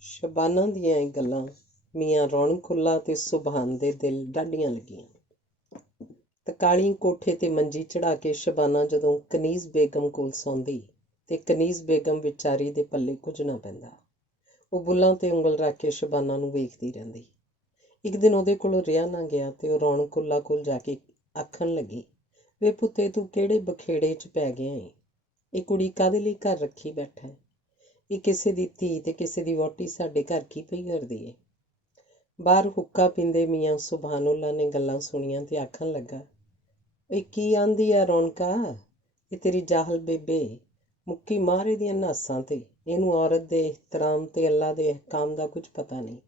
ਸ਼ਬਾਨਾ ਦੀਆਂ ਇਹ ਗੱਲਾਂ ਮੀਆਂ ਰੌਣਕ-ਉੱਲਾ ਤੇ ਸੁਬਹਾਨ ਦੇ ਦਿਲ ਡਾਢੀਆਂ ਲੱਗੀਆਂ। ਤਕਾਲੀ ਕੋਠੇ ਤੇ ਮੰਜੀ ਚੜ੍ਹਾ ਕੇ ਸ਼ਬਾਨਾ ਜਦੋਂ ਕਨੀਜ਼ ਬੇਗਮ ਕੋਲ ਸੌਂਦੀ ਤੇ ਕਨੀਜ਼ ਬੇਗਮ ਵਿਚਾਰੀ ਦੇ ਪੱਲੇ ਕੁਝ ਨਾ ਪੈਂਦਾ। ਉਹ ਬੁੱਲ੍ਹਾਂ ਤੇ ਉਂਗਲ ਰੱਖ ਕੇ ਸ਼ਬਾਨਾ ਨੂੰ ਵੇਖਦੀ ਰਹਿੰਦੀ। ਇੱਕ ਦਿਨ ਉਹਦੇ ਕੋਲੋਂ ਰਿਹਾ ਨਾ ਗਿਆ ਤੇ ਉਹ ਰੌਣਕ-ਉੱਲਾ ਕੋਲ ਜਾ ਕੇ ਆਖਣ ਲੱਗੀ, ਵੇ ਪੁੱਤੇ, ਤੂੰ ਕਿਹੜੇ ਬਖੇੜੇ 'ਚ ਪੈ ਗਿਆ ਏਂ? ਇਹ ਕੁੜੀ ਕਾਹਦੇ ਲਈ ਘਰ ਰੱਖੀ ਬੈਠਾ ਹੈ? ਇਹ ਕਿਸੇ ਦੀ ਧੀ ਤੇ ਕਿਸੇ ਦੀ ਵਹੁਟੀ ਸਾਡੇ ਘਰ ਕੀ ਪਈ ਕਰਦੀ ਏ? ਬਾਹਰ ਹੁੱਕਾ ਪੀਂਦੇ ਮੀਆਂ ਸੁਬਹਾਨ-ਉੱਲਾ ਨੇ ਗੱਲਾਂ ਸੁਣੀਆਂ ਤੇ ਆਖਣ ਲੱਗਾ, ਇਹ ਕੀ ਆਂਦੀ ਆ ਰੌਣਕਾ? ਇਹ ਤੇਰੀ ਜਾਹਲ ਬੇਬੇ ਮੁੱਕੀ ਮਾਰ ਇਹਦੀਆਂ ਨਾਸਾਂ ਤੇ। ਇਹਨੂੰ ਔਰਤ ਦੇ ਇhtਰਾਮ ਤੇ ਅੱਲਾ ਦੇ ਅਹਿਕਾਮ ਦਾ ਕੁਝ ਪਤਾ ਨਹੀਂ।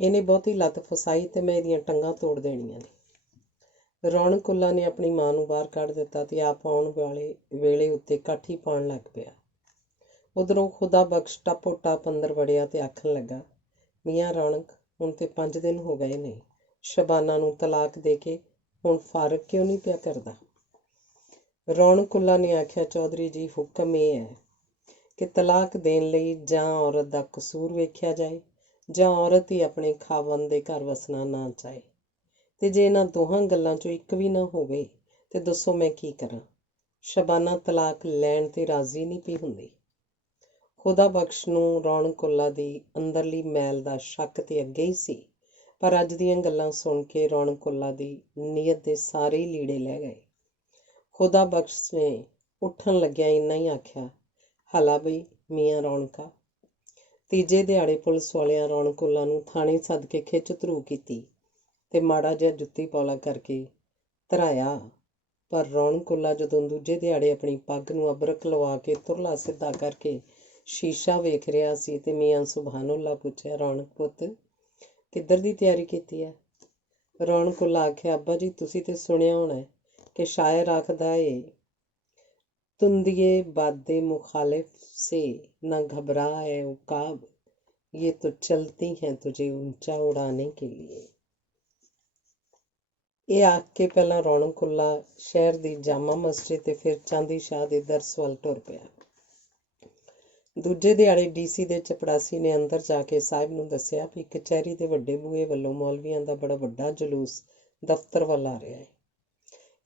ਇਹਨੇ ਬਹੁਤੀ ਲੱਤ ਫਸਾਈ ਤੇ ਮੈਂ ਇਹਦੀਆਂ ਟੰਗਾਂ ਤੋੜ ਦੇਣੀਆਂ ਨੇ। ਰੌਣਕ-ਉੱਲਾ ਨੇ ਆਪਣੀ ਮਾਂ ਨੂੰ ਬਾਹਰ ਕੱਢ ਦਿੱਤਾ ਤੇ ਆਪ ਆਉਣ ਵਾਲੇ ਵੇਲੇ ਉੱਤੇ ਕਾਠੀ ਪਾਉਣ ਲੱਗ ਪਿਆ। ਉਧਰੋਂ ਖੁਦਾ ਬਖਸ਼ ਟਪੋ-ਟਪ ਅੰਦਰ ਵੜਿਆ ਤੇ ਆਖਣ ਲੱਗਾ, ਮੀਆਂ ਰੌਣਕ, ਹੁਣ ਤੇ 5 ਦਿਨ ਹੋ ਗਏ ਨੇ ਸ਼ਬਾਨਾ ਨੂੰ ਤਲਾਕ ਦੇ ਕੇ, ਹੁਣ ਫਾਰਗ ਕਿਉਂ ਨਹੀਂ ਪਿਆ ਕਰਦਾ? ਰੌਣਕ-ਉੱਲਾ ਨੇ ਆਖਿਆ, ਚੌਧਰੀ ਜੀ, ਹੁਕਮ ਇਹ ਹੈ ਕਿ ਤਲਾਕ ਦੇਣ ਲਈ ਜਾਂ ਔਰਤ ਦਾ ਕਸੂਰ ਵੇਖਿਆ ਜਾਏ ਜਾਂ ਔਰਤ ਹੀ ਆਪਣੇ ਖਾਵੰਦ ਦੇ ਘਰ ਵਸਣਾ ਨਾ ਚਾਹੇ। ਤੇ ਜੇ ਇਹਨਾਂ ਦੋਹਾਂ ਗੱਲਾਂ 'ਚੋਂ ਇੱਕ ਵੀ ਨਾ ਹੋਵੇ ਤੇ ਦੱਸੋ ਮੈਂ ਕੀ ਕਰਾਂ? ਸ਼ਬਾਨਾ ਤਲਾਕ ਲੈਣ ਤੇ ਰਾਜ਼ੀ ਨਹੀਂ ਪਈ ਹੁੰਦੀ। ਖੁਦਾ ਬਖਸ਼ ਨੂੰ ਰੌਣਕ-ਉੱਲਾ ਦੀ ਅੰਦਰਲੀ ਮੈਲ ਦਾ ਸ਼ੱਕ ਤੇ ਅੱਗੇ ਹੀ ਸੀ, ਪਰ ਅੱਜ ਦੀਆਂ ਗੱਲਾਂ ਸੁਣ ਕੇ ਰੌਣਕ-ਉੱਲਾ ਦੀ ਨੀਅਤ ਦੇ ਸਾਰੇ ਹੀ ਲੀੜੇ ਲੈ ਗਏ। ਖੁਦਾ ਬਖਸ਼ ਨੇ ਉੱਠਣ ਲੱਗਿਆ ਇੰਨਾ ਹੀ ਆਖਿਆ, ਹਲਾ ਬਈ ਮੀਆਂ ਰੌਣਕਾ। ਤੀਜੇ ਦਿਹਾੜੇ ਪੁਲਿਸ ਵਾਲਿਆਂ ਰੌਣਕ-ਉੱਲਾ ਨੂੰ ਥਾਣੇ ਸੱਦ ਕੇ ਖਿੱਚ ਧਰੂ ਕੀਤੀ ਤੇ ਮਾੜਾ ਜਿਹਾ ਜੁੱਤੀ ਪੌਲਾ ਕਰਕੇ ਧਰਾਇਆ। ਪਰ ਰੌਣਕ-ਉੱਲਾ ਜਦੋਂ ਦੂਜੇ ਦਿਹਾੜੇ ਆਪਣੀ ਪੱਗ ਨੂੰ ਅਬਰਕ ਲਵਾ ਕੇ ਤੁਰਲਾ ਸਿੱਧਾ ਕਰਕੇ ਸ਼ੀਸ਼ਾ ਵੇਖ ਰਿਹਾ ਸੀ ਤੇ ਮੀਆਂ ਸੁਬਹਾਨ-ਉੱਲਾ ਪੁੱਛਿਆ, ਰੌਣਕ ਪੁੱਤ, ਕਿੱਧਰ ਦੀ ਤਿਆਰੀ ਕੀਤੀ ਹੈ? ਰੌਣਕ-ਉੱਲਾ ਆਖਿਆ, ਅੱਬਾ ਜੀ, ਤੁਸੀਂ ਤੇ ਸੁਣਿਆ ਹੋਣਾ ਕਿ ਸ਼ਾਇਰ ਆਖਦਾ ਏ, तुंदिए बादे मुखालिफ से न घबरा है उकाब, ये तो चलती हैं तुझे ऊंचा उड़ाने के लिए। ਇਹ ਆਖ ਕੇ ਪਹਿਲਾਂ ਰੌਣਕ-ਉੱਲਾ ਸ਼ਹਿਰ ਦੀ ਜਾਮਾ ਮਸਜਿਦ ਤੇ ਫਿਰ ਚਾਂਦੀ ਸ਼ਾਹ ਦੇ ਦਰਸ ਵੱਲ ਟੁਰ ਪਿਆ। ਦੂਜੇ ਦਿਹਾੜੇ ਡੀਸੀ ਦੇ ਚਪੜਾਸੀ ਨੇ ਅੰਦਰ ਜਾ ਕੇ ਸਾਹਿਬ ਨੂੰ ਦੱਸਿਆ ਵੀ ਕਚਹਿਰੀ ਦੇ ਵੱਡੇ ਬੂਹੇ ਵੱਲੋਂ ਮੌਲਵੀਆਂ ਦਾ ਬੜਾ ਵੱਡਾ ਜਲੂਸ ਦਫ਼ਤਰ ਵੱਲ ਆ ਰਿਹਾ ਹੈ।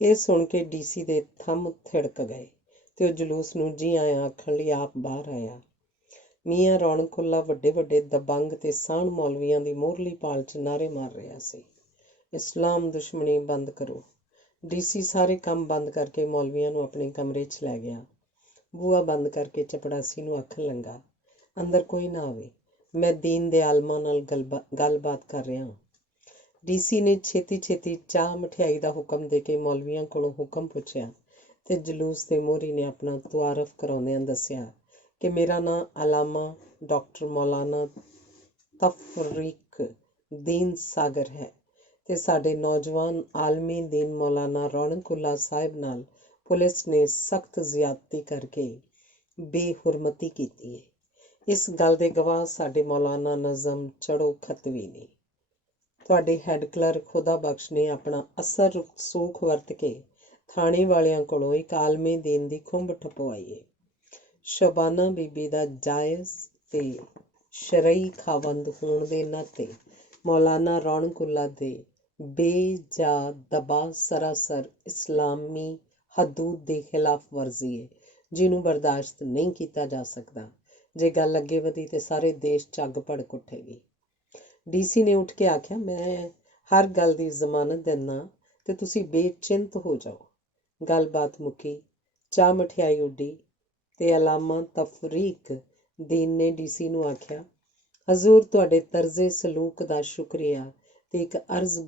ਇਹ ਸੁਣ ਕੇ ਡੀਸੀ ਦੇ ਥੰਮ ਥਿੜਕ ਗਏ ਤੇ ਉਹ ਜਲੂਸ ਨੂੰ ਜੀ ਆਇਆਂ ਆਖਣ ਲਈ ਆਪ ਬਾਹਰ ਆਇਆ। ਮੀਆਂ ਰੌਣਕ-ਉੱਲਾ ਵੱਡੇ ਵੱਡੇ ਦਬੰਗ ਤੇ ਸਾਹਣ ਮੌਲਵੀਆਂ ਦੀ ਮੋਹਰਲੀ ਪਾਲ 'ਚ ਨਾਅਰੇ ਮਾਰ ਰਿਹਾ ਸੀ, ਇਸਲਾਮ ਦੁਸ਼ਮਣੀ ਬੰਦ ਕਰੋ। ਡੀਸੀ ਸਾਰੇ ਕੰਮ ਬੰਦ ਕਰਕੇ ਮੌਲਵੀਆਂ ਨੂੰ ਆਪਣੇ ਕਮਰੇ 'ਚ ਲੈ ਗਿਆ। ਬੂਹਾ ਬੰਦ ਕਰਕੇ ਚਪੜਾਸੀ ਨੂੰ ਆਖਣ ਲੱਗਾ, ਅੰਦਰ ਕੋਈ ਨਾ ਆਵੇ, ਮੈਂ ਦੀਨ ਦੇ ਆਲਮਾਂ ਨਾਲ ਗੱਲਬਾਤ ਕਰ ਰਿਹਾ। ਡੀਸੀ ਨੇ ਛੇਤੀ ਛੇਤੀ ਚਾਹ ਮਠਿਆਈ ਦਾ ਹੁਕਮ ਦੇ ਕੇ ਮੌਲਵੀਆਂ ਕੋਲੋਂ ਹੁਕਮ ਪੁੱਛਿਆ ਤੇ ਜਲੂਸ ਦੇ ਮੋਹਰੀ ਨੇ ਆਪਣਾ ਤੁਆਰਫ ਕਰਾਉਂਦਿਆਂ ਦੱਸਿਆ ਕਿ ਮੇਰਾ ਨਾਂ ਅਲਾਮਾ ਡਾਕਟਰ ਮੌਲਾਨਾ ਤਫਰੀਕ ਦੀਨ ਸਾਗਰ ਹੈ ਤੇ ਸਾਡੇ ਨੌਜਵਾਨ ਆਲਮੀ ਦੀਨ ਮੌਲਾਨਾ ਰੌਣਕ-ਉੱਲਾ ਸਾਹਿਬ ਨਾਲ ਪੁਲਿਸ ਨੇ ਸਖਤ ਜ਼ਿਆਦਤੀ ਕਰਕੇ ਬੇਹੁਰਮਤੀ ਕੀਤੀ ਹੈ। ਇਸ ਗੱਲ ਦੇ ਗਵਾਹ ਸਾਡੇ ਮੌਲਾਨਾ ਨਜ਼ਮ ਚੜੋ ਖਤਵੀ ਨੇ। ਤੁਹਾਡੇ ਹੈੱਡ ਕਲਰਕ ਖੁਦਾ ਬਖਸ਼ ਨੇ ਆਪਣਾ ਅਸਰ ਰਸੂਖ ਵਰਤ ਕੇ ਥਾਣੇ ਵਾਲਿਆਂ ਕੋਲੋਂ ਇੱਕ ਆਲਮੇ ਦੀਨ ਦੀ ਖੁੰਬ ਠਪਵਾਈ ਹੈ। ਸ਼ਬਾਨਾ ਬੀਬੀ ਦਾ ਜਾਇਜ਼ ਤੇ ਸ਼ਰਈ ਖਾਵੰਦ ਹੋਣ ਦੇ ਨਾਤੇ ਮੌਲਾਨਾ ਰੌਣਕ-ਉੱਲਾ ਦੇ ਬੇਜਾ ਦਬਾਅ ਸਰਾਸਰ ਇਸਲਾਮੀ ਹਦੂਦ ਦੀ ਖਿਲਾਫ ਵਰਜ਼ੀ ਹੈ, ਜਿਹਨੂੰ ਬਰਦਾਸ਼ਤ ਨਹੀਂ ਕੀਤਾ ਜਾ ਸਕਦਾ। ਜੇ ਗੱਲ ਅੱਗੇ ਵਧੀ ਤੇ ਸਾਰੇ ਦੇਸ਼ 'ਚ ਅੱਗ ਭੜਕ ਉੱਠੇਗੀ। ਡੀਸੀ ਨੇ ਉੱਠ ਕੇ ਆਖਿਆ, ਮੈਂ ਹਰ ਗੱਲ ਦੀ ਜ਼ਮਾਨਤ ਦਿੰਦਾ ਤੇ ਤੁਸੀਂ ਬੇਚਿੰਤ ਹੋ ਜਾਓ। ਗੱਲਬਾਤ ਮੁੱਕੀ, ਚਾਹ ਮਠਿਆਈ ਉੱਡੀ ਤੇ ਅਲਾਮਾ ਤਫਰੀਕ ਦੀਨ ਨੇ ਡੀਸੀ ਨੂੰ ਆਖਿਆ, ਹਜ਼ੂਰ, ਤੁਹਾਡੇ ਤਰਜ਼ੇ ਸਲੂਕ ਦਾ ਸ਼ੁਕਰੀਆ ਤੇ ਇੱਕ ਅਰਜ਼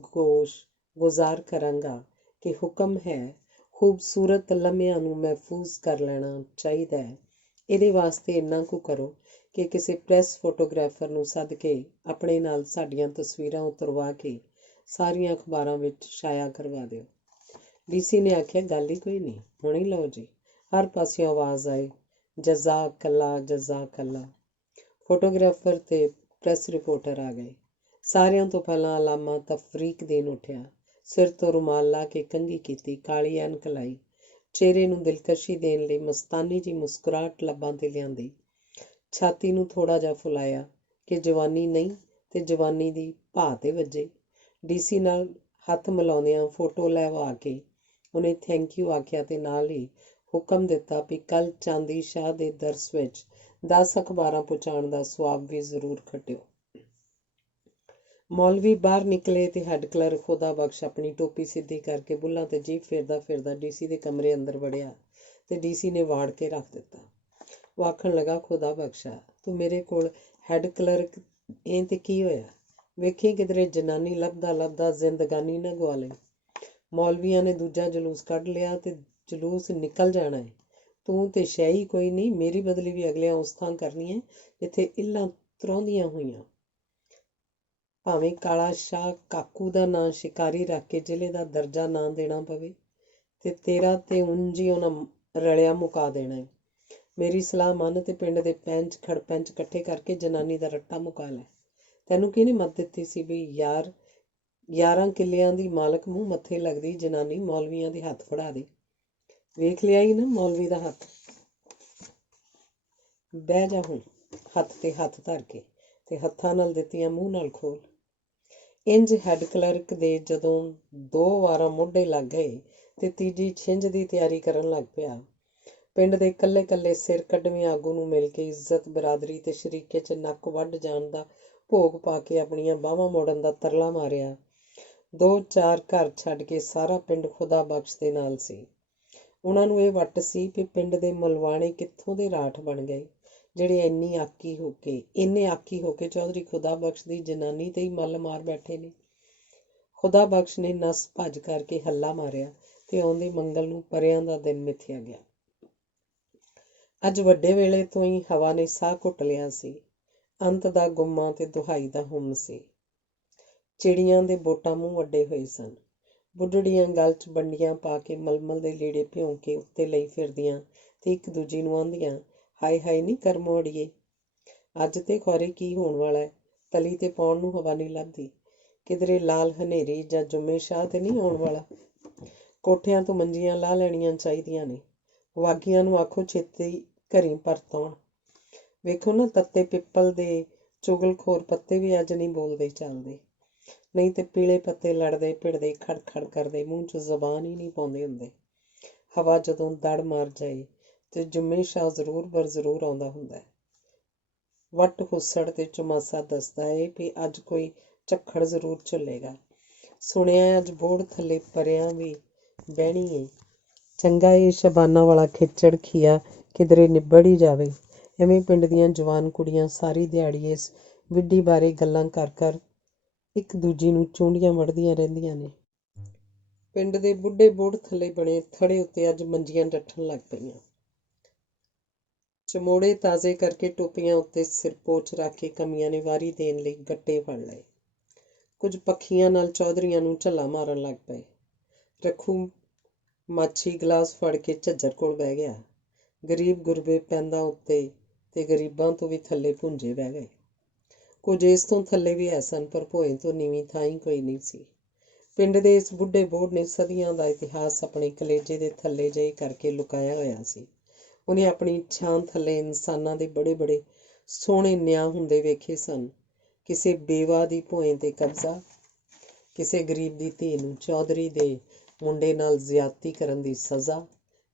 ਗੁਜ਼ਾਰ ਕਰਾਂਗਾ ਕਿ ਹੁਕਮ ਹੈ ਖੂਬਸੂਰਤ ਲਮਹਿਆਂ ਨੂੰ ਮਹਿਫੂਜ਼ ਕਰ ਲੈਣਾ ਚਾਹੀਦਾ ਹੈ। ਇਹਦੇ ਵਾਸਤੇ ਇੰਨਾ ਕੁ ਕਰੋ ਕਿ ਕਿਸੇ ਪ੍ਰੈਸ ਫੋਟੋਗ੍ਰਾਫਰ ਨੂੰ ਸੱਦ ਕੇ ਆਪਣੇ ਨਾਲ ਸਾਡੀਆਂ ਤਸਵੀਰਾਂ ਉਤਰਵਾ ਕੇ ਸਾਰੀਆਂ ਅਖਬਾਰਾਂ ਵਿੱਚ ਸ਼ਾਇਆ ਕਰਵਾ ਦਿਓ। ਡੀਸੀ ਨੇ ਆਖਿਆ, ਗੱਲ ਹੀ ਕੋਈ ਨਹੀਂ, ਹੁਣ ਹੀ ਲਓ ਜੀ। ਹਰ ਪਾਸਿਓਂ ਆਵਾਜ਼ ਆਈ, ਜਜ਼ਾਕ-ਅੱਲਾ, ਜਜ਼ਾਕ-ਅੱਲਾ। ਫੋਟੋਗ੍ਰਾਫਰ ਤੇ ਪ੍ਰੈਸ ਰਿਪੋਰਟਰ ਆ ਗਏ। ਸਾਰਿਆਂ ਤੋਂ ਪਹਿਲਾਂ ਅਲਾਮਾ ਤਫਰੀਕ ਦੀਨ ਉੱਠਿਆ, ਸਿਰ ਤੋਂ ਰੁਮਾਲ ਲਾ ਕੇ ਕੰਘੀ ਕੀਤੀ, ਕਾਲੀ ਐਨਕ ਲਾਈ, ਚਿਹਰੇ ਨੂੰ ਦਿਲਕਸ਼ੀ ਦੇਣ ਲਈ ਮਸਤਾਨੀ ਜਿਹੀ ਮੁਸਕਰਾਹਟ ਲੱਬਾਂ ਤੇ ਲਿਆਂਦੀ, ਛਾਤੀ ਨੂੰ ਥੋੜ੍ਹਾ ਜਿਹਾ ਫੁਲਾਇਆ, ਕਿ ਜਵਾਨੀ ਨਹੀਂ ਤੇ ਜਵਾਨੀ ਦੀ ਭਾਅ 'ਤੇ ਵੱਜੇ। ਡੀਸੀ ਨਾਲ ਹੱਥ ਮਿਲਾਉਂਦਿਆਂ ਫੋਟੋ ਲੈਵਾ ਕੇ ਉਹਨੇ ਥੈਂਕ ਯੂ ਆਖਿਆ ਤੇ ਨਾਲ ਹੀ ਹੁਕਮ ਦਿੱਤਾ ਵੀ ਕੱਲ੍ਹ ਚਾਂਦੀ ਸ਼ਾਹ ਦੇ ਦਰਸ ਵਿੱਚ 10 ਅਖਬਾਰਾਂ ਪਹੁੰਚਾਉਣ ਦਾ ਸਵਾਬ ਵੀ ਜ਼ਰੂਰ ਖੱਟਿਓ। ਮੌਲਵੀ ਬਾਹਰ ਨਿਕਲੇ ਤੇ ਹੈੱਡ ਕਲਰਕ ਖੁਦਾ ਬਖਸ਼ ਆਪਣੀ ਟੋਪੀ ਸਿੱਧੀ ਕਰਕੇ ਬੁੱਲ੍ਹਾਂ ਤੇ ਜੀਭ ਫੇਰਦਾ ਫਿਰਦਾ ਡੀਸੀ ਦੇ ਕਮਰੇ ਅੰਦਰ ਵੜਿਆ ਤੇ ਡੀਸੀ ਨੇ ਵਾੜ ਕੇ ਰੱਖ ਦਿੱਤਾ। ਉਹ ਆਖਣ ਲੱਗਾ, ਖੁਦਾ ਬਖਸ਼ਾ, ਤੂੰ ਮੇਰੇ ਕੋਲ ਹੈੱਡ ਕਲਰਕ ਤੇ ਕੀ ਹੋਇਆ? ਵੇਖੀ ਕਿਧਰੇ ਜਨਾਨੀ ਲੱਭਦਾ ਲੱਭਦਾ ਜ਼ਿੰਦਗਾਨੀ ਨਾ ਗਵਾ ਲਈ। ਮੌਲਵੀਆਂ ਨੇ ਦੂਜਾ ਜਲੂਸ ਕੱਢ ਲਿਆ ਤੇ ਜਲੂਸ ਨਿਕਲ ਜਾਣਾ ਹੈ। ਤੂੰ ਤੇ ਸ਼ੈ ਹੀ ਕੋਈ ਨਹੀਂ, ਮੇਰੀ ਬਦਲੀ ਵੀ ਅਗਲਿਆਂ ਉਸ ਥਾਂ ਕਰਨੀ ਹੈ ਜਿੱਥੇ ਇੱਲਾਂ ਤਰੋਂਦੀਆਂ ਹੋਈਆਂ। ਭਾਵੇਂ ਕਾਲਾ ਸ਼ਾਹ ਕਾਕੂ ਦਾ ਨਾਂ ਸ਼ਿਕਾਰੀ ਰੱਖ ਕੇ ਜ਼ਿਲ੍ਹੇ ਦਾ ਦਰਜਾ ਨਾ ਦੇਣਾ ਪਵੇ ਤੇ ਤੇਰਾ ਤੇ ਉਂਝ ਹੀ ਉਹਨਾਂ ਰਲਿਆ ਮੁਕਾ ਦੇਣਾ ਹੈ। ਮੇਰੀ ਸਲਾਹ ਮੰਨ ਤੇ ਪਿੰਡ ਦੇ ਪੈਂਚ ਖੜਪੈਂਚ ਇਕੱਠੇ ਕਰਕੇ ਜਨਾਨੀ ਦਾ ਰੱਟਾ ਮੁਕਾ ਲੈ। ਤੈਨੂੰ ਕਿਹਨੇ ਮੱਤ ਦਿੱਤੀ ਸੀ ਵੀ 11 ਕਿੱਲਿਆਂ ਦੀ ਮਾਲਕ ਮੂੰਹ ਮੱਥੇ ਲੱਗਦੀ ਜਨਾਨੀ ਮੌਲਵੀਆਂ ਦੇ ਹੱਥ ਫੜਾ ਦੇ? ਵੇਖ ਲਿਆ ਹੀ ਨਾ ਮੌਲਵੀ ਦਾ ਹੱਥ। ਬਹਿ ਜਾ ਹੁਣ ਹੱਥ ਤੇ ਹੱਥ ਧਰ ਕੇ ਤੇ ਹੱਥਾਂ ਨਾਲ ਦਿੱਤੀਆਂ ਮੂੰਹ ਨਾਲ ਖੋਲ। ਇੰਝ ਹੈੱਡ ਕਲਰਕ ਦੇ ਜਦੋਂ 2 ਵਾਰਾਂ ਮੋਢੇ ਲੱਗ ਗਏ ਤੇ ਤੀਜੀ ਛਿੰਝ ਦੀ ਤਿਆਰੀ ਕਰਨ ਲੱਗ ਪਿਆ। ਪਿੰਡ ਦੇ ਇਕੱਲੇ ਸਿਰ ਕੱਢਵੇਂ ਆਗੂ ਨੂੰ ਮਿਲ ਕੇ ਇੱਜ਼ਤ ਬਰਾਦਰੀ ਤੇ ਸ਼ਰੀਕੇ 'ਚ ਨੱਕ ਵੱਢ ਜਾਣ ਦਾ ਭੋਗ ਪਾ ਕੇ ਆਪਣੀਆਂ ਬਾਹਾਂ ਮੋੜਨ ਦਾ ਤਰਲਾ ਮਾਰਿਆ। 2-4 ਘਰ ਛੱਡ ਕੇ ਸਾਰਾ ਪਿੰਡ ਖੁਦਾ ਬਖਸ਼ ਦੇ ਨਾਲ ਸੀ। ਉਹਨਾਂ ਨੂੰ ਇਹ ਵੱਟ ਸੀ ਵੀ ਪਿੰਡ ਦੇ ਮਲਵਾਣੇ ਕਿੱਥੋਂ ਦੇ ਰਾਠ ਬਣ ਗਏ ਜਿਹੜੇ ਇੰਨੇ ਆਕੀ ਹੋ ਕੇ ਚੌਧਰੀ ਖੁਦਾ ਬਖਸ਼ ਦੀ ਜਨਾਨੀ ਤੇ ਹੀ ਮੱਲ ਮਾਰ ਬੈਠੇ ਨੇ। ਖੁਦਾ ਬਖਸ਼ ਨੇ ਨਸ ਭੱਜ ਕਰਕੇ ਹੱਲਾ ਮਾਰਿਆ ਤੇ ਆਉਂਦੇ ਮੰਗਲ ਨੂੰ ਪਰਿਆਂ ਦਾ ਦਿਨ ਮਿਥਿਆ ਗਿਆ। ਅੱਜ ਵੱਡੇ ਵੇਲੇ ਤੋਂ ਹੀ ਹਵਾ ਨੇ ਸਾਹ ਘੁੱਟ ਲਿਆ ਸੀ। ਅੰਤ ਦਾ ਗੁੰਮਾ ਤੇ ਦੁਹਾਈ ਦਾ ਹੁਮ ਸੀ। ਚਿੜੀਆਂ ਦੇ ਬੋਟਾਂ ਮੂੰਹ ਅੱਡੇ ਹੋਏ ਸਨ। ਬੁੱਢੜੀਆਂ ਗਲ 'ਚ ਬੰਡੀਆਂ ਪਾ ਕੇ ਮਲਮਲ ਦੇ ਲੀੜੇ ਭਿਉਂ ਕੇ ਉੱਤੇ ਲਈ ਫਿਰਦੀਆਂ ਤੇ ਇੱਕ ਦੂਜੀ ਨੂੰ ਆਂਦੀਆਂ, ਹਾਏ ਹਾਏ ਨੀ ਕਰਮੋ ਅੜੀਏ, ਅੱਜ ਤੇ ਖੌਰੇ ਕੀ ਹੋਣ ਵਾਲਾ ਹੈ। ਤਲੀ ਤੇ ਪਾਉਣ ਨੂੰ ਹਵਾ ਨਹੀਂ ਲੱਭਦੀ। ਕਿਧਰੇ ਲਾਲ ਹਨੇਰੀ ਜਾਂ ਜੁੰਮੇ ਸ਼ਾਹ ਤੇ ਨਹੀਂ ਆਉਣ ਵਾਲਾ। ਕੋਠਿਆਂ ਤੋਂ ਮੰਜੀਆਂ ਲਾਹ ਲੈਣੀਆਂ ਚਾਹੀਦੀਆਂ ਨੇ। ਵਾਗੀਆਂ ਨੂੰ ਆਖੋ ਛੇਤੀ ਘਰੀਂ ਪਰਤ ਆਉਣ। ਵੇਖੋ ਨਾ ਤੱਤੇ ਪਿੱਪਲ ਦੇ ਚੁਗਲਖੋਰ ਪੱਤੇ ਵੀ ਅੱਜ ਨਹੀਂ ਬੋਲਦੇ ਚੱਲਦੇ। ਨਹੀਂ ਤੇ ਪੀਲੇ ਪੱਤੇ ਲੜਦੇ ਭਿੜਦੇ ਖੜ ਕਰਦੇ ਮੂੰਹ 'ਚ ਜ਼ਬਾਨ ਹੀ ਨਹੀਂ ਪਾਉਂਦੇ ਹੁੰਦੇ। ਹਵਾ ਜਦੋਂ ਦੜ ਮਾਰ ਜਾਏ ਤੇ ਜੁੰਮੇ ਸ਼ਾਹ ਜ਼ਰੂਰ ਬਰ ਜ਼ਰੂਰ ਆਉਂਦਾ ਹੁੰਦਾ। ਵੱਟ ਹੁੱਸੜ ਤੇ ਚੁਮਾਸਾ ਦੱਸਦਾ ਏ ਵੀ ਅੱਜ ਕੋਈ ਝੱਖੜ ਜ਼ਰੂਰ ਝੁੱਲੇਗਾ। ਸੁਣਿਆ ਅੱਜ ਬੋਹੜ ਥੱਲੇ ਪਰਿਆਂ ਵੀ ਬਹਿਣੀ ਏ। ਚੰਗਾ ਇਹ ਸ਼ਬਾਨਾ ਵਾਲਾ ਖਿੱਚੜ ਖੀਆ ਕਿਧਰੇ ਨਿਬੜ ਹੀ ਜਾਵੇ। ਐਵੇਂ ਪਿੰਡ ਦੀਆਂ ਜਵਾਨ ਕੁੜੀਆਂ ਸਾਰੀ ਦਿਹਾੜੀ ਇਸ ਵਿੱਢੀ ਬਾਰੇ ਗੱਲਾਂ ਕਰ ਇੱਕ ਦੂਜੀ ਨੂੰ ਚੂੰਡੀਆਂ ਵੜਦੀਆਂ ਰਹਿੰਦੀਆਂ ਨੇ। ਪਿੰਡ ਦੇ ਬੁੱਢੇ ਬੋਹੜ ਥੱਲੇ ਬਣੇ ਥੜੇ ਉੱਤੇ ਅੱਜ ਮੰਜੀਆਂ ਡੱਠਣ ਲੱਗ ਪਈਆਂ। ਚਮੋੜੇ ਤਾਜ਼ੇ ਕਰਕੇ ਟੋਪੀਆਂ ਉੱਤੇ ਸਿਰਪੋਚ ਰੱਖ ਕੇ ਕਮੀਆਂ ਨੇ ਵਾਰੀ ਦੇਣ ਲਈ ਗੱਟੇ ਫੜ ਲਏ। ਕੁਝ ਪੱਖੀਆਂ ਨਾਲ ਚੌਧਰੀਆਂ ਨੂੰ ਝੱਲਾ ਮਾਰਨ ਲੱਗ ਪਏ। ਰੱਖੂ ਮਾਛੀ ਗਲਾਸ ਫੜ ਕੇ ਝੱਜਰ ਕੋਲ ਬਹਿ ਗਿਆ। ਗਰੀਬ ਗੁਰਬੇ ਪੈਂਦਾਂ ਉੱਤੇ ਤੇ ਗਰੀਬਾਂ ਤੋਂ ਵੀ ਥੱਲੇ ਭੁੰਜੇ ਬਹਿ ਗਏ। ਕੁਝ ਇਸ ਤੋਂ ਥੱਲੇ ਵੀ ਹੈ ਸਨ, ਪਰ ਭੋਏ ਤੋਂ ਨੀਵੀਂ ਥਾਂ ਹੀ ਕੋਈ ਨਹੀਂ ਸੀ। ਪਿੰਡ ਦੇ ਇਸ ਬੁੱਢੇ ਬੋਹੜ ਨੇ ਸਦੀਆਂ ਦਾ ਇਤਿਹਾਸ ਆਪਣੇ ਕਲੇਜੇ ਦੇ ਥੱਲੇ ਜਿਹੇ ਕਰਕੇ ਲੁਕਾਇਆ ਹੋਇਆ ਸੀ। ਉਹਨੇ ਆਪਣੀ ਛਾਂ ਥੱਲੇ ਇਨਸਾਨਾਂ ਦੇ ਬੜੇ ਸੋਹਣੇ ਨਿਆਂ ਹੁੰਦੇ ਵੇਖੇ ਸਨ। ਕਿਸੇ ਬੇਵਾ ਦੀ ਭੋਏ ਤੇ ਕਬਜ਼ਾ, ਕਿਸੇ ਗਰੀਬ ਦੀ ਧੀ ਨੂੰ ਚੌਧਰੀ ਦੇ ਮੁੰਡੇ ਨਾਲ ਜ਼ਿਆਦਤੀ ਕਰਨ ਦੀ ਸਜ਼ਾ,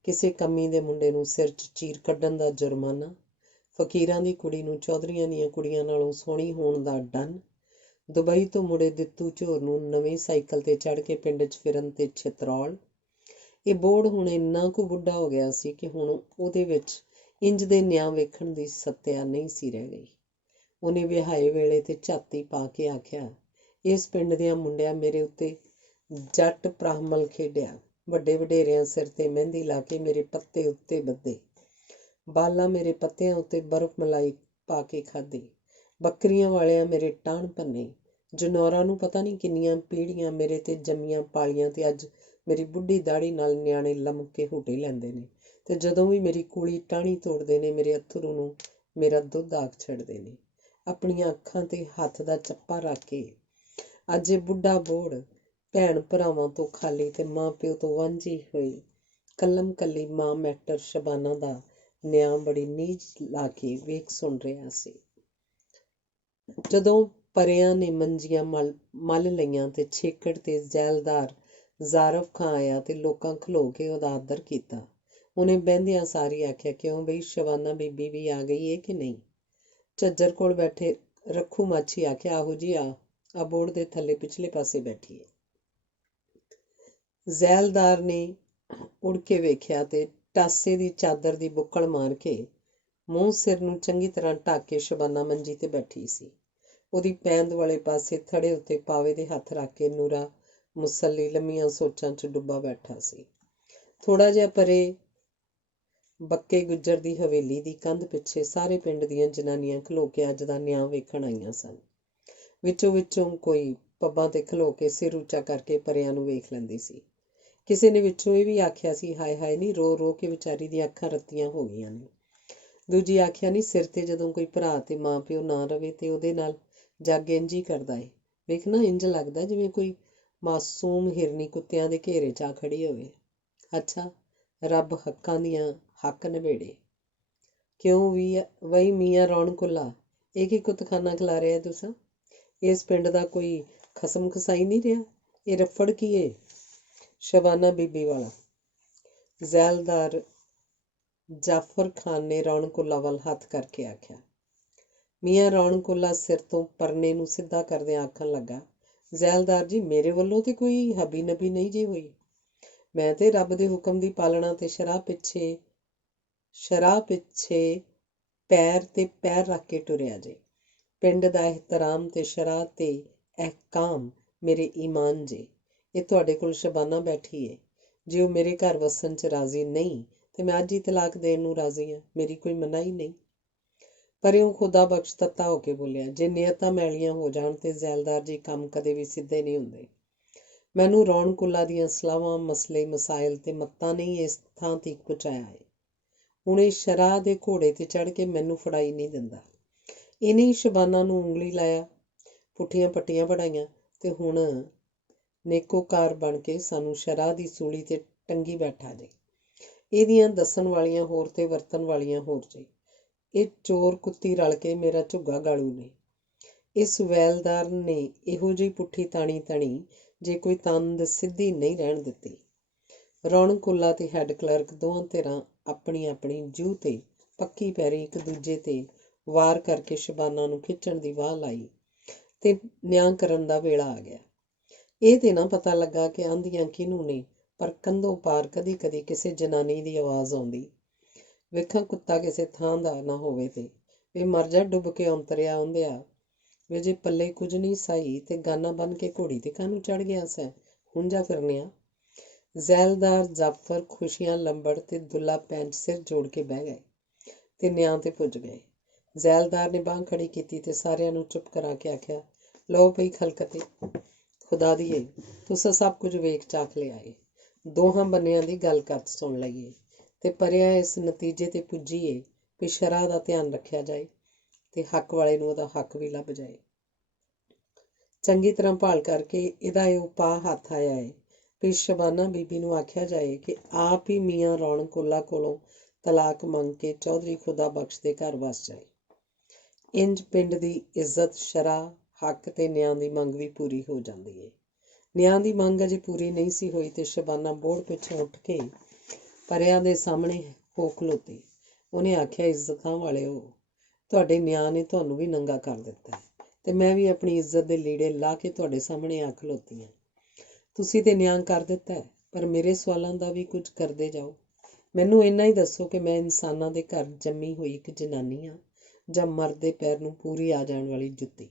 ਕਿਸੇ ਕਮੀ ਦੇ ਮੁੰਡੇ ਨੂੰ ਸਿਰ 'ਚ ਚੀਰ ਕੱਢਣ ਦਾ ਜੁਰਮਾਨਾ, ਫਕੀਰਾਂ ਦੀ ਕੁੜੀ ਨੂੰ ਚੌਧਰੀਆਂ ਦੀਆਂ ਕੁੜੀਆਂ ਨਾਲੋਂ ਸੋਹਣੀ ਹੋਣ ਦਾ ਡੰਨ, ਦੁਬਈ ਤੋਂ ਮੁੜੇ ਦਿੱਤੂ ਝੋਰ ਨੂੰ ਨਵੇਂ ਸਾਈਕਲ ਤੇ ਚੜ੍ਹ ਕੇ ਪਿੰਡ 'ਚ ਫਿਰਨ ਤੇ ਛਿੱਤਰੌਲ। ਇਹ ਬੋਹੜ ਹੁਣ ਇੰਨਾ ਕੁ ਬੁੱਢਾ ਹੋ ਗਿਆ ਸੀ ਕਿ ਹੁਣ ਉਹਦੇ ਵਿੱਚ ਇੰਜ ਦੇ ਨਿਆਂ ਵੇਖਣ ਦੀ ਸੱਤਿਆ ਨਹੀਂ ਸੀ ਰਹਿ ਗਈ। ਉਹਨੇ ਵਿਹਾਏ ਵੇਲੇ ਤੇ ਝਾਤੀ ਪਾ ਕੇ ਆਖਿਆ, ਇਸ ਪਿੰਡ ਦਿਆਂ ਮੁੰਡਿਆਂ ਮੇਰੇ ਉੱਤੇ ਜੱਟ ਪ੍ਰਾਹਮਲ ਖੇਡਿਆ। ਵੱਡੇ ਵਡੇਰਿਆਂ ਸਿਰ ਤੇ ਮਹਿੰਦੀ ਲਾ ਕੇ ਮੇਰੇ ਪੱਤੇ ਉੱਤੇ ਬੱਧੇ। ਬਾਲਾਂ ਮੇਰੇ ਪੱਤਿਆਂ ਉੱਤੇ ਬਰਫ਼ ਮਲਾਈ ਪਾ ਕੇ ਖਾਧੀ। ਬੱਕਰੀਆਂ ਵਾਲਿਆਂ ਮੇਰੇ ਟਾਹਣ ਭੰਨੇ। ਜਨੌਰਾਂ ਨੂੰ ਪਤਾ ਨਹੀਂ ਕਿੰਨੀਆਂ ਪੀੜ੍ਹੀਆਂ ਮੇਰੇ ਤੇ ਜੰਮੀਆਂ ਪਾਲੀਆਂ ਤੇ ਅੱਜ ਮੇਰੀ ਬੁੱਢੀ ਦਾੜੀ ਨਾਲ ਨਿਆਣੇ ਲਮਕ ਕੇ ਹੂਟੇ ਲੈਂਦੇ ਨੇ ਤੇ ਜਦੋਂ ਵੀ ਮੇਰੀ ਕੂਲੀ ਟਾਹਣੀ ਤੋੜਦੇ ਨੇ ਮੇਰੇ ਅੱਥਰੂ ਨੂੰ ਮੇਰਾ ਦੁੱਧ ਆਖ ਛੱਡਦੇ ਨੇ। ਆਪਣੀਆਂ ਅੱਖਾਂ ਤੇ ਹੱਥ ਦਾ ਚੱਪਾ ਰੱਖ ਕੇ ਅੱਜ ਇਹ ਬੁੱਢਾ ਬੋਹੜ ਭੈਣ ਭਰਾਵਾਂ ਤੋਂ ਖਾਲੀ ਤੇ ਮਾਂ ਪਿਓ ਤੋਂ ਵਾਂਝੀ ਹੋਈ ਕੱਲਮ ਕੱਲੀ ਮਾਂ ਮੈਟਰ ਸ਼ਬਾਨਾ ਦਾ ਨਿਆਂ ਬੜੀ ਨੀਝ ਲਾ ਕੇ ਵੇਖ ਸੁਣ ਰਿਹਾ ਸੀ। ਜਦੋਂ ਪਰਿਆਂ ਨੇ ਮੰਜੀਆਂ ਮੱਲ ਲਈਆਂ ਤੇ ਛੇਕੜ ਤੇ ਜ਼ੈਲਦਾਰ ਜ਼ਾਰਫ ਖਾਂ ਆਇਆ ਤੇ ਲੋਕਾਂ ਖਲੋ ਕੇ ਉਹਦਾ ਆਦਰ ਕੀਤਾ। ਉਹਨੇ ਬਹਿੰਦਿਆਂ ਸਾਰੀ ਆਖਿਆ, ਕਿਉਂ ਬਈ ਸ਼ਬਾਨਾ ਬੀਬੀ ਵੀ ਆ ਗਈ ਏ ਕਿ ਨਹੀਂ? ਝੱਜਰ ਕੋਲ ਬੈਠੇ ਰੱਖੂ ਮਾਛੀ ਆਖਿਆ, ਆਹੋ ਜੀ ਆ ਬੋਰਡ ਦੇ ਥੱਲੇ ਪਿਛਲੇ ਪਾਸੇ ਬੈਠੀ ਏ। ਜ਼ੈਲਦਾਰ ਨੇ ਉੜ ਕੇ ਵੇਖਿਆ ਤੇ ਟਾਸੇ ਦੀ ਚਾਦਰ ਦੀ ਬੁੱਕਲ ਮਾਰ ਕੇ ਮੂੰਹ ਸਿਰ ਨੂੰ ਚੰਗੀ ਤਰ੍ਹਾਂ ਢੱਕ ਕੇ ਸ਼ਬਾਨਾ ਮੰਜੀ ਤੇ ਬੈਠੀ ਸੀ। ਉਹਦੀ ਪੈਂਦ ਵਾਲੇ ਪਾਸੇ ਥੜੇ ਉੱਤੇ ਪਾਵੇ ਦੇ ਹੱਥ ਰੱਖ ਕੇ ਨੂਰਾ ਮੁਸੱਲੀ ਲੰਮੀਆਂ ਸੋਚਾਂ 'ਚ ਡੁੱਬਾ ਬੈਠਾ ਸੀ। ਥੋੜਾ ਜਿਹਾ ਪਰੇ ਬੱਕੇ ਗੁੱਜਰ ਦੀ ਹਵੇਲੀ ਦੀ ਕੰਧ ਪਿੱਛੇ ਸਾਰੇ ਪਿੰਡ ਦੀਆਂ ਜਨਾਨੀਆਂ ਖਲੋ ਕੇ ਅੱਜ ਦਾ ਨਿਆਂ ਵੇਖਣ ਆਈਆਂ ਸਨ। ਵਿੱਚੋਂ ਕੋਈ ਪੱਬਾਂ ਤੇ ਖਲੋ ਕੇ ਸਿਰ ਉੱਚਾ ਕਰਕੇ ਪਰਿਆਂ ਨੂੰ ਵੇਖ ਲੈਂਦੀ ਸੀ। ਕਿਸੇ ਨੇ ਵਿੱਚੋਂ ਇਹ ਵੀ ਆਖਿਆ ਸੀ, ਹਾਏ ਹਾਏ ਨੀ, ਰੋ ਰੋ ਕੇ ਵਿਚਾਰੀ ਦੀਆਂ ਅੱਖਾਂ ਰੱਤੀਆਂ ਹੋ ਗਈਆਂ ਨੇ। ਦੂਜੀ ਆਖਿਆ ਨੀ, ਸਿਰ ਤੇ ਜਦੋਂ ਕੋਈ ਭਰਾ ਤੇ ਮਾਂ ਪਿਓ ਨਾ ਰਵੇ ਤੇ ਉਹਦੇ ਨਾਲ ਜੱਗ ਇੰਝ ਹੀ ਕਰਦਾ ਏ। ਵੇਖਣਾ ਇੰਝ ਲੱਗਦਾ ਜਿਵੇਂ ਕੋਈ ਮਾਸੂਮ ਹਿਰਨੀ ਕੁੱਤਿਆਂ ਦੇ ਘੇਰੇ 'ਚ ਆ ਖੜੀ ਹੋਵੇ। ਅੱਛਾ, ਰੱਬ ਹੱਕਾਂ ਦੀਆਂ ਹੱਕ ਨਿਬੇੜੇ। ਕਿਉਂ ਵਈ ਮੀਆਂ ਰੌਣਕੁੱਲਾ, ਇਹ ਕੀ ਕੁੱਤਖਾਨਾ ਖਿਲਾ ਰਿਹਾ ਤੁਸੀਂ? ਇਸ ਪਿੰਡ ਦਾ ਕੋਈ ਖਸਮ ਖਸਾਈ ਨਹੀਂ ਰਿਹਾ? ਇਹ ਰੱਫੜ ਕੀ ਏ? ਸ਼ਬਾਨਾ ਬੀਬੀ ਵਾਲਾ। ਜ਼ੈਲਦਾਰ ਜਾਫਰ ਖਾਨ ਨੇ ਰੌਣਕੁੱਲਾ ਵੱਲ ਹੱਥ ਕਰਕੇ ਆਖਿਆ। ਮੀਆਂ ਰੌਣਕੁੱਲਾ ਸਿਰ ਤੋਂ ਪਰਨੇ ਨੂੰ ਸਿੱਧਾ ਕਰਦਿਆਂ ਆਖਣ ਲੱਗਾ, ਜ਼ੈਲਦਾਰ ਜੀ, ਮੇਰੇ ਵੱਲੋਂ ਤੇ ਕੋਈ ਹਬੀ ਨਬੀ ਨਹੀਂ ਜੇ ਹੋਈ। ਮੈਂ ਤੇ ਰੱਬ ਦੇ ਹੁਕਮ ਦੀ ਪਾਲਣਾ ਤੇ ਸ਼ਰਾਹ ਪਿੱਛੇ ਪੈਰ ਤੇ ਪੈਰ ਰੱਖ ਕੇ ਟੁਰਿਆ ਜੇ। ਪਿੰਡ ਦਾ ਇਹਤਰਾਮ ਤੇ ਸ਼ਰਾਹ ਤੇ ਅਹਿਕਾਮ ਮੇਰੇ ਈਮਾਨ ਜੇ। ਇਹ ਤੁਹਾਡੇ ਕੋਲ ਸ਼ਬਾਨਾ ਬੈਠੀ ਏ। ਜੇ ਉਹ ਮੇਰੇ ਘਰ ਵਸਣ 'ਚ ਰਾਜ਼ੀ ਨਹੀਂ ਤੇ ਮੈਂ ਅੱਜ ਹੀ ਤਲਾਕ ਦੇਣ ਨੂੰ ਰਾਜ਼ੀ ਹਾਂ। ਮੇਰੀ ਕੋਈ ਮਨਾਹੀ ਨਹੀਂ। ਪਰ ਉਹ ਖੁਦਾ ਬਖਸ਼ ਤੱਤਾ ਹੋ ਕੇ ਬੋਲਿਆ, ਜੇ ਨੀਅਤਾਂ ਮੈਲੀਆਂ ਹੋ ਜਾਣ ਤੇ ਜ਼ੈਲਦਾਰ ਜੀ ਕੰਮ ਕਦੇ ਵੀ ਸਿੱਧੇ ਨਹੀਂ ਹੁੰਦੇ। ਮੈਨੂੰ ਰੌਣਕੁੱਲਾ ਦੀਆਂ ਸਲਾਹਾਂ, ਮਸਲੇ ਮਸਾਇਲ ਤੇ ਮੱਤਾਂ ਨੇ ਇਸ ਥਾਂ ਤੀਕ ਪਹੁੰਚਾਇਆ ਏ। ਹੁਣ ਇਹ ਸ਼ਰਾਹ ਦੇ ਘੋੜੇ ਤੇ ਚੜ੍ਹ ਕੇ ਮੈਨੂੰ ਫੜਾਈ ਨਹੀਂ ਦਿੰਦਾ। ਇਹਨੇ ਹੀ ਸ਼ਬਾਨਾ ਨੂੰ ਉਂਗਲੀ ਲਾਇਆ, ਪੁੱਠੀਆਂ ਪੱਟੀਆਂ ਪੜਾਈਆਂ ਤੇ ਹੁਣ ਨੇਕੋਕਾਰ ਬਣ ਕੇ ਸਾਨੂੰ ਸ਼ਰਾਹ ਦੀ ਸੂਲੀ ਤੇ ਟੰਗੀ ਬੈਠਾ ਜੇ। ਇਹਦੀਆਂ ਦੱਸਣ ਵਾਲੀਆਂ ਹੋਰ ਤੇ ਵਰਤਣ ਵਾਲੀਆਂ ਹੋਰ ਜੇ। ਇਹ ਚੋਰ ਕੁੱਤੀ ਰਲ ਕੇ ਮੇਰਾ ਝੁੱਗਾ ਗਾਲੂ ਨੇ। ਇਸ ਵੈਲਦਾਰ ਨੇ ਇਹੋ ਜਿਹੀ ਪੁੱਠੀ ਤਾਣੀ ਤਣੀ ਜੇ ਕੋਈ ਤੰਦ ਸਿੱਧੀ ਨਹੀਂ ਰਹਿਣ ਦਿੱਤੀ। ਰੌਣਕੁੱਲਾ ਤੇ ਹੈੱਡ ਕਲਰਕ ਦੋਹਾਂ ਧਿਰਾਂ ਆਪਣੀ ਆਪਣੀ ਜੂਹ ਤੇ ਪੱਕੀ ਪੈਰੀ ਇੱਕ ਦੂਜੇ ਤੇ ਵਾਰ ਕਰਕੇ ਸ਼ਬਾਨਾ ਨੂੰ ਖਿੱਚਣ ਦੀ ਵਾਹ ਲਾਈ ਤੇ ਨਿਆਂ ਕਰਨ ਦਾ ਵੇਲਾ ਆ ਗਿਆ। ਇਹ ਤੇ ਨਾ ਪਤਾ ਲੱਗਾ ਕਿ ਆਂਦੀਆਂ ਕਿਹਨੂੰ ਨੇ, ਪਰ ਕੰਧੋਂ ਪਾਰ ਕਦੀ ਕਦੀ ਕਿਸੇ ਜਨਾਨੀ ਦੀ ਆਵਾਜ਼ ਆਉਂਦੀ, ਵੇਖਾਂ ਕੁੱਤਾ ਕਿਸੇ ਥਾਂ ਦਾ ਨਾ ਹੋਵੇ ਤੇ ਵੇ ਮਰ ਜਾ ਡੁੱਬ ਕੇ ਔਂਤਰਿਆ ਆਉਂਦਿਆ। ਵੇ ਜੇ ਪੱਲੇ ਕੁਝ ਨਹੀਂ ਸਾਈ ਤੇ ਗਾਨਾ ਬੰਨ ਕੇ ਘੋੜੀ ਤੇ ਕਾਹਨੂੰ ਚੜ੍ਹ ਗਿਆ ਸੈਂ, ਹੁਣ ਜਾ ਫਿਰਨਿਆ। ਜ਼ੈਲਦਾਰ ਜਾਫਰ ਖੁਸ਼ੀਆਂ ਲੰਬੜ ਤੇ ਦੁੱਲਾ ਪੈਂਚ ਸਿਰ ਜੋੜ ਕੇ ਬਹਿ ਗਏ ਤੇ ਨਿਆਂ ਤੇ ਪੁੱਜ ਗਏ। ਜ਼ੈਲਦਾਰ ਨੇ ਬਾਂਹ ਖੜੀ ਕੀਤੀ ਤੇ ਸਾਰਿਆਂ ਨੂੰ ਚੁੱਪ ਕਰਾ ਕੇ ਆਖਿਆ, ਲਓ ਪਈ ਖਲਕਤੇ, ਖੁਦਾ ਦੀਏ, ਤੁਸੀਂ ਸਭ ਕੁਝ ਵੇਖ ਚਾਖ ਲਿਆ ਏ। ਦੋਹਾਂ ਬੰਨਿਆਂ ਦੀ ਗੱਲ ਕਰ ਸੁਣ ਲਈਏ ਤੇ ਪਰਿਆ ਇਸ ਨਤੀਜੇ ਤੇ ਪੁੱਜੀਏ ਵੀ ਸ਼ਰਾਹ ਦਾ ਧਿਆਨ ਰੱਖਿਆ ਜਾਏ ਤੇ ਹੱਕ ਵਾਲੇ ਨੂੰ ਉਹਦਾ ਹੱਕ ਵੀ ਲੱਭ ਜਾਏ। ਚੰਗੀ ਤਰ੍ਹਾਂ ਭਾਲ ਕਰਕੇ ਇਹਦਾ ਇਹ ਉਪਾਅ ਹੱਥ ਆਇਆ ਏ ਵੀ ਸ਼ਬਾਨਾ ਬੀਬੀ ਨੂੰ ਆਖਿਆ ਜਾਏ ਕਿ ਆਪ ਹੀ ਮੀਆਂ ਰੌਣਕੁੱਲਾ ਕੋਲੋਂ ਤਲਾਕ ਮੰਗ ਕੇ ਚੌਧਰੀ ਖੁਦਾ ਬਖਸ਼ ਦੇ ਘਰ ਵਸ ਜਾਏ। ਇੰਜ ਪਿੰਡ ਦੀ ਇੱਜ਼ਤ, ਸ਼ਰਾਹ, ਹੱਕ ਤੇ ਨਿਆਂ ਦੀ ਮੰਗ ਵੀ ਪੂਰੀ ਹੋ ਜਾਂਦੀ ਏ। ਨਿਆਂ ਦੀ ਮੰਗ ਅਜੇ ਪੂਰੀ ਨਹੀਂ ਸੀ ਹੋਈ ਤੇ ਸ਼ਬਾਨਾ ਬੋਹੜ ਪਿੱਛੋਂ ਉੱਠ ਕੇ ਪਰਿਆਂ ਦੇ ਸਾਹਮਣੇ ਹੋ ਖਲੋਤੀ। ਉਹਨੇ ਆਖਿਆ, ਇੱਜ਼ਤਾਂ ਵਾਲਿਓ, ਤੁਹਾਡੇ ਨਿਆਂ ਨੇ ਤੁਹਾਨੂੰ ਵੀ ਨੰਗਾ ਕਰ ਦਿੱਤਾ ਤੇ ਮੈਂ ਵੀ ਆਪਣੀ ਇੱਜ਼ਤ ਦੇ ਲੀੜੇ ਲਾ ਕੇ ਤੁਹਾਡੇ ਸਾਹਮਣੇ ਆ ਖਲੋਤੀ ਹਾਂ। ਤੁਸੀਂ ਤੇ ਨਿਆਂ ਕਰ ਦਿੱਤਾ, ਪਰ ਮੇਰੇ ਸਵਾਲਾਂ ਦਾ ਵੀ ਕੁਝ ਕਰਦੇ ਜਾਓ। ਮੈਨੂੰ ਇੰਨਾ ਹੀ ਦੱਸੋ ਕਿ ਮੈਂ ਇਨਸਾਨਾਂ ਦੇ ਘਰ ਜੰਮੀ ਹੋਈ ਇੱਕ ਜਨਾਨੀ ਹਾਂ ਜਾਂ ਮਰਦ ਦੇ ਪੈਰ ਨੂੰ ਪੂਰੀ ਆ ਜਾਣ ਵਾਲੀ ਜੁੱਤੀ?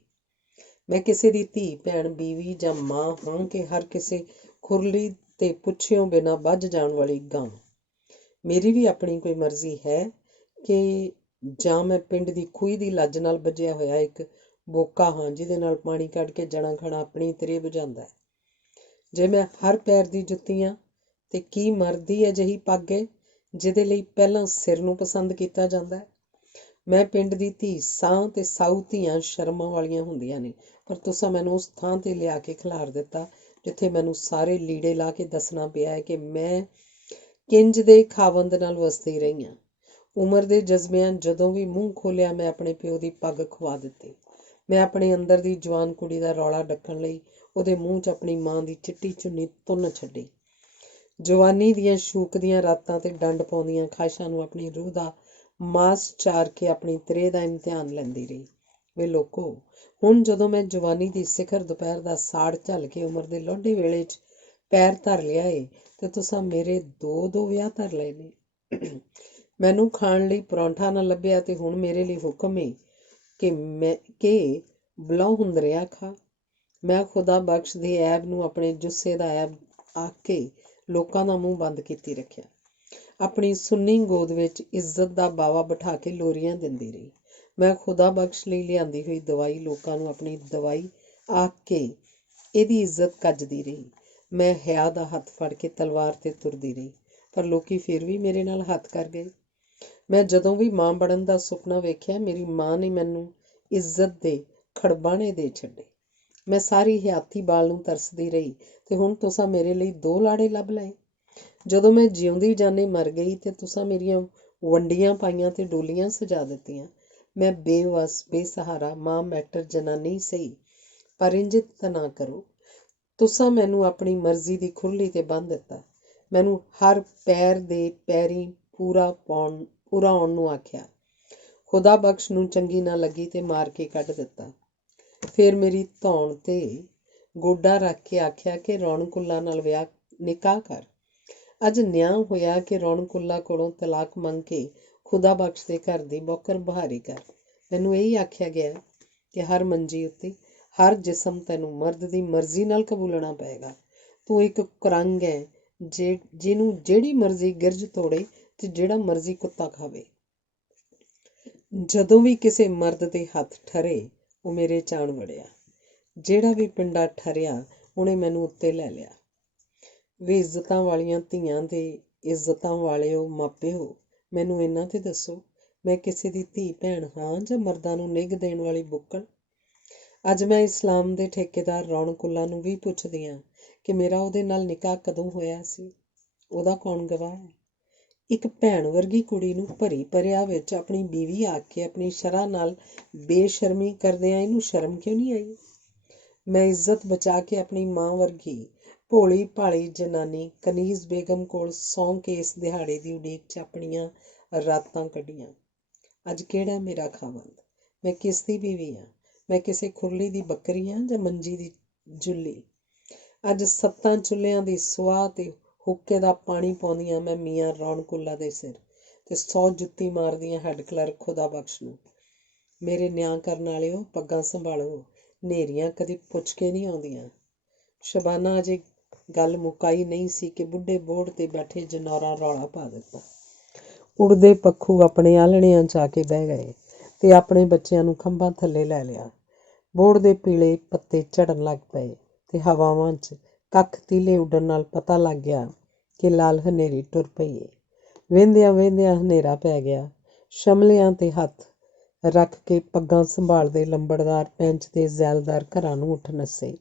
ਮੈਂ ਕਿਸੇ ਦੀ ਧੀ, ਭੈਣ, ਬੀਵੀ ਜਾਂ ਮਾਂ ਹਾਂ ਕਿ ਹਰ ਕਿਸੇ ਖੁਰਲੀ ਤੇ ਪੁੱਛਿਓਂ ਬਿਨਾਂ ਬੱਝ ਜਾਣ ਵਾਲੀ ਗਾਂ? ਮੇਰੀ ਵੀ ਆਪਣੀ ਕੋਈ ਮਰਜ਼ੀ ਹੈ ਕਿ ਜਾਂ ਮੈਂ ਪਿੰਡ ਦੀ ਖੂਹੀ ਦੀ ਲੱਜ ਨਾਲ ਬੱਝਿਆ ਹੋਇਆ ਇੱਕ ਬੋਕਾ ਹਾਂ ਜਿਹਦੇ ਨਾਲ ਪਾਣੀ ਕੱਢ ਕੇ ਜਣਾ ਖਣਾ ਆਪਣੀ ਤਰੇ ਬੁਝਾਉਂਦਾ ਹੈ? ਜੇ ਮੈਂ ਹਰ ਪੈਰ ਦੀ ਜੁੱਤੀ ਹਾਂ ਤੇ ਕੀ ਮਰਦੀ ਅਜਿਹੀ ਪੱਗ ਏ ਜਿਹਦੇ ਲਈ ਪਹਿਲਾਂ ਸਿਰ ਨੂੰ ਪਸੰਦ ਕੀਤਾ ਜਾਂਦਾ ਹੈ? ਮੈਂ ਪਿੰਡ ਦੀ ਧੀ ਸਾਂ ਤੇ ਸਾਊ ਧੀਆਂ ਸ਼ਰਮਾਂ ਵਾਲੀਆਂ ਹੁੰਦੀਆਂ ਨੇ, ਪਰ ਤੁਸੀਂ ਮੈਨੂੰ ਉਸ ਥਾਂ ਤੇ ਲਿਆ ਕੇ ਖਿਲਾਰ ਦਿੱਤਾ ਜਿੱਥੇ ਮੈਨੂੰ ਸਾਰੇ ਲੀੜੇ ਲਾ ਕੇ ਦੱਸਣਾ ਪਿਆ ਹੈ ਕਿ ਮੈਂ ਕਿੰਜ ਦੇ ਖਾਵੰਦ ਨਾਲ ਵਸਦੀ ਰਹੀ ਹਾਂ। ਉਮਰ ਦੇ ਜਜ਼ਬਿਆਂ ਜਦੋਂ ਵੀ ਮੂੰਹ ਖੋਲਿਆ ਮੈਂ ਆਪਣੇ ਪਿਓ ਦੀ ਪੱਗ ਖਵਾ ਦਿੱਤੀ। ਮੈਂ ਆਪਣੇ ਅੰਦਰ ਦੀ ਜਵਾਨ ਕੁੜੀ ਦਾ ਰੌਲਾ ਡੱਕਣ ਲਈ ਉਹਦੇ ਮੂੰਹ 'ਚ ਆਪਣੀ ਮਾਂ ਦੀ ਚਿੱਟੀ ਚੁੰਨੀ ਤੁੰਨ ਛੱਡੀ। ਜਵਾਨੀ ਦੀਆਂ ਸ਼ੂਕਦੀਆਂ ਰਾਤਾਂ ਤੇ ਡੰਡ ਪਾਉਂਦੀਆਂ ਖਾਹਿਸ਼ਾਂ ਨੂੰ ਆਪਣੀ ਰੂਹ ਦਾ ਮਾਸ ਚਾਰ ਕੇ ਆਪਣੀ ਤ੍ਰੇਹ ਦਾ ਇਮਤਿਹਾਨ ਲੈਂਦੀ ਰਹੀ। ਵੇ ਲੋਕੋ, ਹੁਣ ਜਦੋਂ ਮੈਂ ਜਵਾਨੀ ਦੀ ਸਿਖਰ ਦੁਪਹਿਰ ਦਾ ਸਾੜ ਝੱਲ ਕੇ ਉਮਰ ਦੇ ਲੋਢੇ ਵੇਲੇ 'ਚ ਪੈਰ ਧਰ ਲਿਆ ਏ ਤੇ ਤੁਸਾਂ ਮੇਰੇ ਦੋ ਵਿਆਹ ਧਰ ਲਏ ਨੇ। ਮੈਨੂੰ ਖਾਣ ਲਈ ਪਰੌਂਠਾ ਨਾ ਲੱਭਿਆ ਤੇ ਹੁਣ ਮੇਰੇ ਲਈ ਹੁਕਮ ਏ ਕਿ ਬਲੌ ਹੁੰਦਰਿਆ ਖਾ। ਮੈਂ ਖੁਦਾ ਬਖਸ਼ ਦੇ ਐਬ ਨੂੰ ਆਪਣੇ ਜੁੱਸੇ ਦਾ ਐਬ ਆਖ ਕੇ ਲੋਕਾਂ ਦਾ ਮੂੰਹ ਬੰਦ ਕੀਤੀ ਰੱਖਿਆ। ਆਪਣੀ ਸੁੰਨੀ ਗੋਦ ਵਿੱਚ ਇੱਜ਼ਤ ਦਾ ਬਾਵਾ ਬਿਠਾ ਕੇ ਲੋਰੀਆਂ ਦਿੰਦੀ ਰਹੀ। ਮੈਂ ਖੁਦਾ ਬਖਸ਼ ਲਈ ਲਿਆਂਦੀ ਹੋਈ ਦਵਾਈ ਲੋਕਾਂ ਨੂੰ ਆਪਣੀ ਦਵਾਈ ਆਖ ਕੇ ਇਹਦੀ ਇੱਜ਼ਤ ਕੱਜਦੀ ਰਹੀ। ਮੈਂ ਹਿਆ ਦਾ ਹੱਥ ਫੜ ਕੇ ਤਲਵਾਰ ਤੇ ਤੁਰਦੀ ਰਹੀ, ਪਰ ਲੋਕੀ ਫਿਰ ਵੀ ਮੇਰੇ ਨਾਲ ਹੱਥ ਕਰ ਗਏ। ਮੈਂ ਜਦੋਂ ਵੀ ਮਾਂ ਬਣਨ ਦਾ ਸੁਪਨਾ ਵੇਖਿਆ, ਮੇਰੀ ਮਾਂ ਨੇ ਮੈਨੂੰ ਇੱਜ਼ਤ ਦੇ ਖੜਬਾਣੇ ਦੇ ਛੱਡੇ। ਮੈਂ ਸਾਰੀ ਹਯਾਤੀ ਬਾਲ ਨੂੰ ਤਰਸਦੀ ਰਹੀ ਤੇ ਹੁਣ ਤੁਸਾਂ ਮੇਰੇ ਲਈ 2 ਲਾੜੇ ਲੱਭ ਲਏ। ਜਦੋਂ ਮੈਂ ਜਿਉਂਦੀ ਜਾਨੀ ਮਰ ਗਈ ਤੇ ਤੁਸਾਂ ਮੇਰੀਆਂ ਵੰਡੀਆਂ ਪਾਈਆਂ ਤੇ ਡੋਲੀਆਂ ਸਜਾ ਦਿੱਤੀਆਂ। ਮੈਂ ਬੇਵਸ ਬੇਸਹਾਰਾ ਮਾਂ ਮੈਟਰ ਜਨਾਨੀ ਸਹੀ, ਪਰ ਇੰਝ ਤਾਂ ਨਾ ਕਰੋ। ਤੁਸਾਂ ਮੈਨੂੰ ਆਪਣੀ ਮਰਜ਼ੀ ਦੀ ਖੁਰਲੀ ਤੇ ਬੰਨ੍ਹ ਦਿੱਤਾ। ਮੈਨੂੰ ਹਰ ਪੈਰ ਦੇ ਪੈਰੀਂ ਪੂਰਾ ਆਉਣ ਨੂੰ ਆਖਿਆ। ਖੁਦਾ ਬਖਸ਼ ਨੂੰ ਚੰਗੀ ਨਾ ਲੱਗੀ ਤੇ ਮਾਰ ਕੇ ਕੱਢ ਦਿੱਤਾ। ਫਿਰ ਮੇਰੀ ਧੌਣ ਤੇ ਗੋਡਾ ਰੱਖ ਕੇ ਆਖਿਆ ਕਿ ਰੌਣਕੁੱਲਾ ਨਾਲ ਨਿਕਾਹ ਕਰ। ਅੱਜ ਨਿਆਂ ਹੋਇਆ ਕਿ ਰੌਣਕੁੱਲਾ ਕੋਲੋਂ ਤਲਾਕ ਮੰਗ ਕੇ ਖੁਦਾ ਬਖਸ਼ ਦੇ ਘਰ ਦੀ ਬੌਕਰ ਬਹਾਰੀ ਕਰ। ਮੈਨੂੰ ਇਹੀ ਆਖਿਆ ਗਿਆ ਕਿ ਹਰ ਮੰਜੀ ਉੱਤੇ ਹਰ ਜਿਸਮ ਤੈਨੂੰ ਮਰਦ ਦੀ ਮਰਜ਼ੀ ਨਾਲ ਕਬੂਲਣਾ ਪਏਗਾ। ਤੂੰ ਇੱਕ ਕੁਰੰਗ ਹੈ ਜਿਹਨੂੰ ਜਿਹੜੀ ਮਰਜ਼ੀ ਗਿਰਜ ਤੋੜੇ ਤੇ ਜਿਹੜਾ ਮਰਜ਼ੀ ਕੁੱਤਾ ਖਾਵੇ। ਜਦੋਂ ਵੀ ਕਿਸੇ ਮਰਦ ਦੇ ਹੱਥ ਠਰੇ, ਉਹ ਮੇਰੇ ਚਾਣ ਵੜਿਆ। ਜਿਹੜਾ ਵੀ ਪਿੰਡਾ ਠਰਿਆ, ਉਹਨੇ ਮੈਨੂੰ ਉੱਤੇ ਲੈ ਲਿਆ। ਵੇ ਇੱਜ਼ਤਾਂ ਵਾਲੀਆਂ ਧੀਆਂ ਦੇ ਇੱਜ਼ਤਾਂ ਵਾਲਿਓ ਮਾਪਿਓ, ਮੈਨੂੰ ਇਹਨਾਂ ਤੇ ਦੱਸੋ, ਮੈਂ ਕਿਸੇ ਦੀ ਧੀ ਭੈਣ ਹਾਂ ਜਾਂ ਮਰਦਾਂ ਨੂੰ ਨਿੱਘ ਦੇਣ ਵਾਲੀ ਬੁੱਕਲ? ਅੱਜ ਮੈਂ ਇਸਲਾਮ ਦੇ ਠੇਕੇਦਾਰ ਰੌਣਕੁੱਲਾ ਨੂੰ ਵੀ ਪੁੱਛਦੀ ਹਾਂ ਕਿ ਮੇਰਾ ਉਹਦੇ ਨਾਲ ਨਿਕਾਹ ਕਦੋਂ ਹੋਇਆ ਸੀ। ਉਹਦਾ ਕੌਣ ਗਵਾਹ ਹੈ? ਇੱਕ ਭੈਣ ਵਰਗੀ ਕੁੜੀ ਨੂੰ ਭਰੀ ਭਰਿਆ ਵਿੱਚ ਆਪਣੀ ਬੀਵੀ ਆਖ ਕੇ ਆਪਣੀ ਸ਼ਰ੍ਹਾ ਨਾਲ ਬੇਸ਼ਰਮੀ ਕਰਦਿਆਂ ਇਹਨੂੰ ਸ਼ਰਮ ਕਿਉਂ ਨਹੀਂ ਆਈ? ਮੈਂ ਇੱਜ਼ਤ ਬਚਾ ਕੇ ਆਪਣੀ ਮਾਂ ਵਰਗੀ ਭੋਲੀ ਭਾਲੀ ਜਨਾਨੀ ਕਨੀਜ਼ ਬੇਗਮ ਕੋਲ ਸੌਂ ਕੇ ਇਸ ਦਿਹਾੜੇ ਦੀ ਉਡੀਕ 'ਚ ਆਪਣੀਆਂ ਰਾਤਾਂ ਕੱਢੀਆਂ। ਅੱਜ ਕਿਹੜਾ ਮੇਰਾ ਖਾਵੰਦ? ਮੈਂ ਕਿਸ ਦੀ ਬੀਵੀ ਹਾਂ? ਮੈਂ ਕਿਸੇ ਖੁਰਲੀ ਦੀ ਬੱਕਰੀ ਹਾਂ ਜਾਂ ਮੰਜੀ ਦੀ ਜੁੱਲੀ? ਅੱਜ 7 ਚੁੱਲ੍ਹਿਆਂ ਦੀ ਸੁਆਹ ਤੇ ਹੁੱਕੇ ਦਾ ਪਾਣੀ ਪਾਉਂਦੀਆਂ ਮੈਂ ਮੀਆਂ ਰੌਣਕੁੱਲਾ ਦੇ ਸਿਰ ਤੇ 100 ਜੁੱਤੀ ਮਾਰਦੀਆਂ ਹੈੱਡ ਕਲਰਕ ਖੁਦਾ ਬਖਸ਼ ਨੂੰ। ਮੇਰੇ ਨਿਆਂ ਕਰਨ ਵਾਲਿਓ, ਪੱਗਾਂ ਸੰਭਾਲੋ, ਨੇਰੀਆਂ ਕਦੀ ਪੁੱਛ ਕੇ ਨਹੀਂ ਆਉਂਦੀਆਂ। ਸ਼ਬਾਨਾ ਅਜੇ ਗੱਲ ਮੁਕਾਈ ਨਹੀਂ ਸੀ ਕਿ ਬੁੱਢੇ ਬੋਹੜ ਤੇ ਬੈਠੇ ਜਨੌਰਾਂ ਰੌਲਾ ਪਾ ਦਿੱਤਾ। ਉੜਦੇ ਪੱਖੂ ਆਪਣੇ ਆਲ੍ਹਣਿਆਂ 'ਚ ਆ ਕੇ ਬਹਿ ਗਏ ਤੇ ਆਪਣੇ ਬੱਚਿਆਂ ਨੂੰ ਖੰਭਾਂ ਥੱਲੇ ਲੈ ਲਿਆ। ਬੋਹੜ ਦੇ ਪੀਲੇ ਪੱਤੇ ਝੜਨ ਲੱਗ ਪਏ ਤੇ ਹਵਾਵਾਂ 'ਚ ਕੱਖ ਤੀਲੇ ਉੱਡਣ ਨਾਲ ਪਤਾ ਲੱਗ ਗਿਆ ਕਿ ਲਾਲ ਹਨੇਰੀ ਟੁਰ ਪਈ ਏ। ਵਹਿੰਦਿਆਂ ਵਹਿੰਦਿਆਂ ਹਨੇਰਾ ਪੈ ਗਿਆ। ਸ਼ਮਲਿਆਂ ਤੇ ਹੱਥ ਰੱਖ ਕੇ ਪੱਗਾਂ ਸੰਭਾਲਦੇ ਲੰਬੜਦਾਰ ਪੈਂਚ ਦੇ ਜ਼ੈਲਦਾਰ ਘਰਾਂ ਨੂੰ ਉੱਠ ਨੱਸੇ।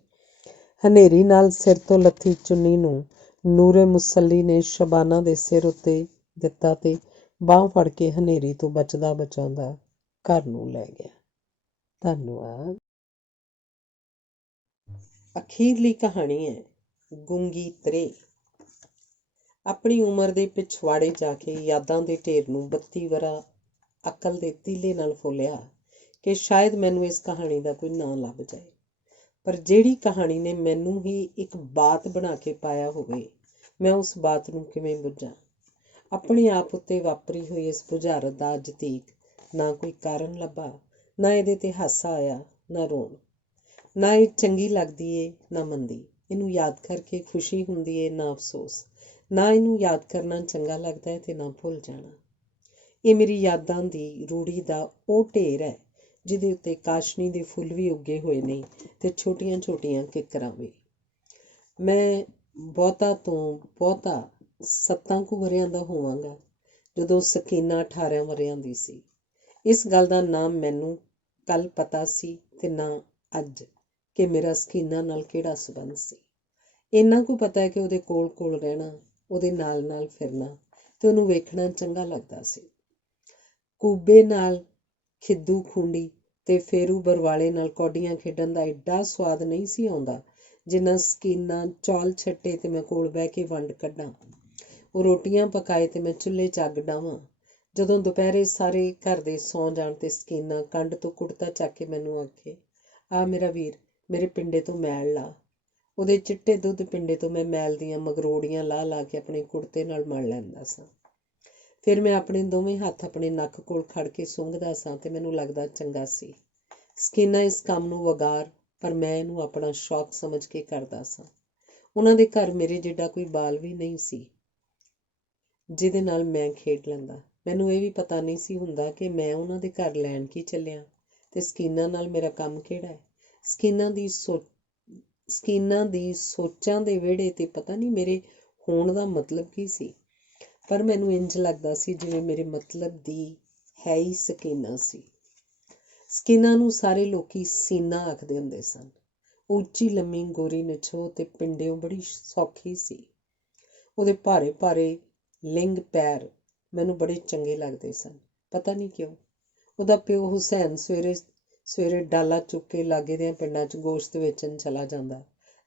ਹਨੇਰੀ ਨਾਲ ਸਿਰ ਤੋਂ ਲੱਥੀ ਚੁੰਨੀ ਨੂੰ ਨੂਰੇ ਮੁਸੱਲੀ ਨੇ ਸ਼ਬਾਨਾ ਦੇ ਸਿਰ ਉੱਤੇ ਦਿੱਤਾ ਤੇ ਬਾਂਹ ਫੜ ਕੇ ਹਨੇਰੀ ਤੋਂ ਬਚਦਾ ਬਚਾਉਂਦਾ ਘਰ ਨੂੰ ਲੈ ਗਿਆ। ਧੰਨਵਾਦ। ਅਖੀਰਲੀ ਕਹਾਣੀ ਹੈ ਗੂੰਗੀ ਤ੍ਰੇ। ਆਪਣੀ ਉਮਰ ਦੇ ਪਿਛਵਾੜੇ ਜਾ ਕੇ ਯਾਦਾਂ ਦੇ ਢੇਰ ਨੂੰ 32 ਵਰ੍ਹਾ ਅਕਲ ਦੇ ਤੀਲੇ ਨਾਲ ਫੋਲਿਆ ਕਿ ਸ਼ਾਇਦ ਮੈਨੂੰ ਇਸ ਕਹਾਣੀ ਦਾ ਕੋਈ ਨਾਂ ਲੱਭ ਜਾਏ। ਪਰ ਜਿਹੜੀ ਕਹਾਣੀ ਨੇ ਮੈਨੂੰ ਹੀ ਇੱਕ ਬਾਤ ਬਣਾ ਕੇ ਪਾਇਆ ਹੋਵੇ, ਮੈਂ ਉਸ ਬਾਤ ਨੂੰ ਕਿਵੇਂ ਬੁੱਝਾਂ? ਆਪਣੇ ਆਪ ਉੱਤੇ ਵਾਪਰੀ ਹੋਈ ਇਸ ਬੁਝਾਰਤ ਦਾ ਅੱਜ ਤੀਕ ਨਾ ਕੋਈ ਕਾਰਨ ਲੱਭਾ, ਨਾ ਇਹਦੇ ਤੇ ਹਾਸਾ ਆਇਆ, ਨਾ ਰੋਣ। ਨਾ ਇਹ ਚੰਗੀ ਲੱਗਦੀ ਏ ਨਾ ਮੰਦੀ। ਇਹਨੂੰ ਯਾਦ ਕਰਕੇ ਖੁਸ਼ੀ ਹੁੰਦੀ ਏ ਨਾ ਅਫਸੋਸ। ਨਾ ਇਹਨੂੰ ਯਾਦ ਕਰਨਾ ਚੰਗਾ ਲੱਗਦਾ ਹੈ ਤੇ ਨਾ ਭੁੱਲ ਜਾਣਾ। ਇਹ ਮੇਰੀ ਯਾਦਾਂ ਦੀ ਰੂੜੀ ਦਾ ਉਹ ਢੇਰ ਹੈ ਜਿਹਦੇ ਉੱਤੇ ਕਾਸ਼ਨੀ ਦੇ ਫੁੱਲ ਵੀ ਉੱਗੇ ਹੋਏ ਨੇ ਤੇ ਛੋਟੀਆਂ ਛੋਟੀਆਂ ਕਿੱਕਰਾਂ ਵੀ। ਮੈਂ ਬਹੁਤਾ ਤੋਂ ਬਹੁਤਾ 7 ਕੁ ਵਰ੍ਹਿਆਂ ਦਾ ਹੋਵਾਂਗਾ ਜਦੋਂ ਸਕੀਨਾ 18 ਵਰ੍ਹਿਆਂ ਦੀ ਸੀ। ਇਸ ਗੱਲ ਦਾ ਨਾ ਮੈਨੂੰ ਕੱਲ੍ਹ ਪਤਾ ਸੀ ਤੇ ਨਾ ਅੱਜ ਕਿ ਮੇਰਾ ਸਕੀਨਾ ਨਾਲ ਕਿਹੜਾ ਸੰਬੰਧ ਸੀ। ਇੰਨਾ ਕੁ ਪਤਾ ਹੈ ਕਿ ਉਹਦੇ ਕੋਲ ਕੋਲ ਰਹਿਣਾ, ਉਹਦੇ ਨਾਲ ਨਾਲ ਫਿਰਨਾ ਤੇ ਉਹਨੂੰ ਵੇਖਣਾ ਚੰਗਾ ਲੱਗਦਾ ਸੀ। ਕੂਬੇ ਨਾਲ ਖਿੱਦੂ ਖੂੰਡੀ ਤੇ ਫੇਰੂ ਬਰਵਾਲੇ ਨਾਲ ਕੌਡੀਆਂ ਖੇਡਣ ਦਾ ਐਡਾ ਸਵਾਦ ਨਹੀਂ ਸੀ ਆਉਂਦਾ ਜਿੰਨਾ ਸਕੀਨਾ ਚੌਲ ਛੱਟੇ ਤੇ ਮੈਂ ਕੋਲ ਬਹਿ ਕੇ ਵੰਡ ਕੱਢਾਂ। ਉਹ ਰੋਟੀਆਂ ਪਕਾਏ ਤੇ ਮੈਂ ਚੁੱਲ੍ਹੇ 'ਚ ਅੱਗ ਡਾਵਾਂ। ਜਦੋਂ ਦੁਪਹਿਰੇ ਸਾਰੇ ਘਰ ਦੇ ਸੌਂ ਜਾਣ ਤੇ ਸਕੀਨਾ ਕੰਡ ਤੋਂ ਕੁੜਤਾ ਚੱਕ ਕੇ ਮੈਨੂੰ ਆਖੇ, ਆ ਮੇਰਾ ਵੀਰ, ਮੇਰੇ ਪਿੰਡੇ ਤੋਂ ਮੈਲ ਲਾ। ਉਹਦੇ ਚਿੱਟੇ ਦੁੱਧ ਪਿੰਡੇ ਤੋਂ ਮੈਂ ਮੈਲ ਦੀਆਂ ਮਗਰੋੜੀਆਂ ਲਾ ਲਾ ਕੇ ਆਪਣੇ ਕੁੜਤੇ ਨਾਲ ਮਲ ਲੈਂਦਾ ਸਾਂ। ਫਿਰ ਮੈਂ ਆਪਣੇ ਦੋਵੇਂ ਹੱਥ ਆਪਣੇ ਨੱਕ ਕੋਲ ਖੜ ਕੇ ਸੁੰਘਦਾ ਸਾਂ ਤੇ ਮੈਨੂੰ ਲੱਗਦਾ ਚੰਗਾ ਸੀ। ਸਕੀਨਾ ਇਸ ਕੰਮ ਨੂੰ ਵਗਾਰ, ਪਰ ਮੈਂ ਇਹਨੂੰ ਆਪਣਾ ਸ਼ੌਕ ਸਮਝ ਕੇ ਕਰਦਾ ਸਾਂ। ਉਹਨਾਂ ਦੇ ਘਰ ਮੇਰੇ ਜਿੱਡਾ ਕੋਈ ਬਾਲ ਵੀ ਨਹੀਂ ਸੀ ਜਿਹਦੇ ਨਾਲ ਮੈਂ ਖੇਡ ਲੈਂਦਾ। ਮੈਨੂੰ ਇਹ ਵੀ ਪਤਾ ਨਹੀਂ ਸੀ ਹੁੰਦਾ ਕਿ ਮੈਂ ਉਹਨਾਂ ਦੇ ਘਰ ਲੈਣ ਕੀ ਚੱਲਿਆ ਤੇ ਸਕੀਨਾ ਨਾਲ ਮੇਰਾ ਕੰਮ ਕਿਹੜਾ ਹੈ। ਸਕੀਨਾ ਦੀ ਸੋਚਾਂ ਦੇ ਵਿਹੜੇ ਤੇ ਪਤਾ ਨਹੀਂ ਮੇਰੇ ਹੋਣ ਦਾ ਮਤਲਬ ਕੀ ਸੀ, ਪਰ ਮੈਨੂੰ ਇੰਝ ਲੱਗਦਾ ਸੀ ਜਿਵੇਂ ਮੇਰੇ ਮਤਲਬ ਦੀ ਹੈ ਹੀ ਸਕੀਨਾ ਸੀ। ਸਕੀਨਾ ਨੂੰ ਸਾਰੇ ਲੋਕੀ ਸੀਨਾ ਆਖਦੇ ਹੁੰਦੇ ਸਨ। ਉੱਚੀ ਲੰਮੀ ਗੋਰੀ ਨਿਛੋ ਤੇ ਪਿੰਡਿਓਂ ਬੜੀ ਸੌਖੀ ਸੀ। ਉਹਦੇ ਭਾਰੇ ਭਾਰੇ ਲਿੰਗ ਪੈਰ ਮੈਨੂੰ ਬੜੇ ਚੰਗੇ ਲੱਗਦੇ ਸਨ, ਪਤਾ ਨਹੀਂ ਕਿਉਂ। ਉਹਦਾ ਪਿਓ ਹੁਸੈਨ ਸਵੇਰੇ ਸਵੇਰੇ ਡਾਲਾ ਚੁੱਕ ਕੇ ਲਾਗੇ ਦਿਆਂ ਪਿੰਡਾਂ 'ਚ ਗੋਸ਼ਤ ਵੇਚਣ ਚਲਾ ਜਾਂਦਾ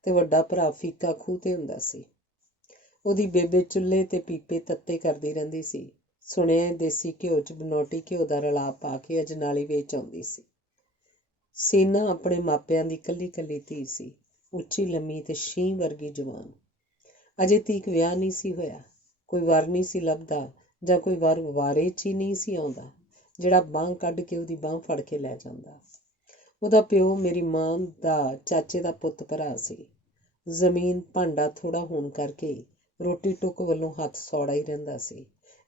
ਤੇ ਵੱਡਾ ਭਰਾ ਫੀਕਾ ਖੂਹ 'ਤੇ ਹੁੰਦਾ ਸੀ। ਉਹਦੀ ਬੇਬੇ ਚੁੱਲ੍ਹੇ ਤੇ ਪੀਪੇ ਤੱਤੇ ਕਰਦੀ ਰਹਿੰਦੀ ਸੀ। ਸੁਣਿਆ ਦੇਸੀ ਘਿਓ 'ਚ ਬਨੌਟੀ ਘਿਓ ਦਾ ਰਲਾ ਪਾ ਕੇ ਅਜਨਾਲੀ ਵੇਚ ਆਉਂਦੀ ਸੀ। ਸੀਨਾ ਆਪਣੇ ਮਾਪਿਆਂ ਦੀ ਇਕੱਲੀ ਇਕੱਲੀ ਧੀ ਸੀ, ਉੱਚੀ ਲੰਮੀ ਤੇ ਸ਼ੀਂਹ ਵਰਗੀ ਜਵਾਨ। ਅਜੇ ਤੀਕ ਵਿਆਹ ਨਹੀਂ ਸੀ ਹੋਇਆ, ਕੋਈ ਵਰ ਨਹੀਂ ਸੀ ਲੱਭਦਾ ਜਾਂ ਕੋਈ ਵਰ ਵਾਰੇ 'ਚ ਹੀ ਨਹੀਂ ਸੀ ਆਉਂਦਾ ਜਿਹੜਾ ਬਾਂਹ ਕੱਢ ਕੇ ਉਹਦੀ ਬਾਂਹ ਫੜ ਕੇ ਲੈ ਜਾਂਦਾ। ਉਹਦਾ ਪਿਓ ਮੇਰੀ ਮਾਂ ਦਾ ਚਾਚੇ ਦਾ ਪੁੱਤ ਭਰਾ ਸੀ। ਜ਼ਮੀਨ ਭਾਂਡਾ ਥੋੜ੍ਹਾ ਹੋਣ ਕਰਕੇ ਰੋਟੀ ਟੁੱਕ ਵੱਲੋਂ ਹੱਥ ਸੌੜਾ ਹੀ ਰਹਿੰਦਾ ਸੀ,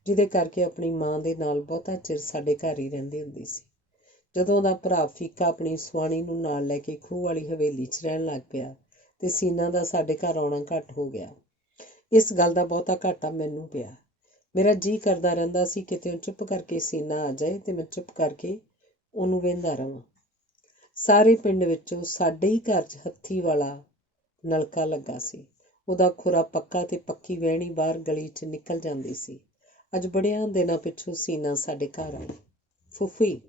ਜਿਹਦੇ ਕਰਕੇ ਆਪਣੀ ਮਾਂ ਦੇ ਨਾਲ ਬਹੁਤਾ ਚਿਰ ਸਾਡੇ ਘਰ ਹੀ ਰਹਿੰਦੀ ਹੁੰਦੀ ਸੀ। ਜਦੋਂ ਉਹਦਾ ਭਰਾ ਫੀਕਾ ਆਪਣੀ ਸੁਆਣੀ ਨੂੰ ਨਾਲ ਲੈ ਕੇ ਖੂਹ ਵਾਲੀ ਹਵੇਲੀ 'ਚ ਰਹਿਣ ਲੱਗ ਪਿਆ ਤੇ ਸੀਨਾ ਦਾ ਸਾਡੇ ਘਰ ਆਉਣਾ ਘੱਟ ਹੋ ਗਿਆ। ਇਸ ਗੱਲ ਦਾ ਬਹੁਤਾ ਘਾਟਾ ਮੈਨੂੰ ਪਿਆ। ਮੇਰਾ ਜੀਅ ਕਰਦਾ ਰਹਿੰਦਾ ਸੀ ਕਿਤੇ ਚੁੱਪ ਕਰਕੇ ਸੀਨਾ ਆ ਜਾਏ ਤੇ ਮੈਂ ਚੁੱਪ ਕਰਕੇ ਉਹਨੂੰ ਵੇਂਦਾ ਰਵਾਂ। ਸਾਰੇ ਪਿੰਡ ਵਿੱਚੋਂ ਸਾਡੇ ਹੀ ਘਰ 'ਚ ਹੱਥੀ ਵਾਲਾ ਨਲਕਾ ਲੱਗਾ ਸੀ। ਉਹਦਾ ਖੁਰਾ ਪੱਕਾ ਤੇ ਪੱਕੀ ਵਹਿਣੀ ਬਾਹਰ ਗਲੀ 'ਚ ਨਿਕਲ ਜਾਂਦੀ ਸੀ। ਅੱਜ ਬੜਿਆਂ ਦਿਨਾਂ ਪਿੱਛੋਂ ਸੀਨਾ ਸਾਡੇ ਘਰ ਆਈ। ਫੁੱਫੀ,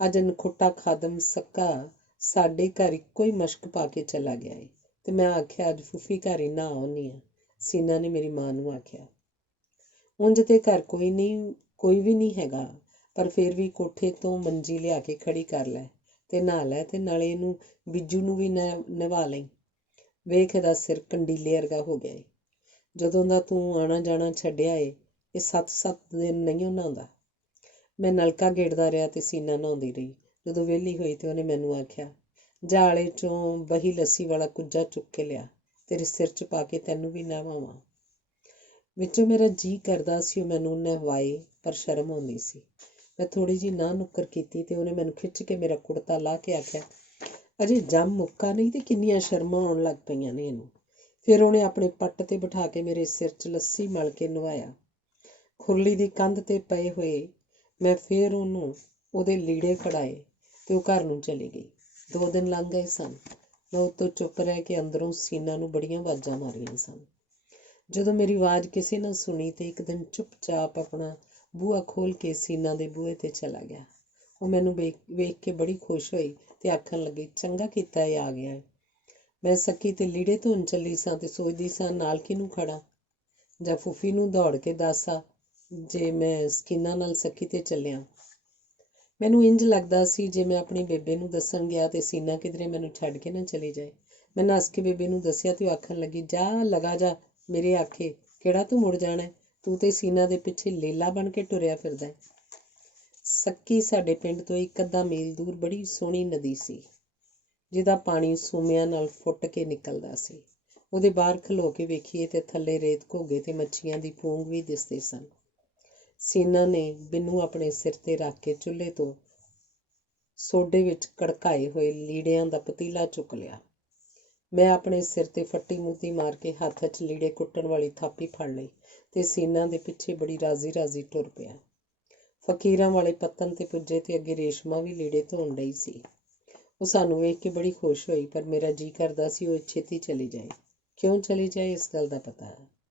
ਅੱਜ ਨਖੁੱਟਾ ਖਾਦਮ ਸਕਾ ਸਾਡੇ ਘਰ ਇੱਕੋ ਹੀ ਮਸ਼ਕ ਪਾ ਕੇ ਚਲਾ ਗਿਆ ਏ ਤੇ ਮੈਂ ਆਖਿਆ ਅੱਜ ਫੁੱਫੀ ਘਰ ਹੀ ਨਾ ਆਉਂਦੀ ਹਾਂ। ਸੀਨਾ ਨੇ ਮੇਰੀ ਮਾਂ ਨੂੰ ਆਖਿਆ। ਉਂਝ ਤੇ ਘਰ ਕੋਈ ਵੀ ਨਹੀਂ ਹੈਗਾ, ਪਰ ਫਿਰ ਵੀ ਕੋਠੇ ਤੋਂ ਮੰਜੀ ਲਿਆ ਕੇ ਖੜੀ ਕਰ ਲੈ ਤੇ ਨਹਾ ਲੈ ਤੇ ਨਾਲੇ ਇਹਨੂੰ ਬਿੱਜੂ ਨੂੰ ਵੀ ਨਵਾ ਲਈ। ਵੇਖ ਇਹਦਾ ਸਿਰ ਕੰਡੀਲੇ ਵਰਗਾ ਹੋ ਗਿਆ ਏ। ਜਦੋਂ ਦਾ ਤੂੰ ਆਉਣਾ ਜਾਣਾ ਛੱਡਿਆ ਏ ਇਹ 7-7 ਦਿਨ ਨਹੀਂ ਨਹਾਉਂਦਾ। ਮੈਂ ਨਲਕਾ ਗੇੜਦਾ ਰਿਹਾ ਤੇ ਸੀਨਾ ਨਹਾਉਂਦੀ ਰਹੀ। ਜਦੋਂ ਵਿਹਲੀ ਹੋਈ ਤੇ ਉਹਨੇ ਮੈਨੂੰ ਆਖਿਆ, ਜਾਲੇ 'ਚੋਂ ਬਹੀ ਲੱਸੀ ਵਾਲਾ ਕੁੱਜਾ ਚੁੱਕ ਕੇ ਲਿਆ, ਤੇਰੇ ਸਿਰ 'ਚ ਪਾ ਕੇ ਤੈਨੂੰ ਵੀ ਨਵਾਵਾਂ। ਵਿੱਚੋਂ ਮੇਰਾ ਜੀਅ ਕਰਦਾ ਸੀ ਉਹ ਮੈਨੂੰ ਨਹਵਾਏ, ਪਰ ਸ਼ਰਮ ਆਉਂਦੀ ਸੀ। ਮੈਂ ਥੋੜ੍ਹੀ ਜਿਹੀ ਨਾਂਹ ਨੁੱਕਰ ਕੀਤੀ ਤੇ ਉਹਨੇ ਮੈਨੂੰ ਖਿੱਚ ਕੇ ਮੇਰਾ ਕੁੜਤਾ ਲਾਹ ਕੇ ਆਖਿਆ, ਅਜੇ ਜੰਮ ਮੁੱਕਾ ਨਹੀਂ ਤੇ ਕਿੰਨੀਆਂ ਸ਼ਰਮਾਂ ਆਉਣ ਲੱਗ ਪਈਆਂ ਨੇ ਇਹਨੂੰ। ਫਿਰ ਉਹਨੇ ਆਪਣੇ ਪੱਟ 'ਤੇ ਬਿਠਾ ਕੇ ਮੇਰੇ ਸਿਰ 'ਚ ਲੱਸੀ ਮਲ ਕੇ ਨਵਾਇਆ। ਖੁਰਲੀ ਦੀ ਕੰਧ 'ਤੇ ਪਏ ਹੋਏ ਮੈਂ ਫਿਰ ਉਹਨੂੰ ਉਹਦੇ ਲੀੜੇ ਫੜਾਏ ਤੇ ਉਹ ਘਰ ਨੂੰ ਚਲੀ ਗਈ। 2 ਦਿਨ ਲੰਘ ਗਏ ਸਨ। ਮੈਂ ਉੱਤੋਂ ਚੁੱਪ ਰਹਿ ਕੇ ਅੰਦਰੋਂ ਸੀਨਾ ਨੂੰ ਬੜੀਆਂ ਆਵਾਜ਼ਾਂ ਮਾਰੀਆਂ ਸਨ। ਜਦੋਂ ਮੇਰੀ ਆਵਾਜ਼ ਕਿਸੇ ਨੇ ਸੁਣੀ ਤੇ ਇੱਕ ਦਿਨ ਚੁੱਪਚਾਪ ਆਪਣਾ ਬੂਹਾ ਖੋਲ੍ਹ ਕੇ ਸੀਨਾ ਦੇ ਬੂਹੇ 'ਤੇ ਚਲਾ ਗਿਆ। ਉਹ ਮੈਨੂੰ ਵੇਖ ਕੇ ਬੜੀ ਖੁਸ਼ ਹੋਈ ਤੇ ਆਖਣ ਲੱਗੀ, ਚੰਗਾ ਕੀਤਾ ਇਹ ਆ ਗਿਆ। ਮੈਂ ਸੱਕੀ ਤੇ ਲੀੜੇ ਧੋਣ ਚੱਲੀ ਸਾਂ ਤੇ ਸੋਚਦੀ ਸਾਂ ਨਾਲ ਕਿਹਨੂੰ ਖੜਾਂ ਜਾਂ ਫੁੱਫੀ ਨੂੰ ਦੌੜ ਕੇ ਦੱਸਾਂ ਜੇ ਮੈਂ ਸਕੀਨਾ ਨਾਲ ਸੱਕੀ 'ਤੇ ਚੱਲਿਆ। ਮੈਨੂੰ ਇੰਝ ਲੱਗਦਾ ਸੀ ਜੇ ਮੈਂ ਆਪਣੀ ਬੇਬੇ ਨੂੰ ਦੱਸਣ ਗਿਆ ਤੇ ਸੀਨਾ ਕਿਧਰੇ ਮੈਨੂੰ ਛੱਡ ਕੇ ਨਾ ਚਲੀ ਜਾਏ। ਮੈਂ ਨੱਸ ਕੇ ਬੇਬੇ ਨੂੰ ਦੱਸਿਆ ਤੇ ਉਹ ਆਖਣ ਲੱਗੀ, ਜਾ ਲਗਾ ਜਾ ਮੇਰੇ ਆਖੇ, ਕਿਹੜਾ ਤੂੰ ਮੁੜ ਜਾਣਾ, ਤੂੰ ਤੇ ਸੀਨਾ ਦੇ ਪਿੱਛੇ ਲੇਲਾ ਬਣ ਕੇ ਟੁਰਿਆ ਫਿਰਦਾ। ਸੱਕੀ ਸਾਡੇ ਪਿੰਡ ਤੋਂ 1-ਅੱਧਾ ਮੀਲ ਦੂਰ ਬੜੀ ਸੋਹਣੀ ਨਦੀ ਸੀ ਜਿਹਦਾ ਪਾਣੀ ਸੂਮਿਆਂ ਨਾਲ ਫੁੱਟ ਕੇ ਨਿਕਲਦਾ ਸੀ। ਉਹਦੇ ਬਾਹਰ ਖਲੋ ਕੇ ਵੇਖੀਏ ਤੇ ਥੱਲੇ ਰੇਤ ਘੋਗੇ ਤੇ ਮੱਛੀਆਂ ਦੀ ਪੂੰਗ ਵੀ ਦਿਸਦੇ ਸਨ। ਸੀਨਾ ਨੇ ਬਿੰਨੂ ਆਪਣੇ ਸਿਰ 'ਤੇ ਰੱਖ ਕੇ ਚੁੱਲ੍ਹੇ ਤੋਂ ਸੋਡੇ ਵਿੱਚ ਕੜਕਾਏ ਹੋਏ ਲੀੜਿਆਂ ਦਾ ਪਤੀਲਾ ਚੁੱਕ ਲਿਆ। ਮੈਂ ਆਪਣੇ ਸਿਰ 'ਤੇ ਫੱਟੀ ਮੂਤੀ ਮਾਰ ਕੇ ਹੱਥ 'ਚ ਲੀੜੇ ਕੁੱਟਣ ਵਾਲੀ ਥਾਪੀ ਫੜ ਲਈ ਤੇ ਸੀਨਾ ਦੇ ਪਿੱਛੇ ਬੜੀ ਰਾਜ਼ੀ ਰਾਜ਼ੀ ਟੁਰ ਪਿਆ। ਫਕੀਰਾਂ ਵਾਲੇ ਪੱਤਨ 'ਤੇ ਪੁੱਜੇ ਤੇ ਅੱਗੇ ਰੇਸ਼ਮਾ ਵੀ ਲੀੜੇ ਧੋਣ ਡਈ ਸੀ। ਉਹ ਸਾਨੂੰ ਵੇਖ ਕੇ ਬੜੀ ਖੁਸ਼ ਹੋਈ, ਪਰ ਮੇਰਾ ਜੀਅ ਕਰਦਾ ਸੀ ਉਹ ਛੇਤੀ ਚਲੀ ਜਾਏ। ਕਿਉਂ ਚਲੀ ਜਾਏ ਇਸ ਗੱਲ ਦਾ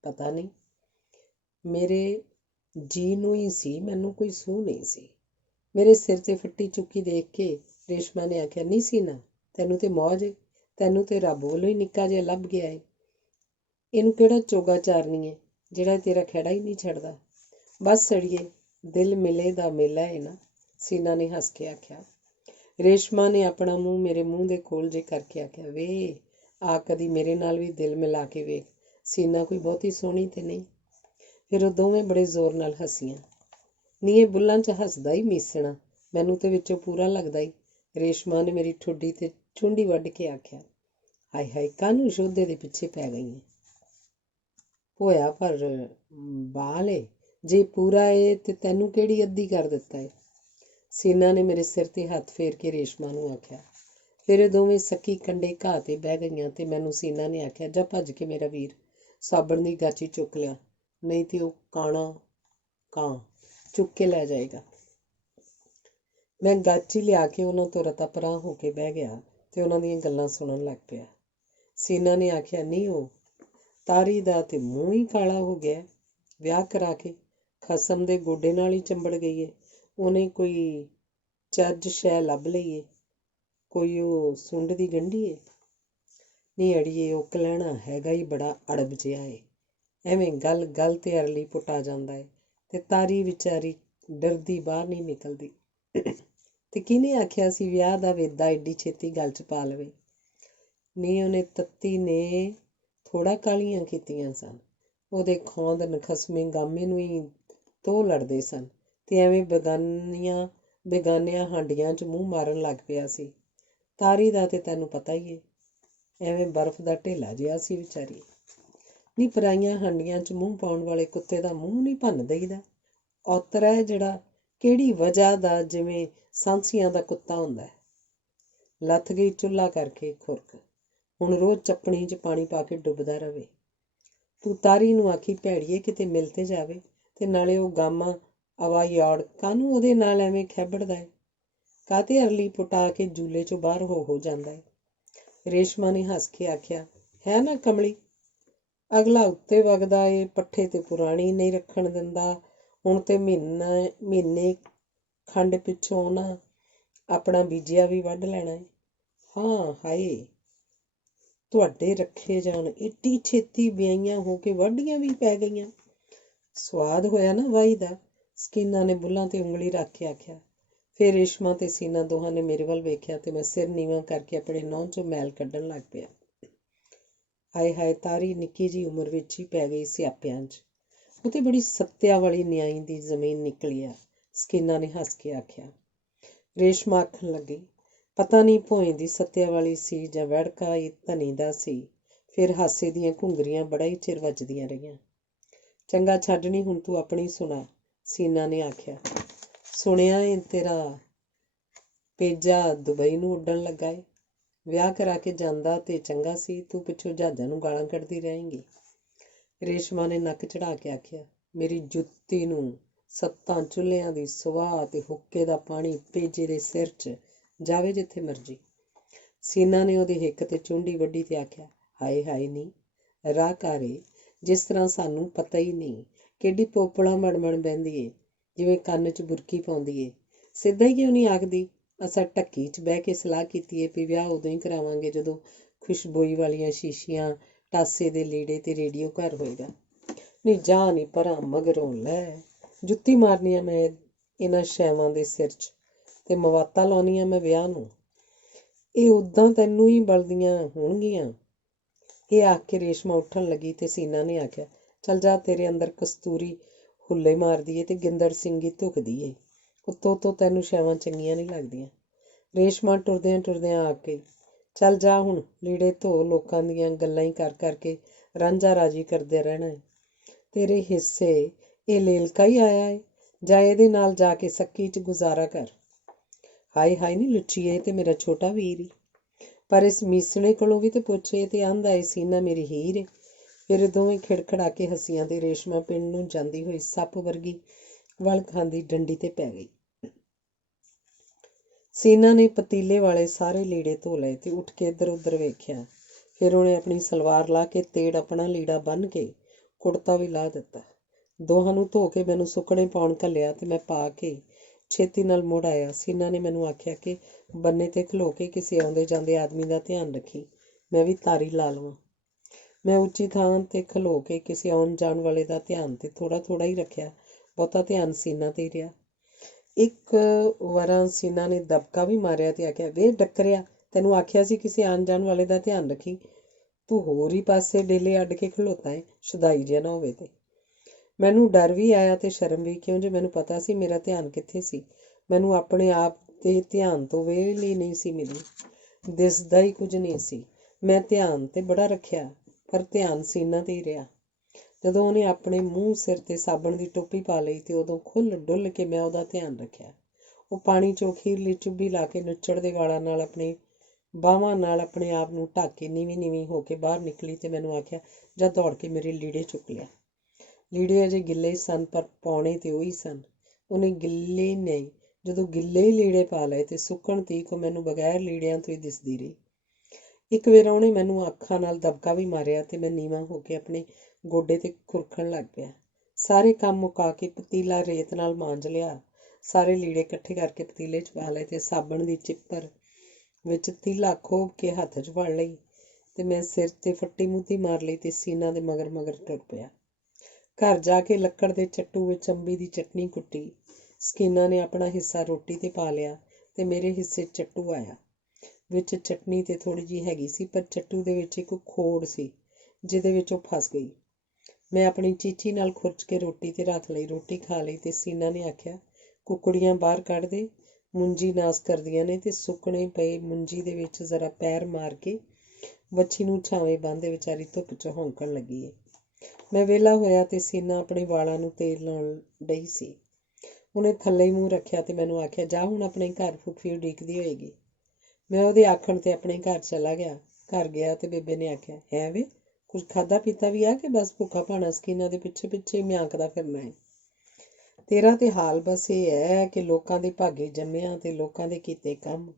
ਪਤਾ ਨਹੀਂ। ਮੇਰੇ ਜੀਅ ਨੂੰ ਹੀ ਸੀ, ਮੈਨੂੰ ਕੋਈ ਸੂਹ ਨਹੀਂ ਸੀ। ਮੇਰੇ ਸਿਰ 'ਤੇ ਫੱਟੀ ਚੁੱਕੀ ਦੇਖ ਕੇ ਰੇਸ਼ਮਾ ਨੇ ਆਖਿਆ, ਨਹੀਂ ਸੀਨਾ, ਤੈਨੂੰ ਤੇ ਮੌਜ ਏ, ਤੈਨੂੰ ਤੇ ਰੱਬ ਵੱਲੋਂ ਹੀ ਨਿੱਕਾ ਜਿਹਾ ਲੱਭ ਗਿਆ ਏ। ਇਹਨੂੰ ਕਿਹੜਾ ਚੋਗਾ ਚਾਰਨੀ ਏ ਜਿਹੜਾ ਤੇਰਾ ਖਹਿੜਾ ਹੀ ਨਹੀਂ ਛੱਡਦਾ। ਬਸ ਸੜੀਏ, ਦਿਲ ਮਿਲੇ ਦਾ ਮੇਲਾ ਏ ਨਾ, ਸੀਨਾ ਨੇ ਹੱਸ ਕੇ ਆਖਿਆ। ਰੇਸ਼ਮਾ ਨੇ ਆਪਣਾ ਮੂੰਹ ਮੇਰੇ ਮੂੰਹ ਦੇ ਕੋਲ ਜੇ ਕਰਕੇ ਆਖਿਆ, ਵੇ ਆ ਕਦੀ ਮੇਰੇ ਨਾਲ ਵੀ ਦਿਲ ਮਿਲਾ ਕੇ ਵੇਖ, ਸੀਨਾ ਕੋਈ ਬਹੁਤੀ ਸੋਹਣੀ ਤੇ ਨਹੀਂ। ਫਿਰ ਉਹ ਦੋਵੇਂ ਬੜੇ ਜ਼ੋਰ ਨਾਲ ਹੱਸੀਆਂ। ਨੀ ਇਹ ਬੁੱਲਾਂ 'ਚ ਹੱਸਦਾ ਹੀ ਮੀਸਣਾ, ਮੈਨੂੰ ਤੇ ਵਿੱਚੋਂ ਪੂਰਾ ਲੱਗਦਾ ਈ। ਰੇਸ਼ਮਾ ਨੇ ਮੇਰੀ ਠੁੱਡੀ ਤੇ ਚੁੰਡੀ ਵੱਢ ਕੇ ਆਖਿਆ, ਹਾਏ ਹਾਏ, ਕਾਹਨੂੰ ਯਸ਼ੋਦੇ ਦੇ ਪਿੱਛੇ ਪੈ ਗਈ ਏ? ਹੋਇਆ ਪਰ ਬਾਲ ਏ, ਜੇ ਪੂਰਾ ਏ ਤੇ ਤੈਨੂੰ ਕਿਹੜੀ ਅੱਧੀ ਕਰ ਦਿੱਤਾ ਏ? ਸੀਨਾ ਨੇ ਮੇਰੇ ਸਿਰ ਤੇ ਹੱਥ ਫੇਰ ਕੇ ਰੇਸ਼ਮਾ ਨੂੰ ਆਖਿਆ। ਫਿਰ ਇਹ ਦੋਵੇਂ ਸੱਕੀ ਕੰਡੇ ਘਾਹ ਤੇ ਬਹਿ ਗਈਆਂ ਤੇ ਮੈਨੂੰ ਸੀਨਾ ਨੇ ਆਖਿਆ, ਜਾ ਭੱਜ ਕੇ ਮੇਰਾ ਵੀਰ ਸਾਬਣ ਦੀ ਗਾਚੀ ਚੁੱਕ ਲਿਆ, ਨਹੀਂ ਤੇ ਉਹ ਕਾਣਾ ਕਾਂ ਚੁੱਕ ਕੇ ਲੈ ਜਾਏਗਾ। ਮੈਂ ਗਾਚੀ ਲਿਆ ਕੇ ਉਹਨਾਂ ਤੋਂ ਰਤਾ ਪਰਾਂ ਹੋ ਕੇ ਬਹਿ ਗਿਆ ਤੇ ਉਹਨਾਂ ਦੀਆਂ ਗੱਲਾਂ ਸੁਣਨ ਲੱਗ ਪਿਆ। ਸੀਨਾ ਨੇ ਆਖਿਆ, ਨਹੀਂ ਉਹ ਤਾਰੀ ਦਾ ਤੇ ਮੂੰਹ ਹੀ ਕਾਲਾ ਹੋ ਗਿਆ, ਵਿਆਹ ਕਰਾ ਕੇ ਖਸਮ ਦੇ ਗੋਡੇ ਨਾਲ ਹੀ ਚੰਬੜ ਗਈ ਏ। ਉਹਨੇ ਕੋਈ ਚੱਜ ਸ਼ੈ ਲੱਭ ਲਈ ਏ, ਕੋਈ ਉਹ ਸੁੰਡ ਦੀ ਗੰਢੀ ਏ। ਨਹੀਂ ਅੜੀਏ, ਉਹ ਕਲਹਿਣਾ ਹੈਗਾ ਹੀ ਬੜਾ ਅੜਬ ਜਿਹਾ ਏ, ਐਵੇਂ ਗੱਲ ਗੱਲ ਤੇ ਅਰਲੀ ਪੁੱਟਾ ਜਾਂਦਾ ਏ ਤੇ ਤਾਰੀ ਵਿਚਾਰੀ ਡਰਦੀ ਬਾਹਰ ਨਹੀਂ ਨਿਕਲਦੀ। ਤੇ ਕਿਹਨੇ ਆਖਿਆ ਸੀ ਵਿਆਹ ਦਾ ਵੇਦਾ ਏਡੀ ਛੇਤੀ ਗੱਲ 'ਚ ਪਾ ਲਵੇ? ਨਹੀਂ ਉਹਨੇ ਤੱਤੀ ਨੇ ਥੋੜ੍ਹਾ ਕਾਲੀਆਂ ਕੀਤੀਆਂ ਸਨ, ਉਹਦੇ ਖੌਂਦ ਨਖਸਮੇ ਗਾਮੇ ਨੂੰ ਹੀ ਧੋ ਲੜਦੇ ਸਨ ਤੇ ਐਵੇਂ ਬੇਗਾਨਿਆਂ ਹਾਂਡੀਆਂ 'ਚ ਮੂੰਹ ਮਾਰਨ ਲੱਗ ਪਿਆ ਸੀ। ਤਾਰੀ ਦਾ ਤੇ ਤੈਨੂੰ ਪਤਾ ਹੀ ਏ, ਐਵੇਂ ਬਰਫ਼ ਦਾ ਢੇਲਾ ਜਿਹਾ ਸੀ ਵਿਚਾਰੀ। ਨਹੀਂ ਪਰਾਈਆਂ ਹਾਂਡੀਆਂ 'ਚ ਮੂੰਹ ਪਾਉਣ ਵਾਲੇ ਕੁੱਤੇ ਦਾ ਮੂੰਹ ਨਹੀਂ ਭੰਨ ਦਈਦਾ। ਔਤਰਾ ਹੈ ਜਿਹੜਾ ਕਿਹੜੀ ਵਜ੍ਹਾ ਦਾ ਜਿਵੇਂ ਸਾਂਸੀਆਂ ਦਾ ਕੁੱਤਾ ਹੁੰਦਾ ਹੈ। ਲੱਥ ਗਈ ਚੁੱਲ੍ਹਾ ਕਰਕੇ ਖੁਰਕ, ਹੁਣ ਰੋਜ਼ ਚੱਪਣੀ 'ਚ ਪਾਣੀ ਪਾ ਕੇ ਡੁੱਬਦਾ ਰਵੇ। ਤੂੰ ਤਾਰੀ ਨੂੰ ਆਖੀ ਭੈੜੀਏ ਕਿਤੇ ਮਿਲ ਤੇ ਜਾਵੇ, ਤੇ ਨਾਲੇ ਉਹ ਗਾਮਾ ਆਵਾ ਯਾੜ ਕਾਹਨੂੰ ਉਹਦੇ ਨਾਲ ਐਵੇਂ ਖੈਬੜਦਾ ਏ? ਕਾਹਤੇ ਅਰਲੀ ਪੁਟਾ ਕੇ ਜੂਲੇ 'ਚੋਂ ਬਾਹਰ ਹੋ ਜਾਂਦਾ ਏ? ਰੇਸ਼ਮਾ ਨੇ ਹੱਸ ਕੇ ਆਖਿਆ, ਹੈ ਨਾ ਕਮਲੀ, ਅਗਲਾ ਉੱਤੇ ਵਗਦਾ ਏ, ਪੱਠੇ ਤੇ ਪੁਰਾਣੀ ਨਹੀਂ ਰੱਖਣ ਦਿੰਦਾ। ਹੁਣ ਤੇ ਮਹੀਨੇ ਖੰਡ ਪਿੱਛੋਂ ਨਾ ਆਪਣਾ ਬੀਜਿਆ ਵੀ ਵੱਢ ਲੈਣਾ ਏ। ਹਾਂ ਹਾਏ, ਤੁਹਾਡੇ ਰੱਖੇ ਜਾਣ, ਏਡੀ ਛੇਤੀ ਵਿਆਹੀਆਂ ਹੋ ਕੇ ਵਾਢੀਆਂ ਵੀ ਪੈ ਗਈਆਂ। ਸਵਾਦ ਹੋਇਆ ਨਾ ਵਾਹੀ ਦਾ, ਸਕੀਨਾ ਨੇ ਬੁੱਲਾਂ ਤੇ ਉਂਗਲੀ ਰੱਖ ਕੇ ਆਖਿਆ। ਫਿਰ ਰੇਸ਼ਮਾ ਤੇ ਸੀਨਾ ਦੋਹਾਂ ਨੇ ਮੇਰੇ ਵੱਲ ਵੇਖਿਆ ਤੇ ਮੈਂ ਸਿਰ ਨੀਵਾਂ ਕਰਕੇ ਆਪਣੇ ਨਹੁੰ 'ਚੋਂ ਮੈਲ ਕੱਢਣ ਲੱਗ ਪਿਆ। ਹਾਏ ਹਾਏ, ਤਾਰੀ ਨਿੱਕੀ ਜਿਹੀ ਉਮਰ ਵਿੱਚ ਹੀ ਪੈ ਗਈ ਸਿਆਪਿਆਂ 'ਚ, ਉਹ ਤੇ ਬੜੀ ਸੱਤਿਆ ਵਾਲੀ ਨਿਆਈ ਦੀ ਜ਼ਮੀਨ ਨਿਕਲੀ ਆ, ਸਕੀਨਾ ਨੇ ਹੱਸ ਕੇ ਆਖਿਆ। ਰੇਸ਼ਮਾ ਆਖਣ ਲੱਗੀ, ਪਤਾ ਨਹੀਂ ਭੋਏ ਦੀ ਸੱਤਿਆ ਵਾਲੀ ਸੀ ਜਾਂ ਵੜਕਾ ਹੀ ਧਨੀ ਦਾ ਸੀ। ਫਿਰ ਹਾਸੇ ਦੀਆਂ ਘੁੰਗਰੀਆਂ ਬੜਾ ਹੀ ਚਿਰ ਵੱਜਦੀਆਂ ਰਹੀਆਂ। ਚੰਗਾ ਛੱਡਣੀ, ਹੁਣ ਤੂੰ ਆਪਣੀ ਸੁਣਾ, ਸੀਨਾ ਨੇ ਆਖਿਆ। ਸੁਣਿਆ ਏ ਤੇਰਾ ਪੇਜਾ ਦੁਬਈ ਨੂੰ ਉੱਡਣ ਲੱਗਾ ਏ। ਵਿਆਹ ਕਰਾ ਕੇ ਜਾਂਦਾ ਤੇ ਚੰਗਾ ਸੀ, ਤੂੰ ਪਿੱਛੋਂ ਜਹਾਜ਼ਾਂ ਨੂੰ ਗਾਲਾਂ ਕੱਢਦੀ ਰਹੇਂਗੀ। ਰੇਸ਼ਮਾ ਨੇ ਨੱਕ ਚੜ੍ਹਾ ਕੇ ਆਖਿਆ, ਮੇਰੀ ਜੁੱਤੀ ਨੂੰ 7 ਚੁੱਲ੍ਹਿਆਂ ਦੀ ਸਵਾਹ ਤੇ ਹੁੱਕੇ ਦਾ ਪਾਣੀ ਪੇਜੇ ਦੇ ਸਿਰ 'ਚ ਜਾਵੇ ਜਿੱਥੇ ਮਰਜ਼ੀ। ਸੀਨਾ ਨੇ ਉਹਦੀ ਹਿੱਕ ਤੇ ਚੁੰਡੀ ਵੱਢੀ ਤੇ ਆਖਿਆ, ਹਾਏ ਹਾਏ ਨੀ ਰਾਹਕਾਰੇ, ਜਿਸ ਤਰ੍ਹਾਂ ਸਾਨੂੰ ਪਤਾ ਹੀ ਨਹੀਂ, ਕਿੱਡੀ ਪੋਪਲਾ ਮਣ ਬਹਿੰਦੀ ਏ, ਜਿਵੇਂ ਕੰਨ 'ਚ ਬੁਰਕੀ ਪਾਉਂਦੀ ਏ। ਸਿੱਧਾ ਹੀ ਕਿਉਂ ਨਹੀਂ ਆਖਦੀ, ਅਸਾਂ ਢੱਕੀ 'ਚ ਬਹਿ ਕੇ ਸਲਾਹ ਕੀਤੀ ਏ ਵੀ ਵਿਆਹ ਉਦੋਂ ਹੀ ਕਰਾਵਾਂਗੇ ਜਦੋਂ ਖੁਸ਼ਬੋਈ ਵਾਲੀਆਂ ਸ਼ੀਸ਼ੀਆਂ, ਟਾਸੇ ਦੇ ਲੀੜੇ ਤੇ ਰੇਡੀਓ ਘਰ ਹੋਏਗਾ। ਨਹੀਂ ਜਾ ਨਹੀਂ ਪਰਾਂ, ਮਗਰੋਂ ਲੈ ਜੁੱਤੀ ਮਾਰਨੀ ਆ ਮੈਂ ਇਹਨਾਂ ਸ਼ੈਵਾਂ ਦੇ ਸਿਰ 'ਚ ਤੇ ਮਵਾਤਾ ਲਾਉਣੀ ਆ ਮੈਂ ਵਿਆਹ ਨੂੰ। ਇਹ ਉੱਦਾਂ ਤੈਨੂੰ ਹੀ ਬਲਦੀਆਂ ਹੋਣਗੀਆਂ। ਇਹ ਆਖ ਕੇ ਰੇਸ਼ਮਾ ਉੱਠਣ ਲੱਗੀ ਤੇ ਸੀਨਾ ਨੇ ਆਖਿਆ, ਚੱਲ ਜਾ, ਤੇਰੇ ਅੰਦਰ ਕਸਤੂਰੀ ਹੁੱਲੇ ਮਾਰਦੀ ਏ ਤੇ ਗਿੰਦੜ ਸਿੰਘੀ ਧੁਖਦੀ ਏ, ਉੱਤੋਂ ਤੈਨੂੰ ਸ਼ੈਵਾਂ ਚੰਗੀਆਂ ਨਹੀਂ ਲੱਗਦੀਆਂ। ਰੇਸ਼ਮਾ ਟੁਰਦਿਆਂ ਆ ਕੇ, ਚੱਲ ਜਾ ਹੁਣ, ਲੀੜੇ ਧੋ, ਲੋਕਾਂ ਦੀਆਂ ਗੱਲਾਂ ਹੀ ਕਰ ਕਰਕੇ ਰਾਂਝਾ ਰਾਜੀ ਕਰਦੇ ਰਹਿਣਾ ਏ। ਤੇਰੇ ਹਿੱਸੇ ਇਹ ਲੇਲਕਾ ਹੀ ਆਇਆ ਏ, ਜਾਂ ਇਹਦੇ ਨਾਲ ਜਾ ਕੇ ਸੱਕੀ 'ਚ ਗੁਜ਼ਾਰਾ ਕਰ। ਹਾਏ ਹਾਏ ਨਹੀਂ ਲੁੱਚੀਏ, ਤੇ ਮੇਰਾ ਛੋਟਾ ਵੀਰ ਹੀ, ਪਰ ਇਸ ਮੀਸਣੇ ਕੋਲੋਂ ਵੀ ਤੇ ਪੁੱਛੇ ਤੇ ਆਂਦਾ ਏ ਸੀਨਾ ਮੇਰੀ ਹੀਰ ਏ। ਫਿਰ ਦੋਵੇਂ ਖਿੜਖੜਾ ਕੇ ਹੱਸੀਆਂ ਤੇ ਰੇਸ਼ਮਾ ਪਿੰਡ ਨੂੰ ਜਾਂਦੀ ਹੋਈ ਸੱਪ ਵਰਗੀ ਵਲ ਖਾਂਦੀ ਡੰਡੀ ਤੇ ਪੈ ਗਈ। ਸੀਨਾ ਨੇ ਪਤੀਲੇ ਵਾਲੇ ਸਾਰੇ ਲੀੜੇ ਧੋ ਲਏ ਤੇ ਉੱਠ ਕੇ ਇੱਧਰ ਉੱਧਰ ਵੇਖਿਆ। ਫਿਰ ਉਹਨੇ ਆਪਣੀ ਸਲਵਾਰ ਲਾ ਕੇ ਤੇੜ ਆਪਣਾ ਲੀੜਾ ਬੰਨ੍ਹ ਕੇ ਕੁੜਤਾ ਵੀ ਲਾਹ ਦਿੱਤਾ। ਦੋਹਾਂ ਨੂੰ ਧੋ ਕੇ ਮੈਨੂੰ ਸੁੱਕਣੇ ਪਾਉਣ ਘੱਲਿਆ ਤੇ ਮੈਂ ਪਾ ਕੇ ਛੇਤੀ ਨਾਲ ਮੁੜ ਆਇਆ। ਸੀਨਾ ਨੇ ਮੈਨੂੰ ਆਖਿਆ ਕਿ ਬੰਨੇ 'ਤੇ ਖਲੋ ਕੇ ਕਿਸੇ ਆਉਂਦੇ ਜਾਂਦੇ ਆਦਮੀ ਦਾ ਧਿਆਨ ਰੱਖੀ, ਮੈਂ ਵੀ ਤਾਰੀ ਲਾ ਲਵਾਂ। ਮੈਂ ਉੱਚੀ ਥਾਂ 'ਤੇ ਖਲੋ ਕੇ ਕਿਸੇ ਆਉਣ ਜਾਣ ਵਾਲੇ ਦਾ ਧਿਆਨ ਤੇ ਥੋੜ੍ਹਾ ਹੀ ਰੱਖਿਆ। ਬਹੁਤਾ ਧਿਆਨ ਸੀਨਾ 'ਤੇ ਹੀ ਰਿਹਾ। ਇੱਕ ਵਾਰਾਂ ਸੀਨਾ ਨੇ ਦਬਕਾ ਵੀ ਮਾਰਿਆ ਤੇ ਆਖਿਆ, ਵੇ ਡੱਕਰਿਆ, ਤੈਨੂੰ ਆਖਿਆ ਸੀ ਕਿਸੇ ਆਉਣ ਜਾਣ ਵਾਲੇ ਦਾ ਧਿਆਨ ਰੱਖੀ, ਤੂੰ ਹੋਰ ਹੀ ਪਾਸੇ ਡੇਲੇ ਅੱਡ ਕੇ ਖਲੋਤਾ ਹੈ, ਸ਼ੁਦਾਈ ਜਿਹਾ ਨਾ ਹੋਵੇ ਤੇ। ਮੈਨੂੰ ਡਰ ਵੀ ਆਇਆ ਤੇ ਸ਼ਰਮ ਵੀ, ਕਿਉਂ ਜੇ ਮੈਨੂੰ ਪਤਾ ਸੀ ਮੇਰਾ ਧਿਆਨ ਕਿੱਥੇ ਸੀ। ਮੈਨੂੰ ਆਪਣੇ ਆਪ ਦੇ ਧਿਆਨ ਤੋਂ ਵੇਲ ਹੀ ਨਹੀਂ ਸੀ ਮਿਲੀ, ਦਿਸਦਾ ਹੀ ਕੁਝ ਨਹੀਂ ਸੀ। ਮੈਂ ਧਿਆਨ ਤੇ ਬੜਾ ਰੱਖਿਆ, ਪਰ ਧਿਆਨ ਸੀਨਾ 'ਤੇ ਹੀ ਰਿਹਾ। ਜਦੋਂ ਉਹਨੇ ਆਪਣੇ ਮੂੰਹ ਸਿਰ 'ਤੇ ਸਾਬਣ ਦੀ ਟੋਪੀ ਪਾ ਲਈ ਤੇ ਉਦੋਂ ਖੁੱਲ੍ਹ ਡੁੱਲ ਕੇ ਮੈਂ ਉਹਦਾ ਧਿਆਨ ਰੱਖਿਆ। ਉਹ ਪਾਣੀ 'ਚੋਂ ਅਖੀਰਲੀ ਚੁੱਭੀ ਲਾ ਕੇ ਨੁੱਚੜਦੇ ਵਾਲਾਂ ਨਾਲ ਆਪਣੇ ਬਾਹਾਂ ਨਾਲ ਆਪਣੇ ਆਪ ਨੂੰ ਢੱਕ ਕੇ ਨੀਵੀਂ ਹੋ ਕੇ ਬਾਹਰ ਨਿਕਲੀ ਤੇ ਮੈਨੂੰ ਆਖਿਆ, ਜਾ ਦੌੜ ਕੇ ਮੇਰੇ ਲੀੜੇ ਚੁੱਕ ਲਿਆ। ਲੀੜੇ ਅਜੇ ਗਿੱਲੇ ਸਨ, ਪਰ ਪਾਉਣੇ ਤੇ ਉਹੀ ਸਨ। ਉਹਨੇ ਗਿੱਲੇ ਨਹੀਂ, ਜਦੋਂ ਗਿੱਲੇ ਹੀ ਲੀੜੇ ਪਾ ਲਏ ਤੇ ਸੁੱਕਣ ਤੀਕ ਮੈਨੂੰ ਬਗੈਰ ਲੀੜਿਆਂ ਤੋਂ ਹੀ ਦਿਸਦੀ ਰਹੀ। ਇੱਕ ਵਾਰ ਉਹਨੇ ਮੈਨੂੰ ਅੱਖਾਂ ਨਾਲ ਦਬਕਾ ਵੀ ਮਾਰਿਆ ਤੇ ਮੈਂ ਨੀਵਾਂ ਹੋ ਕੇ ਆਪਣੇ ਗੋਡੇ 'ਤੇ ਖੁਰਕਣ ਲੱਗ ਪਿਆ। ਸਾਰੇ ਕੰਮ ਮੁਕਾ ਕੇ ਪਤੀਲਾ ਰੇਤ ਨਾਲ ਮਾਂਜ ਲਿਆ। ਸਾਰੇ ਲੀੜੇ ਇਕੱਠੇ ਕਰਕੇ ਪਤੀਲੇ 'ਚ ਪਾ ਲਏ ਤੇ ਸਾਬਣ ਦੀ ਚਿੱਪਰ ਵਿੱਚ ਤੀਲਾ ਖੋਭ ਕੇ ਹੱਥ 'ਚ ਫੜ ਲਈ ਤੇ ਮੈਂ ਸਿਰ 'ਤੇ ਫੱਟੀ ਮੁੱਧੀ ਮਾਰ ਲਈ ਤੇ ਸੀਨਾ ਦੇ ਮਗਰ ਟੁਰ ਪਿਆ। ਘਰ ਜਾ ਕੇ ਲੱਕੜ ਦੇ ਚੱਟੂ ਵਿੱਚ ਅੰਬੀ ਦੀ ਚਟਣੀ ਕੁੱਟੀ। ਸਕੀਨਾ ਨੇ ਆਪਣਾ ਹਿੱਸਾ ਰੋਟੀ 'ਤੇ ਪਾ ਲਿਆ ਤੇ ਮੇਰੇ ਹਿੱਸੇ ਚੱਟੂ ਆਇਆ। ਵਿੱਚ ਚਟਣੀ ਤੇ ਥੋੜ੍ਹੀ ਜਿਹੀ ਹੈਗੀ ਸੀ, ਪਰ ਚੱਟੂ ਦੇ ਵਿੱਚ ਇੱਕ ਖੋੜ ਸੀ ਜਿਹਦੇ ਵਿੱਚ ਉਹ ਫਸ ਗਈ। ਮੈਂ ਆਪਣੀ ਚੀਚੀ ਨਾਲ ਖੁਰਚ ਕੇ ਰੋਟੀ 'ਤੇ ਰੱਖ ਲਈ। ਰੋਟੀ ਖਾ ਲਈ ਤੇ ਸੀਨਾ ਨੇ ਆਖਿਆ, ਕੁੱਕੜੀਆਂ ਬਾਹਰ ਕੱਢ ਦੇ, ਮੁੰਜੀ ਨਾਸ ਕਰਦੀਆਂ ਨੇ, ਤੇ ਸੁੱਕਣੇ ਪਏ ਮੁੰਜੀ ਦੇ ਵਿੱਚ ਜ਼ਰਾ ਪੈਰ ਮਾਰ ਕੇ ਵੱਛੀ ਨੂੰ ਛਾਵੇਂ ਬੰਨ੍ਹਦੇ, ਵਿਚਾਰੀ ਧੁੱਪ 'ਚ ਹੌਂਕਣ ਲੱਗੀ ਏ। ਮੈਂ ਵਿਹਲਾ ਹੋਇਆ ਤੇ ਸੀਨਾ ਆਪਣੇ ਵਾਲਾਂ ਨੂੰ ਤੇਲ ਲਾਉਣ ਡਈ ਸੀ। ਉਹਨੇ ਥੱਲੇ ਹੀ ਮੂੰਹ ਰੱਖਿਆ ਤੇ ਮੈਨੂੰ ਆਖਿਆ, ਜਾ ਹੁਣ ਆਪਣੇ ਘਰ, ਫੁੱਫੀ ਉਡੀਕਦੀ ਹੋਏਗੀ। ਮੈਂ ਉਹਦੇ ਆਖਣ ਤੇ ਆਪਣੇ ਘਰ ਚਲਾ ਗਿਆ। ਘਰ ਗਿਆ ਤੇ ਬੇਬੇ ਨੇ ਆਖਿਆ, ਹੈ ਵੇ, ਕੁਝ ਖਾਧਾ ਪੀਤਾ ਵੀ ਆ ਕਿ ਬਸ ਭੁੱਖਾ ਭਾਣਾ ਸਕੀਨਾ ਦੇ ਪਿੱਛੇ ਮਿਆਂਕਦਾ ਫਿਰਨਾ ਹੈ। ਤੇਰਾ ਤੇ ਹਾਲ ਬਸ ਇਹ ਹੈ ਕਿ ਲੋਕਾਂ ਦੇ ਭਾਗੇ ਜੰਮਿਆ ਤੇ ਲੋਕਾਂ ਦੇ ਕੀਤੇ ਕੰਮ।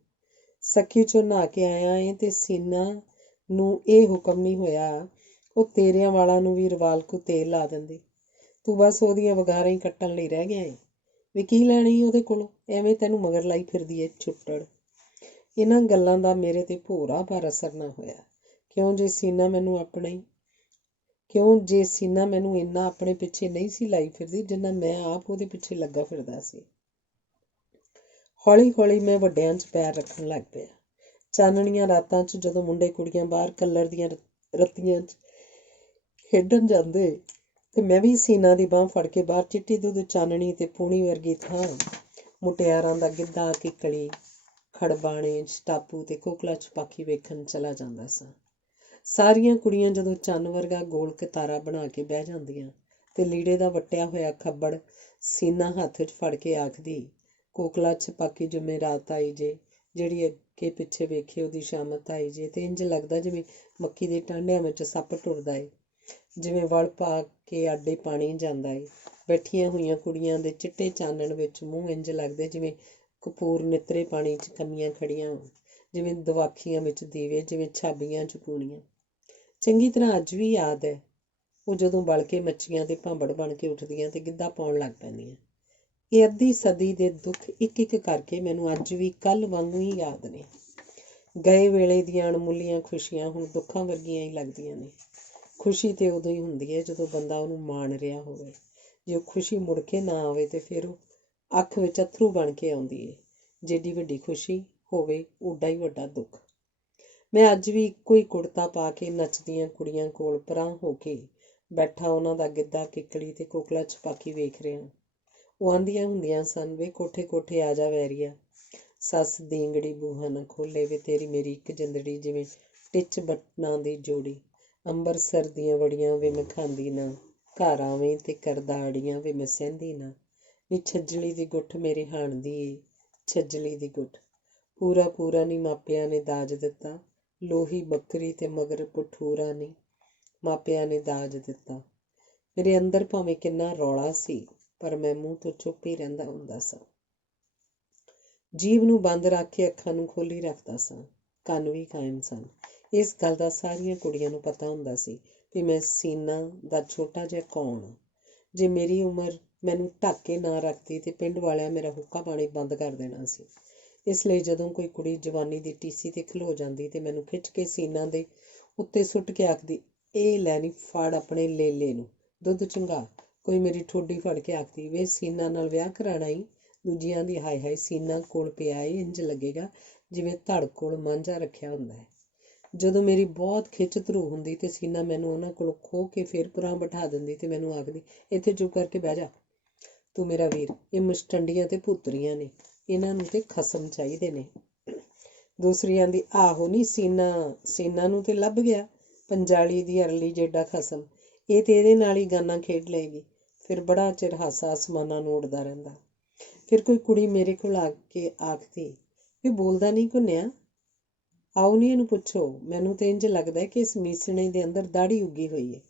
ਸੱਖੀ 'ਚੋਂ ਨਹਾ ਕੇ ਆਇਆ ਏ ਤੇ ਸੀਨਾ ਨੂੰ ਇਹ ਹੁਕਮ ਨਹੀਂ ਹੋਇਆ, ਉਹ ਤੇਰਿਆਂ ਵਾਲਾਂ ਨੂੰ ਵੀ ਰਵਾਲਕੂ ਤੇਲ ਲਾ ਦਿੰਦੀ। ਤੂੰ ਬਸ ਉਹਦੀਆਂ ਵਗਾਰਾਂ ਹੀ ਕੱਟਣ ਲਈ ਰਹਿ ਗਿਆ ਏ। ਵੀ ਕੀ ਲੈਣੀ ਉਹਦੇ ਕੋਲੋਂ, ਐਵੇਂ ਤੈਨੂੰ ਮਗਰ ਲਾਈ ਫਿਰਦੀ ਏ ਛੁੱਟੜ। ਇਹਨਾਂ ਗੱਲਾਂ ਦਾ ਮੇਰੇ 'ਤੇ ਭੋਰਾ ਪਰ ਅਸਰ ਨਾ ਹੋਇਆ, ਕਿਉਂ ਜੇ ਸੀਨਾ ਮੈਨੂੰ ਇੰਨਾ ਆਪਣੇ ਪਿੱਛੇ ਨਹੀਂ ਸੀ ਲਾਈ ਫਿਰਦੀ ਜਿੰਨਾ ਮੈਂ ਆਪ ਉਹਦੇ ਪਿੱਛੇ ਲੱਗਾ ਫਿਰਦਾ ਸੀ। ਹੌਲੀ ਹੌਲੀ ਮੈਂ ਵੱਡਿਆਂ 'ਚ ਪੈਰ ਰੱਖਣ ਲੱਗ ਪਿਆ। ਚਾਨਣੀਆਂ ਰਾਤਾਂ 'ਚ ਜਦੋਂ ਮੁੰਡੇ ਕੁੜੀਆਂ ਬਾਹਰ ਕਲਰ ਦੀਆਂ ਰੱਤੀਆਂ 'ਚ ਖੇਡਣ ਜਾਂਦੇ ਤੇ ਮੈਂ ਵੀ ਸੀਨਾ ਦੀ ਬਾਂਹ ਫੜ ਕੇ ਬਾਹਰ ਚਿੱਟੀ ਦੁੱਧ ਚਾਨਣੀ ਤੇ ਪੂਣੀ ਵਰਗੀ ਥਾਂ ਮੁਟਿਆਰਾਂ ਦਾ ਗਿੱਧਾ, ਕਿੱਕਲੀ, ਖੜਬਾਣੇ, ਸਟਾਪੂ ਤੇ ਕੋਕਲਾ ਛਪਾਕੀ ਵੇਖਣ ਚਲਾ ਜਾਂਦਾ ਸਾਂ। ਸਾਰੀਆਂ ਕੁੜੀਆਂ ਜਦੋਂ ਚੰਨ ਵਰਗਾ ਗੋਲ ਕਤਾਰਾ ਬਣਾ ਕੇ ਬਹਿ ਜਾਂਦੀਆਂ ਤੇ ਲੀੜੇ ਦਾ ਵੱਟਿਆ ਹੋਇਆ ਖੱਬੜ ਸੀਨਾ ਹੱਥ 'ਚ ਫੜ ਕੇ ਆਖਦੀ, ਕੋਕਲਾ ਛਪਾਕੀ ਜੁਮੇਰਾਤ ਆਈ ਜੇ, ਜਿਹੜੀ ਅੱਗੇ ਪਿੱਛੇ ਵੇਖੇ ਉਹਦੀ ਸ਼ਾਮਤ ਆਈ ਜੇ, ਤੇ ਇੰਝ ਲੱਗਦਾ ਜਿਵੇਂ ਮੱਕੀ ਦੇ ਟਾਂਡਿਆਂ ਵਿੱਚ ਸੱਪ ਟੁਰਦਾ ਏ, ਜਿਵੇਂ ਵਲ ਪਾ ਕੇ ਆਡੇ ਪਾਣੀ ਜਾਂਦਾ ਏ। ਬੈਠੀਆਂ ਹੋਈਆਂ ਕੁੜੀਆਂ ਦੇ ਚਿੱਟੇ ਚਾਨਣ ਵਿੱਚ ਮੂੰਹ ਇੰਝ ਲੱਗਦੇ ਜਿਵੇਂ ਕਪੂਰ ਨਿੱਤਰੇ ਪਾਣੀ 'ਚ ਕਮੀਆਂ ਖੜੀਆਂ ਹੋਣ, ਜਿਵੇਂ ਦਵਾਖੀਆਂ ਵਿੱਚ ਦੀਵੇ, ਜਿਵੇਂ ਛਾਬੀਆਂ 'ਚ ਪੂਣੀਆਂ। ਚੰਗੀ ਤਰ੍ਹਾਂ ਅੱਜ ਵੀ ਯਾਦ ਹੈ, ਉਹ ਜਦੋਂ ਬਲ ਕੇ ਮੱਛੀਆਂ ਦੇ ਭਾਂਬੜ ਬਣ ਕੇ ਉੱਠਦੀਆਂ ਤੇ ਗਿੱਧਾ ਪਾਉਣ ਲੱਗ ਪੈਂਦੀਆਂ। ਇਹ ਅੱਧੀ ਸਦੀ ਦੇ ਦੁੱਖ ਇੱਕ ਕਰਕੇ ਮੈਨੂੰ ਅੱਜ ਵੀ ਕੱਲ੍ਹ ਵਾਂਗੂ ਹੀ ਯਾਦ ਨੇ। ਗਏ ਵੇਲੇ ਦੀਆਂ ਅਣਮੁੱਲੀਆਂ ਖੁਸ਼ੀਆਂ ਹੁਣ ਦੁੱਖਾਂ ਵਰਗੀਆਂ ਹੀ ਲੱਗਦੀਆਂ ਨੇ। ਖੁਸ਼ੀ ਤੇ ਉਦੋਂ ਹੀ ਹੁੰਦੀ ਹੈ ਜਦੋਂ ਬੰਦਾ ਉਹਨੂੰ ਮਾਣ ਰਿਹਾ ਹੋਵੇ। ਜੇ ਉਹ ਖੁਸ਼ੀ ਮੁੜ ਕੇ ਨਾ ਆਵੇ ਤੇ ਫਿਰ ਉਹ ਅੱਖ ਵਿੱਚ ਅੱਥਰੂ ਬਣ ਕੇ ਆਉਂਦੀ ਹੈ। ਜਿੱਡੀ ਵੱਡੀ ਖੁਸ਼ੀ ਹੋਵੇ, ਓਡਾ ਹੀ ਵੱਡਾ ਦੁੱਖ। ਮੈਂ ਅੱਜ ਵੀ ਇੱਕੋ ਹੀ ਕੁੜਤਾ ਪਾ ਕੇ ਨੱਚਦੀਆਂ ਕੁੜੀਆਂ ਕੋਲ ਪਰਾਂ ਹੋ ਕੇ ਬੈਠਾ ਉਹਨਾਂ ਦਾ ਗਿੱਧਾ, ਕਿੱਕਲੀ ਤੇ ਕੋਕਲਾ ਛਪਾਕੀ ਵੇਖ ਰਿਹਾ। ਉਹ ਆਂਦੀਆਂ ਹੁੰਦੀਆਂ ਸਨ, ਵੇ ਕੋਠੇ ਕੋਠੇ ਆ ਜਾ ਵੈਰੀਆ, ਸੱਸ ਦੀਂਗੜੀ ਬੂਹਾ ਨਾ ਖੋਲ੍ਹੇ, ਵੇ ਤੇਰੀ ਮੇਰੀ ਇੱਕ ਜਿੰਦੜੀ ਜਿਵੇਂ ਟਿੱਚ ਬਟਨਾਂ ਦੀ ਜੋੜੀ, ਅੰਬਰਸਰ ਦੀਆਂ ਵੜੀਆਂ ਵੇ ਮੈਂ ਖਾਂਦੀ ਨਾ, ਘਰ ਆਵੇਂ ਤੇ ਕਰਦਾ ਅੜੀਆਂ ਵੇ ਮੈਂ ਸਹਿੰਦੀ ਨਾ, ਨੀ ਛੱਜਲੀ ਦੀ ਗੁੱਠ ਮੇਰੇ ਹਾਣ ਦੀ ਏ, ਛੱਜਲੀ ਦੀ ਗੁੱਠ, ਪੂਰਾ ਨੀ ਮਾਪਿਆਂ ਨੇ ਦਾਜ ਦਿੱਤਾ, ਲੋਹੀ ਬੱਕਰੀ ਤੇ ਮਗਰ ਪਠੂਰਾ ਨੀ ਮਾਪਿਆਂ ਨੇ ਦਾਜ ਦਿੱਤਾ। ਮੇਰੇ ਅੰਦਰ ਭਾਵੇਂ ਕਿੰਨਾ ਰੌਲਾ ਸੀ, ਪਰ ਮੈਂ ਮੂੰਹ ਤੋਂ ਚੁੱਪ ਹੀ ਰਹਿੰਦਾ ਹੁੰਦਾ ਸਾਂ। ਜੀਭ ਨੂੰ ਬੰਦ ਰੱਖ ਕੇ ਅੱਖਾਂ ਨੂੰ ਖੋਲ੍ਹੀ ਰੱਖਦਾ ਸਾਂ। ਕੰਨ ਵੀ ਕਾਇਮ ਸਨ। ਇਸ ਗੱਲ ਦਾ ਸਾਰੀਆਂ ਕੁੜੀਆਂ ਨੂੰ ਪਤਾ ਹੁੰਦਾ ਸੀ ਵੀ ਮੈਂ ਸੀਨਾ ਦਾ ਛੋਟਾ ਜਿਹਾ ਕੌਣ। ਜੇ ਮੇਰੀ ਉਮਰ ਮੈਨੂੰ ਢੱਕ ਕੇ ਨਾ ਰੱਖਦੀ ਤੇ ਪਿੰਡ ਵਾਲਿਆਂ ਮੇਰਾ ਹੁੱਕਾ ਪਾਣੀ ਬੰਦ ਕਰ ਦੇਣਾ ਸੀ। ਇਸ ਲਈ ਜਦੋਂ ਕੋਈ ਕੁੜੀ ਜਵਾਨੀ ਦੀ ਟੀਸੀ ਤੇ ਖਲੋ ਜਾਂਦੀ ਤੇ ਮੈਨੂੰ ਖਿੱਚ ਕੇ ਸੀਨਾ ਦੇ ਉੱਤੇ ਸੁੱਟ ਕੇ ਆਖਦੀ, ਇਹ ਲੈ ਨੀ ਫੜ ਆਪਣੇ ਲੇਲੇ ਨੂੰ, ਦੁੱਧ ਚੰਗਾ। ਕੋਈ ਮੇਰੀ ਠੋਡੀ ਫੜ ਕੇ ਆਖਦੀ, ਵੇ ਸੀਨਾ ਨਾਲ ਵਿਆਹ ਕਰਾਉਣਾ ਈ। ਦੂਜਿਆਂ ਦੀ ਹਾਏ ਹਾਏ ਸੀਨਾ ਕੋਲ ਪਿਆ ਏ, ਇੰਝ ਲੱਗੇਗਾ ਜਿਵੇਂ ਧੜ ਕੋਲ ਮਾਂਝਾ ਰੱਖਿਆ ਹੁੰਦਾ ਹੈ। ਜਦੋਂ ਮੇਰੀ ਬਹੁਤ ਖਿੱਚ ਧਰੂ ਹੁੰਦੀ ਤੇ ਸੀਨਾ ਮੈਨੂੰ ਉਹਨਾਂ ਕੋਲੋਂ ਖੋਹ ਕੇ ਫਿਰ ਪੁਰਾਂ ਬਿਠਾ ਦਿੰਦੀ ਤੇ ਮੈਨੂੰ ਆਖਦੀ, ਇੱਥੇ ਚੁੱਪ ਕਰਕੇ ਬਹਿ ਜਾ ਤੂੰ ਮੇਰਾ ਵੀਰ। ਇਹ ਮੁਸ਼ਟੰਡੀਆਂ ਤੇ ਭੂਤਰੀਆਂ ਨੇ, ਇਹਨਾਂ ਨੂੰ ਤੇ ਖਸਮ ਚਾਹੀਦੇ ਨੇ। ਦੂਸਰੀ ਆਂਦੀ, ਆਹੋ ਨੀ ਸੀਨਾ ਨੂੰ ਤੇ ਲੱਭ ਗਿਆ ਪੰਜਾਲੀ ਦੀ ਅਰਲੀ ਜਿੱਡਾ ਖਸਮ, ਇਹ ਤੇ ਇਹਦੇ ਨਾਲ ਹੀ ਗਾਨਾ ਖੇਡ ਲਏਗੀ। ਫਿਰ ਬੜਾ ਚਿਰ ਹਾਸਾ ਆਸਮਾਨਾਂ ਨੂੰ ਉੱਡਦਾ ਰਹਿੰਦਾ। ਫਿਰ ਕੋਈ ਕੁੜੀ ਮੇਰੇ ਕੋਲ ਆ ਕੇ ਆਖਦੀ, ਵੀ ਬੋਲਦਾ ਨਹੀਂ ਘੁੰਨਿਆ, ਆਓ ਨੀ ਇਹਨੂੰ ਪੁੱਛੋ। ਮੈਨੂੰ ਤੇ ਇੰਝ ਲੱਗਦਾ ਕਿ ਇਸ ਮੀਸਣੇ ਦੇ ਅੰਦਰ ਦਾੜੀ ਉੱਗੀ ਹੋਈ ਹੈ।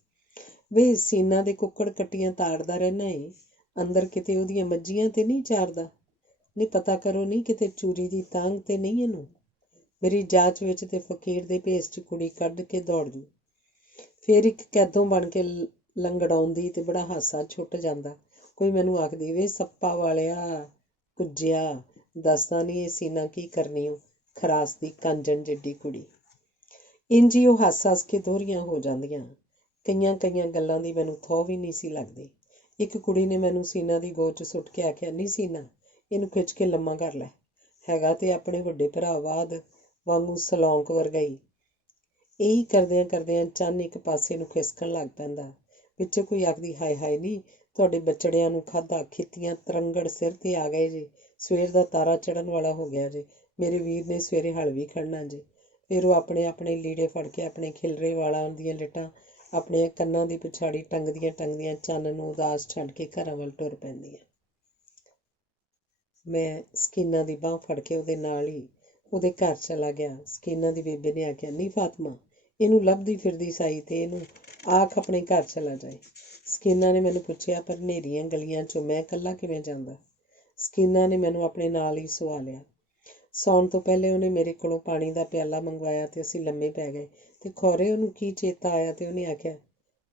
ਵੇ ਸੀਨਾ ਦੇ ਕੁੱਕੜ ਕੱਟੀਆਂ ਤਾੜਦਾ ਰਹਿਣਾ ਏ, ਅੰਦਰ ਕਿਤੇ ਉਹਦੀਆਂ ਮੱਝੀਆਂ ਤੇ ਨਹੀਂ ਚਾਰਦਾ। ਨਹੀਂ ਪਤਾ ਕਰੋ ਨਹੀਂ ਕਿਤੇ ਚੂਰੀ ਦੀ ਤਾਂਗ ਤੇ ਨਹੀਂ ਇਹਨੂੰ। ਮੇਰੀ ਜਾਚ ਵਿੱਚ ਤੇ ਫਕੀਰ ਦੇ ਭੇਸ 'ਚ ਕੁੜੀ ਕੱਢ ਕੇ ਦੌੜ ਜੂ। ਫਿਰ ਇੱਕ ਕੈਦੋਂ ਬਣ ਕੇ ਲੰਗੜਾਉਂਦੀ ਤੇ ਬੜਾ ਹਾਸਾ ਛੁੱਟ ਜਾਂਦਾ। ਕੋਈ ਮੈਨੂੰ ਆਖਦੀ, ਵੇ ਸੱਪਾ ਵਾਲਿਆ ਕੁੱਜਿਆ, ਦੱਸਦਾ ਨਹੀਂ ਇਹ ਸੀਨਾ ਕੀ ਕਰਨੀ ਓ, ਖਰਾਸ ਦੀ ਕਾਂਜਣ ਜਿੱਡੀ ਕੁੜੀ। ਇੰਝ ਹੀ ਉਹ ਹੱਸ ਕੇ ਦੋਹਰੀਆਂ ਹੋ ਜਾਂਦੀਆਂ। ਕਈਆਂ ਗੱਲਾਂ ਦੀ ਮੈਨੂੰ ਥੋਹ ਵੀ ਨਹੀਂ ਸੀ ਲੱਗਦੀ। ਇੱਕ ਕੁੜੀ ਨੇ ਮੈਨੂੰ ਸੀਨਾ ਦੀ ਗੋਦ 'ਚ ਸੁੱਟ ਕੇ ਆਖਿਆ, ਨਹੀਂ ਸੀਨਾ, ਇਹਨੂੰ ਖਿੱਚ ਕੇ ਲੰਮਾ ਕਰ ਲੈ। ਹੈਗਾ ਤੇ ਆਪਣੇ ਵੱਡੇ ਭਰਾ ਵਾਂਗੂ ਸਲੌਂਕ ਵਰਗਾ ਹੀ। ਇਹੀ ਕਰਦਿਆਂ ਚੰਨ ਇੱਕ ਪਾਸੇ ਨੂੰ ਖਿਸਕਣ ਲੱਗ ਪੈਂਦਾ। ਪਿੱਛੇ ਕੋਈ ਆਖਦੀ, ਹਾਏ ਹਾਏ ਨੀ, ਤੁਹਾਡੇ ਬੱਚੜਿਆਂ ਨੂੰ ਖਾਧਾ, ਖਿੱਤੀਆਂ ਤਰੰਗੜ ਸਿਰ ਤੇ ਆ ਗਏ ਜੇ, ਸਵੇਰ ਦਾ ਤਾਰਾ ਚੜ੍ਹਨ ਵਾਲਾ ਹੋ ਗਿਆ ਜੇ, ਮੇਰੇ ਵੀਰ ਨੇ ਸਵੇਰੇ ਹਲ ਵੀ ਖੜਨਾ ਜੇ। ਫਿਰ ਉਹ ਆਪਣੇ ਲੀੜੇ ਫੜ ਕੇ ਆਪਣੇ ਖਿਲਰੇ ਵਾਲਾਂ ਦੀਆਂ ਲਿਟਾਂ ਆਪਣੇ ਕੰਨਾਂ ਦੀ ਪਿਛਾੜੀ ਟੰਗਦੀਆਂ ਚੰਨ ਨੂੰ ਉਦਾਸ ਛੱਡ ਕੇ ਘਰਾਂ ਵੱਲ ਟੁਰ ਪੈਂਦੀਆਂ। ਮੈਂ ਸਕੀਨਾ ਦੀ ਬਾਂਹ ਫੜ ਕੇ ਉਹਦੇ ਨਾਲ ਹੀ ਉਹਦੇ ਘਰ ਚਲਾ ਗਿਆ। ਸਕੀਨਾ ਦੀ ਬੇਬੇ ਨੇ ਆਖਿਆ, ਨਹੀਂ ਫਾਤਮਾ, ਇਹਨੂੰ ਲੱਭਦੀ ਫਿਰਦੀ ਸਾਈ ਤੇ ਇਹਨੂੰ ਆਖ ਆਪਣੇ ਘਰ ਚਲਾ ਜਾਏ। ਸਕੀਨਾ ਨੇ ਮੈਨੂੰ ਪੁੱਛਿਆ, ਪਰ ਹਨੇਰੀਆਂ ਗਲੀਆਂ 'ਚੋਂ ਮੈਂ ਇਕੱਲਾ ਕਿਵੇਂ ਜਾਂਦਾ। ਸਕੀਨਾ ਨੇ ਮੈਨੂੰ ਆਪਣੇ ਨਾਲ ਹੀ ਸੁਆ ਲਿਆ। ਸੌਣ ਤੋਂ ਪਹਿਲੇ ਉਹਨੇ ਮੇਰੇ ਕੋਲੋਂ ਪਾਣੀ ਦਾ ਪਿਆਲਾ ਮੰਗਵਾਇਆ ਤੇ ਅਸੀਂ ਲੰਮੇ ਪੈ ਗਏ। ਤੇ ਖੌਰੇ ਉਹਨੂੰ ਕੀ ਚੇਤਾ ਆਇਆ ਤੇ ਉਹਨੇ ਆਖਿਆ,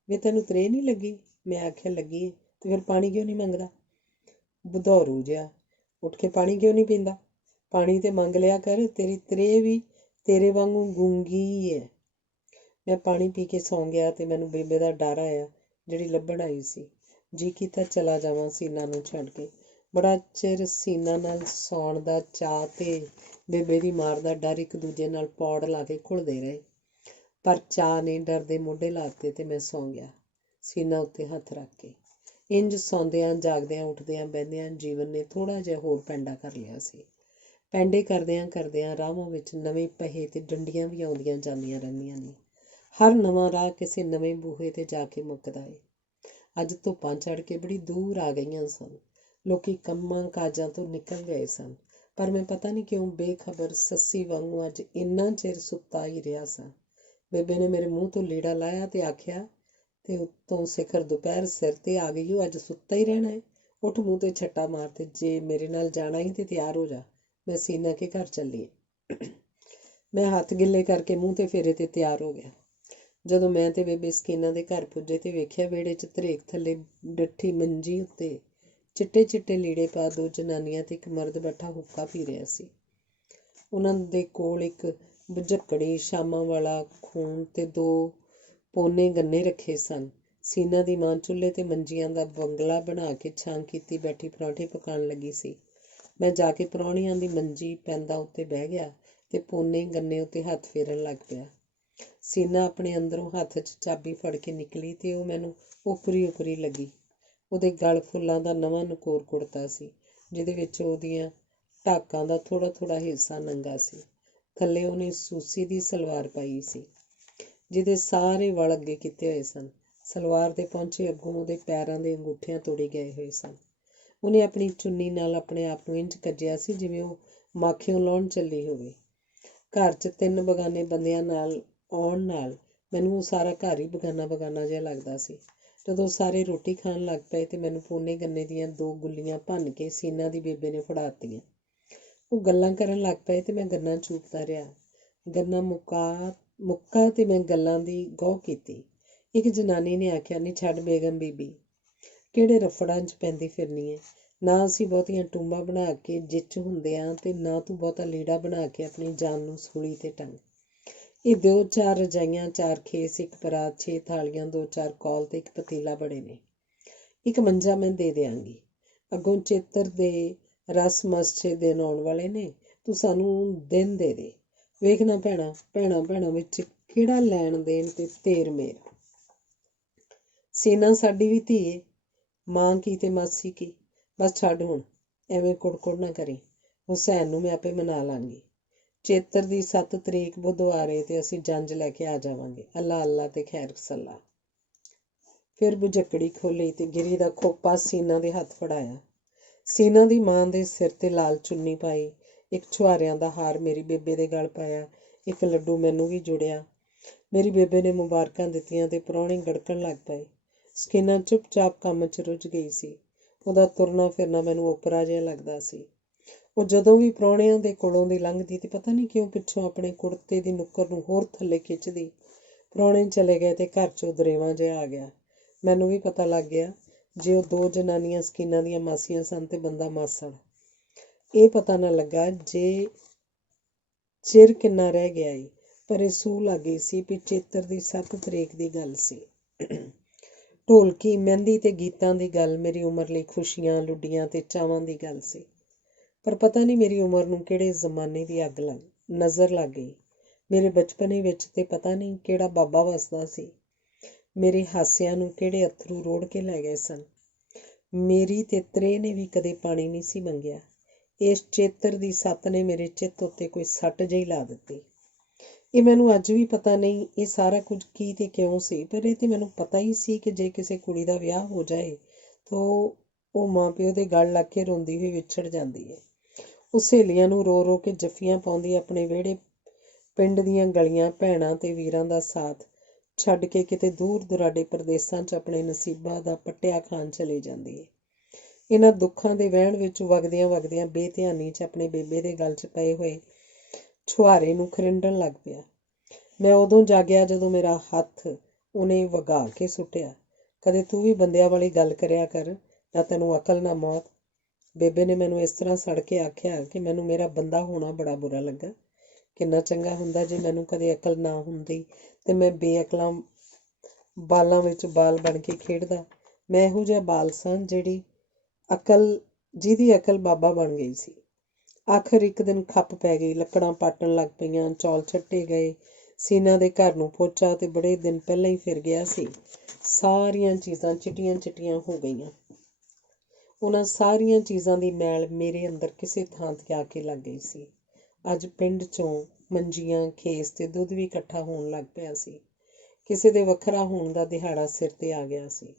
ਵੇ ਤੈਨੂੰ ਤ੍ਰੇਹ ਨਹੀਂ ਲੱਗੀ। ਮੈਂ ਆਖਿਆ, ਲੱਗੀ ਏ, ਤੇ ਫਿਰ ਪਾਣੀ ਕਿਉਂ ਨਹੀਂ ਮੰਗਦਾ। ਬਧੌਰੂ ਜਿਹਾ, ਉੱਠ ਕੇ ਪਾਣੀ ਕਿਉਂ ਨਹੀਂ ਪੀਂਦਾ। ਪਾਣੀ ਤੇ ਮੰਗ ਲਿਆ ਕਰ, ਤੇਰੀ ਤ੍ਰੇਹ ਵੀ ਤੇਰੇ ਵਾਂਗੂ ਗੂੰਗੀ ਹੈ। ਮੈਂ ਪਾਣੀ ਪੀ ਕੇ ਸੌਂ ਗਿਆ ਤੇ ਮੈਨੂੰ ਬੇਬੇ ਦਾ ਡਰ ਆਇਆ ਜਿਹੜੀ ਲੱਭਣ ਆਈ ਸੀ। ਜੀ ਕੀਤਾ ਚਲਾ ਜਾਵਾਂ ਸੀਨਾ ਨੂੰ ਛੱਡ ਕੇ। ਬੜਾ ਚਿਰ ਸੀਨਾ ਨਾਲ ਸੌਣ ਦਾ ਚਾਅ ਤੇ ਬੇਬੇ ਦੀ ਮਾਰ ਦਾ ਡਰ ਇੱਕ ਦੂਜੇ ਨਾਲ ਪੌੜ ਲਾ ਕੇ ਘੁਲਦੇ ਰਹੇ। ਪਰ ਚਾਅ ਨੇ ਡਰ ਦੇ ਮੋਢੇ ਲਾ ਦਿੱਤੇ ਤੇ ਮੈਂ ਸੌਂ ਗਿਆ ਸੀਨਾ ਉੱਤੇ ਹੱਥ ਰੱਖ ਕੇ। ਇੰਝ ਸੌਂਦਿਆਂ ਜਾਗਦਿਆਂ ਉੱਠਦਿਆਂ ਬਹਿੰਦਿਆਂ ਜੀਵਨ ਨੇ ਥੋੜ੍ਹਾ ਜਿਹਾ ਹੋਰ ਪੈਂਡਾ ਕਰ ਲਿਆ ਸੀ। ਪੈਂਡੇ ਕਰਦਿਆਂ ਰਾਹਾਂ ਵਿੱਚ ਨਵੇਂ ਪਹੇ ਤੇ ਡੰਡੀਆਂ ਵੀ ਆਉਂਦੀਆਂ ਜਾਂਦੀਆਂ ਰਹਿੰਦੀਆਂ ਨੇ। ਹਰ ਨਵਾਂ ਰਾਹ ਕਿਸੇ ਨਵੇਂ ਬੂਹੇ ਤੇ ਜਾ ਕੇ ਮੁੱਕਦਾ ਏ। ਅੱਜ ਧੁੱਪਾਂ ਚੜ੍ਹ ਕੇ ਬੜੀ ਦੂਰ ਆ ਗਈਆਂ ਸਨ। ਲੋਕੀ ਕੰਮਾਂ ਕਾਜਾਂ ਤੋਂ ਨਿਕਲ ਗਏ ਸਨ, ਪਰ ਮੈਂ ਪਤਾ ਨਹੀਂ ਕਿਉਂ ਬੇਖਬਰ ਸੱਸੀ ਵਾਂਗੂ ਅੱਜ ਇੰਨਾ ਚਿਰ ਸੁੱਤਾ ਹੀ ਰਿਹਾ ਸਾਂ। ਬੇਬੇ ਨੇ ਮੇਰੇ ਮੂੰਹ ਤੋਂ ਲੀੜਾ ਲਾਇਆ ਤੇ ਆਖਿਆ, ਤੇ ਉੱਤੋਂ ਸਿਖਰ ਦੁਪਹਿਰ ਸਿਰ ਤੇ ਆ ਗਈ ਓ, ਅੱਜ ਸੁੱਤਾ ਹੀ ਰਹਿਣਾ ਏ। ਉੱਠ ਮੂੰਹ ਤੇ ਛੱਟਾ ਮਾਰ ਤੇ ਜੇ ਮੇਰੇ ਨਾਲ ਜਾਣਾ ਹੀ ਤੇ ਤਿਆਰ ਹੋ ਜਾ, ਮੈਂ ਸੀਨਾ ਕੇ ਘਰ ਚੱਲੀ। ਮੈਂ ਹੱਥ ਗਿੱਲੇ ਕਰਕੇ ਮੂੰਹ ਤੇ ਫੇਰੇ ਤੇ ਤਿਆਰ ਹੋ ਗਿਆ। ਜਦੋਂ ਮੈਂ ਤੇ ਬੇਬੇ ਸਕੀਨਾ ਦੇ ਘਰ ਪੁੱਜੇ ਤੇ ਵੇਖਿਆ ਵਿਹੜੇ 'ਚ ਧਰੇਕ ਥੱਲੇ ਡੱਠੀ ਮੰਜੀ ਉੱਤੇ ਚਿੱਟੇ ਲੀੜੇ ਪਾ ਦੋ ਜਨਾਨੀਆਂ ਤੇ ਇੱਕ ਮਰਦ ਬੈਠਾ ਹੁੱਕਾ ਪੀ ਰਿਹਾ ਸੀ। ਉਹਨਾਂ ਦੇ ਕੋਲ ਇੱਕ ਬੁਝੱਕੜੀ ਸ਼ਾਮਾਂ ਵਾਲਾ ਖੂਨ ਤੇ 2 ਪੋਨੇ ਗੰਨੇ ਰੱਖੇ ਸਨ। ਸੀਨਾ ਦੀ ਮਾਂ ਚੁੱਲ੍ਹੇ ਤੇ ਮੰਜੀਆਂ ਦਾ ਬੰਗਲਾ ਬਣਾ ਕੇ ਛਾਂ ਕੀਤੀ ਬੈਠੀ ਪਰਾਂਠੇ ਪਕਾਉਣ ਲੱਗੀ ਸੀ। ਮੈਂ ਜਾ ਕੇ ਪ੍ਰਾਹੁਣਿਆਂ ਦੀ ਮੰਜੀ ਪੈਂਦਾ ਉੱਤੇ ਬਹਿ ਗਿਆ ਤੇ ਪੋਨੇ ਗੰਨੇ ਉੱਤੇ ਹੱਥ ਫੇਰਨ ਲੱਗ ਪਿਆ। ਸੀਨਾ ਆਪਣੇ ਅੰਦਰੋਂ ਹੱਥ 'ਚ ਚਾਬੀ ਫੜ ਕੇ ਨਿਕਲੀ ਤੇ ਉਹ ਮੈਨੂੰ ਉਪਰੀ ਲੱਗੀ। ਉਹਦੇ ਗਲ ਫੁੱਲਾਂ ਦਾ ਨਵਾਂ ਨਕੋਰ ਕੁੜਤਾ ਸੀ, ਜਿਹਦੇ ਵਿੱਚ ਉਹਦੀਆਂ ਢਾਕਾਂ ਦਾ ਥੋੜ੍ਹਾ ਹਿੱਸਾ ਨੰਗਾ ਸੀ। ਥੱਲੇ ਉਹਨੇ ਸੂਸੀ ਦੀ ਸਲਵਾਰ ਪਾਈ ਸੀ, ਜਿਹਦੇ ਸਾਰੇ ਵਲ ਅੱਗੇ ਕੀਤੇ ਹੋਏ ਸਨ। ਸਲਵਾਰ ਦੇ ਪਹੁੰਚੇ ਅੱਗੋਂ ਉਹਦੇ ਪੈਰਾਂ ਦੇ ਅੰਗੂਠਿਆਂ ਤੋੜੇ ਗਏ ਹੋਏ ਸਨ। ਉਹਨੇ ਆਪਣੀ ਚੁੰਨੀ ਨਾਲ ਆਪਣੇ ਆਪ ਨੂੰ ਇੰਝ ਕੱਜਿਆ ਸੀ ਜਿਵੇਂ ਉਹ ਮਾਖਿਓਂ ਲਾਹੁਣ ਚੱਲੀ ਹੋਵੇ। ਘਰ 'ਚ 3 ਬਗਾਨੇ ਬੰਦਿਆਂ ਨਾਲ ਆਉਣ ਨਾਲ ਮੈਨੂੰ ਉਹ ਸਾਰਾ ਘਰ ਹੀ ਬਗਾਨਾ ਜਿਹਾ ਲੱਗਦਾ ਸੀ। ਜਦੋਂ ਸਾਰੇ ਰੋਟੀ ਖਾਣ ਲੱਗ ਪਏ ਤੇ ਮੈਨੂੰ ਪੋਨੇ ਗੰਨੇ ਦੀਆਂ 2 ਗੁੱਲੀਆਂ ਭੰਨ ਕੇ ਸੀਨਾ ਦੀ ਬੇਬੇ ਨੇ ਫੜਾ ਦਿੱਤੀਆਂ। ਉਹ ਗੱਲਾਂ ਕਰਨ ਲੱਗ ਪਏ ਤੇ ਮੈਂ ਗੰਨਾ ਚੂਪਦਾ ਰਿਹਾ। ਗੰਨਾ ਮੁੱਕਾ ਤੇ ਮੈਂ ਗੱਲਾਂ ਦੀ ਗਹੁ ਕੀਤੀ। ਇੱਕ ਜਨਾਨੀ ਨੇ ਆਖਿਆ, ਨਹੀਂ ਛੱਡ ਬੇਗਮ ਬੀਬੀ, ਕਿਹੜੇ ਰਫੜਾਂ 'ਚ ਪੈਂਦੀ ਫਿਰਨੀ ਹੈ। ਨਾ ਅਸੀਂ ਬਹੁਤੀਆਂ ਟੂੰਬਾਂ ਬਣਾ ਕੇ ਜਿੱਚ ਹੁੰਦੇ ਹਾਂ ਅਤੇ ਨਾ ਤੂੰ ਬਹੁਤਾ ਲੀੜਾ ਬਣਾ ਕੇ ਆਪਣੀ ਜਾਨ ਨੂੰ ਸੂਲੀ 'ਤੇ ਟੰਗ। ਇਹ 2-4 ਰਜਾਈਆਂ, 4 ਖੇਸ, 1 ਪਰਾਤ, 6 ਥਾਲੀਆਂ, 2-4 ਕੌਲ ਤੇ 1 ਪਤੀਲਾ ਬੜੇ ਨੇ। ਇੱਕ ਮੰਜਾ ਮੈਂ ਦੇ ਦਿਆਂਗੀ। ਅੱਗੋਂ ਚੇਤਰ ਦੇ ਰਸ ਮਸਛੇ ਦਿਨ ਆਉਣ ਵਾਲੇ ਨੇ, ਤੂੰ ਸਾਨੂੰ ਦਿਨ ਦੇ ਦੇ। ਵੇਖਣਾ ਭੈਣਾ, ਭੈਣਾਂ ਵਿੱਚ ਕਿਹੜਾ ਲੈਣ ਦੇਣ ਤੇ ਤੇਰ ਮੇਰ। ਸੀਨਾ ਸਾਡੀ ਵੀ ਧੀ ਏ, ਮਾਂ ਕੀ ਤੇ ਮਾਸੀ ਕੀ। ਬਸ ਛੱਡ ਹੁਣ, ਐਵੇਂ ਕੁੜਕੁੜ ਨਾ ਕਰੀ। ਹੁਸੈਨ ਨੂੰ ਮੈਂ ਆਪੇ ਮਨਾ ਲਾਂਗੀ। ਚੇਤਰ ਦੀ 7 ਤਰੀਕ ਬੁੱਧਵਾਰ ਏ ਤੇ ਅਸੀਂ ਜੰਝ ਲੈ ਕੇ ਆ ਜਾਵਾਂਗੇ। ਅੱਲਾ ਅੱਲਾ ਤੇ ਖੈਰ ਸੱਲਾ। ਫਿਰ ਬੁਝੱਕੜੀ ਖੋਲ੍ਹੀ ਤੇ ਗਿਰੀ ਦਾ ਖੋਪਾ ਸੀਨਾ ਦੇ ਹੱਥ ਫੜਾਇਆ। ਸੀਨਾ ਦੀ ਮਾਂ ਦੇ ਸਿਰ ਤੇ ਲਾਲ ਚੁੰਨੀ ਪਾਈ, 1 ਛੁਹਾਰਿਆਂ ਦਾ ਹਾਰ ਮੇਰੀ ਬੇਬੇ ਦੇ ਗਲ ਪਾਇਆ, 1 ਲੱਡੂ ਮੈਨੂੰ ਵੀ ਜੁੜਿਆ। ਮੇਰੀ ਬੇਬੇ ਨੇ ਮੁਬਾਰਕਾਂ ਦਿੱਤੀਆਂ ਤੇ ਪ੍ਰਾਹੁਣੇ ਗੜਕਣ ਲੱਗ ਪਏ। ਸਕੀਨਾ ਚੁੱਪਚਾਪ ਕੰਮ 'ਚ ਰੁੱਝ ਗਈ ਸੀ। ਉਹਦਾ ਤੁਰਨਾ ਫਿਰਨਾ ਮੈਨੂੰ ਓਪਰਾ ਜਿਹਾ ਲੱਗਦਾ ਸੀ। ਉਹ ਜਦੋਂ ਵੀ ਪ੍ਰਾਹੁਣਿਆਂ ਦੇ ਕੋਲੋਂ ਦੀ ਲੰਘਦੀ ਤੇ ਪਤਾ ਨਹੀਂ ਕਿਉਂ ਪਿੱਛੋਂ ਆਪਣੇ ਕੁੜਤੇ ਦੀ ਨੁੱਕਰ ਨੂੰ ਹੋਰ ਥੱਲੇ ਖਿੱਚਦੀ। ਪ੍ਰਾਹੁਣੇ ਚਲੇ ਗਏ ਤੇ ਘਰ 'ਚੋਂ ਦਰੇਵਾਂ ਜਿਹਾ ਆ ਗਿਆ। ਮੈਨੂੰ ਵੀ ਪਤਾ ਲੱਗ ਗਿਆ ਜੇ ਉਹ 2 ਜਨਾਨੀਆਂ ਸਕੀਨਾ ਦੀਆਂ ਮਾਸੀਆਂ ਸਨ ਤੇ ਬੰਦਾ ਮਾਸੜ। ਇਹ ਪਤਾ ਨਾ ਲੱਗਾ ਜੇ ਚਿਰ ਕਿੰਨਾ ਰਹਿ ਗਿਆ ਏ, ਪਰ ਇਹ ਸੂਹ ਲੱਗ ਗਈ ਸੀ ਵੀ ਚੇਤਰ ਦੀ 7 ਤਰੀਕ ਦੀ ਗੱਲ ਸੀ। ਢੋਲਕੀ, ਮਹਿੰਦੀ ਤੇ ਗੀਤਾਂ ਦੀ ਗੱਲ ਮੇਰੀ ਉਮਰ ਲਈ ਖੁਸ਼ੀਆਂ, ਲੁੱਡੀਆਂ ਤੇ ਚਾਵਾਂ ਦੀ ਗੱਲ ਸੀ। ਪਰ ਪਤਾ ਨਹੀਂ ਮੇਰੀ ਉਮਰ ਨੂੰ ਕਿਹੜੇ ਜ਼ਮਾਨੇ ਦੀ ਅੱਗ ਨਜ਼ਰ ਲੱਗ ਗਈ। ਮੇਰੇ ਬਚਪਨੇ ਵਿੱਚ ਤੇ ਪਤਾ ਨਹੀਂ ਕਿਹੜਾ ਬਾਬਾ ਵਸਦਾ ਸੀ। ਮੇਰੇ ਹਾਸਿਆਂ ਨੂੰ ਕਿਹੜੇ ਅੱਥਰੂ ਰੋੜ ਕੇ ਲੈ ਗਏ ਸਨ। ਮੇਰੀ ਤੇ ਤ੍ਰੇ ਨੇ ਵੀ ਕਦੇ ਪਾਣੀ ਨਹੀਂ ਸੀ ਮੰਗਿਆ। ਇਸ ਚੇਤਰ ਦੀ 7 ਨੇ ਮੇਰੇ ਚਿੱਤ ਉੱਤੇ ਕੋਈ ਸੱਟ ਜਿਹੀ ਲਾ ਦਿੱਤੀ। ਇਹ ਮੈਨੂੰ ਅੱਜ ਵੀ ਪਤਾ ਨਹੀਂ ਇਹ ਸਾਰਾ ਕੁਝ ਕੀ ਤੇ ਕਿਉਂ ਸੀ, ਪਰ ਇਹ ਤੇ ਮੈਨੂੰ ਪਤਾ ਹੀ ਸੀ ਕਿ ਜੇ ਕਿਸੇ ਕੁੜੀ ਦਾ ਵਿਆਹ ਹੋ ਜਾਏ ਤਾਂ ਉਹ ਮਾਂ ਪਿਓ ਦੇ ਗਲ ਲੱਗ ਕੇ ਰੋਂਦੀ ਹੋਈ ਵਿਛੜ ਜਾਂਦੀ ਹੈ। ਉਹ ਸਹੇਲੀਆਂ ਨੂੰ ਰੋ ਰੋ ਕੇ ਜੱਫੀਆਂ ਪਾਉਂਦੀ ਆਪਣੇ ਵਿਹੜੇ, ਪਿੰਡ ਦੀਆਂ ਗਲੀਆਂ, ਭੈਣਾਂ ਤੇ ਵੀਰਾਂ ਦਾ ਸਾਥ ਛੱਡ ਕੇ ਕਿਤੇ ਦੂਰ ਦੁਰਾਡੇ ਪ੍ਰਦੇਸਾਂ 'ਚ ਆਪਣੇ ਨਸੀਬਾਂ ਦਾ ਪੱਟਿਆ ਖਾਣ ਚਲੀ ਜਾਂਦੀ ਹੈ। ਇਹਨਾਂ ਦੁੱਖਾਂ ਦੇ ਵਹਿਣ ਵਿੱਚ ਵਗਦਿਆਂ ਬੇਧਿਆਨੀ 'ਚ ਆਪਣੇ ਬੇਬੇ ਦੇ ਗਲ 'ਚ ਪਏ ਹੋਏ ਛੁਹਾਰੇ ਨੂੰ ਖਰਿੰਡਣ ਲੱਗ ਪਿਆ। ਮੈਂ ਉਦੋਂ ਜਾਗਿਆ ਜਦੋਂ ਮੇਰਾ ਹੱਥ ਉਹਨੇ ਵਗਾ ਕੇ ਸੁੱਟਿਆ। ਕਦੇ ਤੂੰ ਵੀ ਬੰਦਿਆਂ ਵਾਲੀ ਗੱਲ ਕਰਿਆ ਕਰ, ਨਾ ਤੈਨੂੰ ਅਕਲ ਨਾ ਮੌਤ। ਬੇਬੇ ਨੇ ਮੈਨੂੰ ਇਸ ਤਰ੍ਹਾਂ ਸੜ ਕੇ ਆਖਿਆ ਕਿ ਮੈਨੂੰ ਮੇਰਾ ਬੰਦਾ ਹੋਣਾ ਬੜਾ ਬੁਰਾ ਲੱਗਾ। ਕਿੰਨਾ ਚੰਗਾ ਹੁੰਦਾ ਜੇ ਮੈਨੂੰ ਕਦੇ ਅਕਲ ਨਾ ਹੁੰਦੀ ਤੇ ਮੈਂ ਬੇਅਕਲਾਂ ਬਾਲਾਂ ਵਿੱਚ ਬਾਲ ਬਣ ਕੇ ਖੇਡਦਾ। ਮੈਂ ਇਹੋ ਜਿਹਾ ਬਾਲ ਸਾਂ ਜਿਹਦੀ ਅਕਲ ਬਾਬਾ ਬਣ ਗਈ ਸੀ। ਆਖਰ ਇੱਕ ਦਿਨ ਖੱਪ ਪੈ ਗਈ, ਲੱਕੜਾਂ ਪਾਟਣ ਲੱਗ ਪਈਆਂ, ਚੌਲ ਛੱਟੇ ਗਏ। ਸੀਨਾ ਦੇ ਘਰ ਨੂੰ ਪਹੁੰਚਾ ਤੇ ਬੜੇ ਦਿਨ ਪਹਿਲਾਂ ਹੀ ਫਿਰ ਗਿਆ ਸੀ। ਸਾਰੀਆਂ ਚੀਜ਼ਾਂ ਚਿੱਟੀਆਂ ਹੋ ਗਈਆਂ। ਉਹਨਾਂ ਸਾਰੀਆਂ ਚੀਜ਼ਾਂ ਦੀ ਮੈਲ ਮੇਰੇ ਅੰਦਰ ਕਿਸੇ ਥਾਂ ਤੇ ਆ ਕੇ ਲੱਗ ਗਈ ਸੀ। ਅੱਜ ਪਿੰਡ 'ਚੋਂ ਮੰਜੀਆਂ, ਖੇਸ ਤੇ ਦੁੱਧ ਵੀ ਇਕੱਠਾ ਹੋਣ ਲੱਗ ਪਿਆ ਸੀ। ਕਿਸੇ ਦੇ ਵੱਖਰਾ ਹੋਣ ਦਾ ਦਿਹਾੜਾ ਸਿਰ ਤੇ ਆ ਗਿਆ ਸੀ।